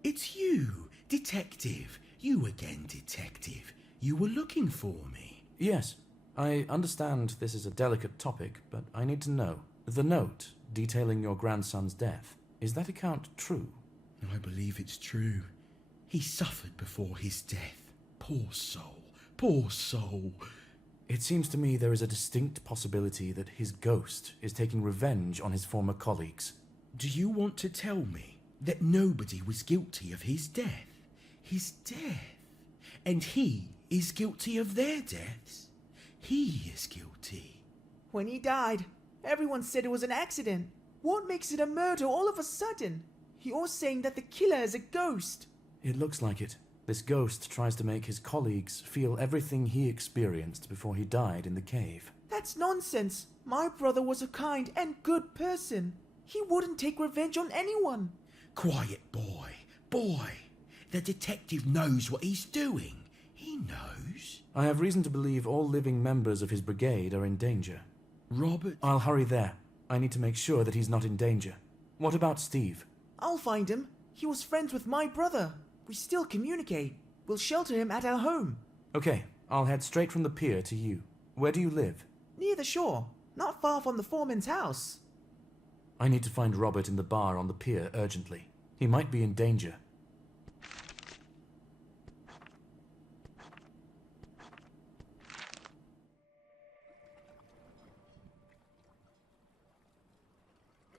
It's you, Detective. You again, Detective. You were looking for me. Yes, I understand this is a delicate topic, but I need to know. The note detailing your grandson's death, is that account true? I believe it's true. He suffered before his death. Poor soul. Poor soul. It seems to me there is a distinct possibility that his ghost is taking revenge on his former colleagues. Do you want to tell me that nobody was guilty of his death? His death. And he is guilty of their deaths? He is guilty. When he died, everyone said it was an accident. What makes it a murder all of a sudden? You're saying that the killer is a ghost. It looks like it. This ghost tries to make his colleagues feel everything he experienced before he died in the cave. That's nonsense. My brother was a kind and good person. He wouldn't take revenge on anyone. Quiet, boy. Boy. The detective knows what he's doing. He knows. I have reason to believe all living members of his brigade are in danger. Robert? I'll hurry there. I need to make sure that he's not in danger. What about Steve? I'll find him. He was friends with my brother. We still communicate. We'll shelter him at our home. Okay, I'll head straight from the pier to you. Where do you live? Near the shore, not far from the foreman's house. I need to find Robert in the bar on the pier urgently. He might be in danger.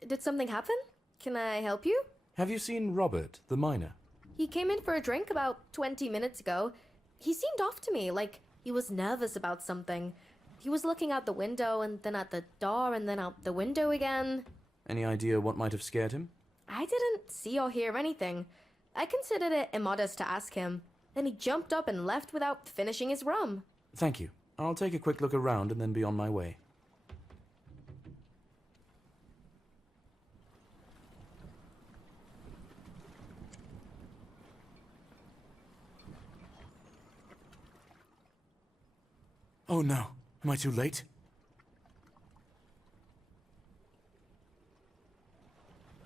Did something happen? Can I help you? Have you seen Robert, the miner? He came in for a drink about 20 minutes ago. He seemed off to me, like he was nervous about something. He was looking out the window and then at the door and then out the window again. Any idea what might have scared him? I didn't see or hear anything. I considered it immodest to ask him. Then he jumped up and left without finishing his rum. Thank you. I'll take a quick look around and then be on my way. Oh no, Am I too late?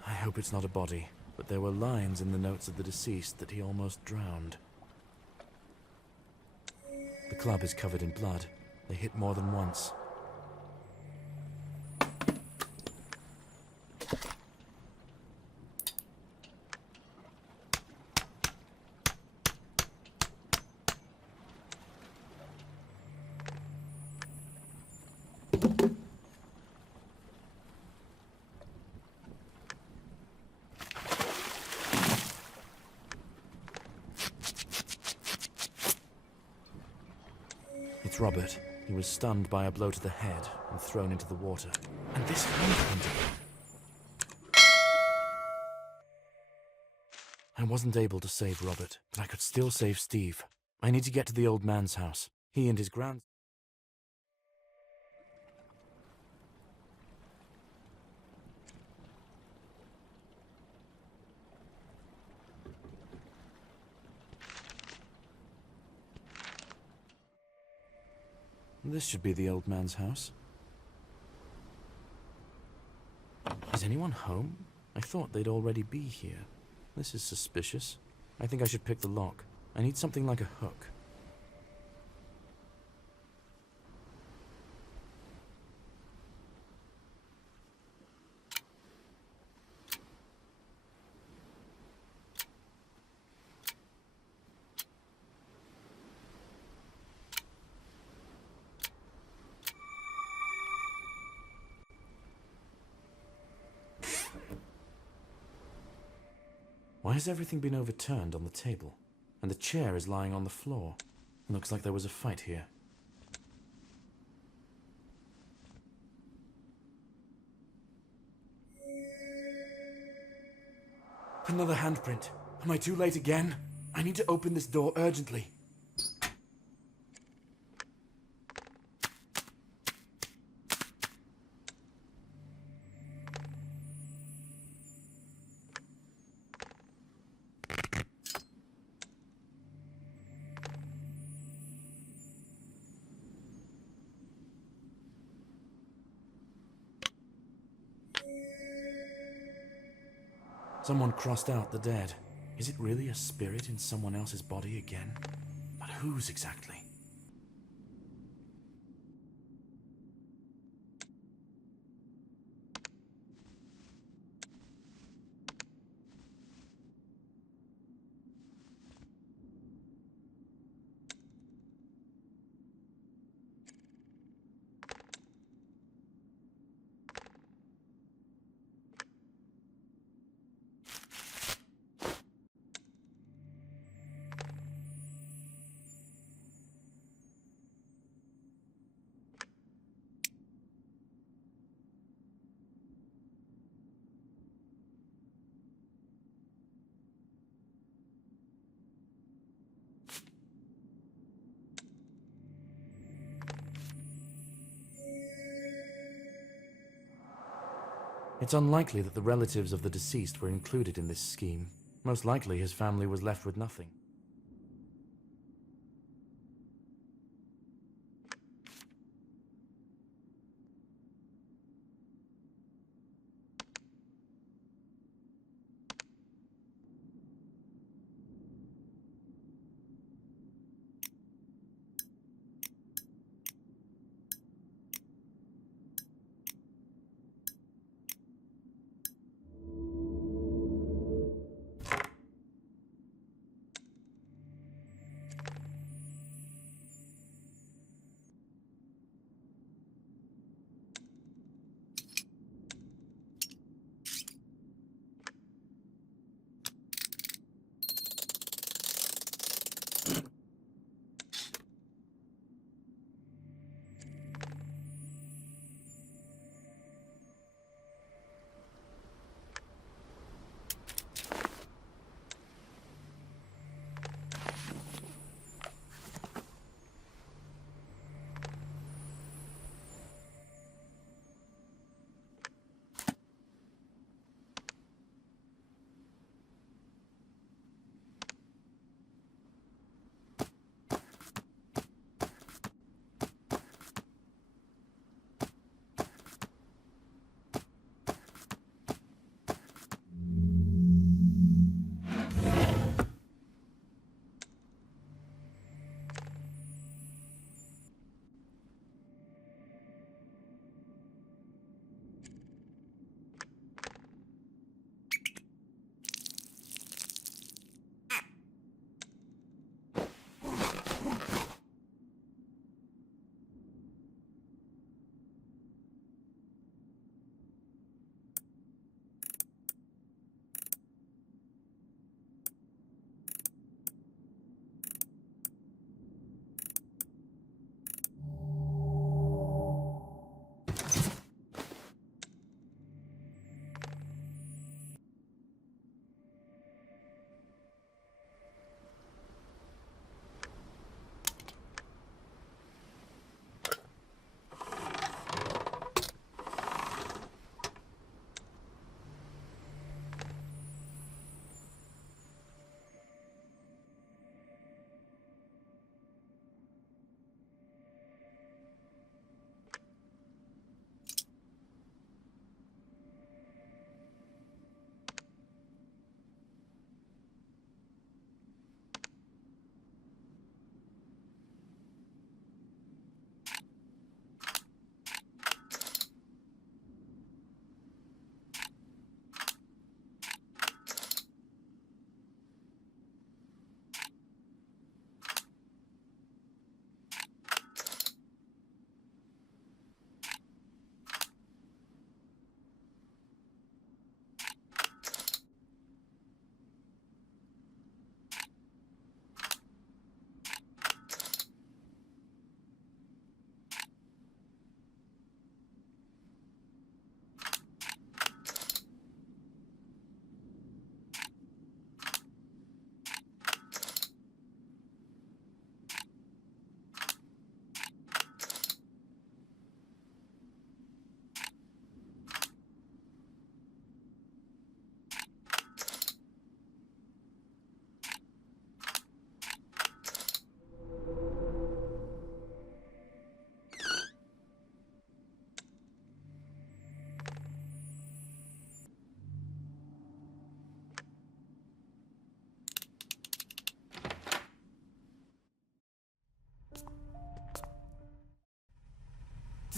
I hope it's not a body, but there were lines in the notes of the deceased that he almost drowned. The club is covered in blood. They hit more than once. It's Robert. He was stunned by a blow to the head and thrown into the water. And this handprint again. I wasn't able to save Robert, but I could still save Steve. I need to get to the old man's house. He and his grand... This should be the old man's house. Is anyone home? I thought they'd already be here. This is suspicious. I think I should pick the lock. I need something like a hook. Why has everything been overturned on the table? And the chair is lying on the floor. It looks like there was a fight here. Another handprint. Am I too late again? I need to open this door urgently. Someone crossed out the dead. Is it really a spirit in someone else's body again? But whose exactly? It's unlikely that the relatives of the deceased were included in this scheme. Most likely his family was left with nothing.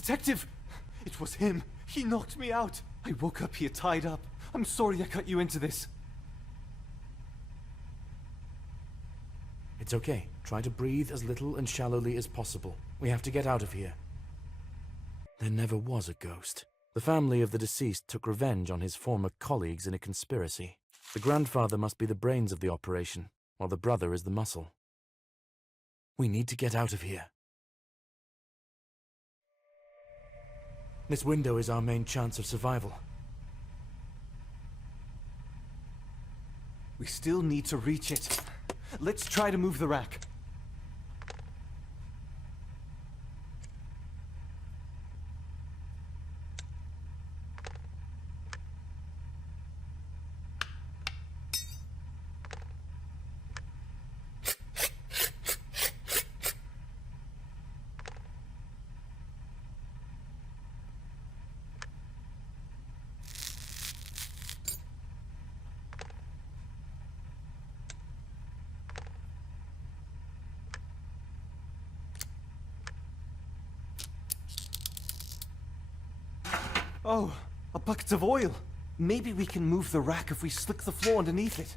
Detective! It was him. He knocked me out. I woke up here tied up. I'm sorry I cut you into this. It's okay. Try to breathe as little and shallowly as possible. We have to get out of here. There never was a ghost. The family of the deceased took revenge on his former colleagues in a conspiracy. The grandfather must be the brains of the operation, while the brother is the muscle. We need to get out of here. This window is our main chance of survival. We still need to reach it. Let's try to move the rack. Oh, a bucket of oil. Maybe we can move the rack if we slick the floor underneath it.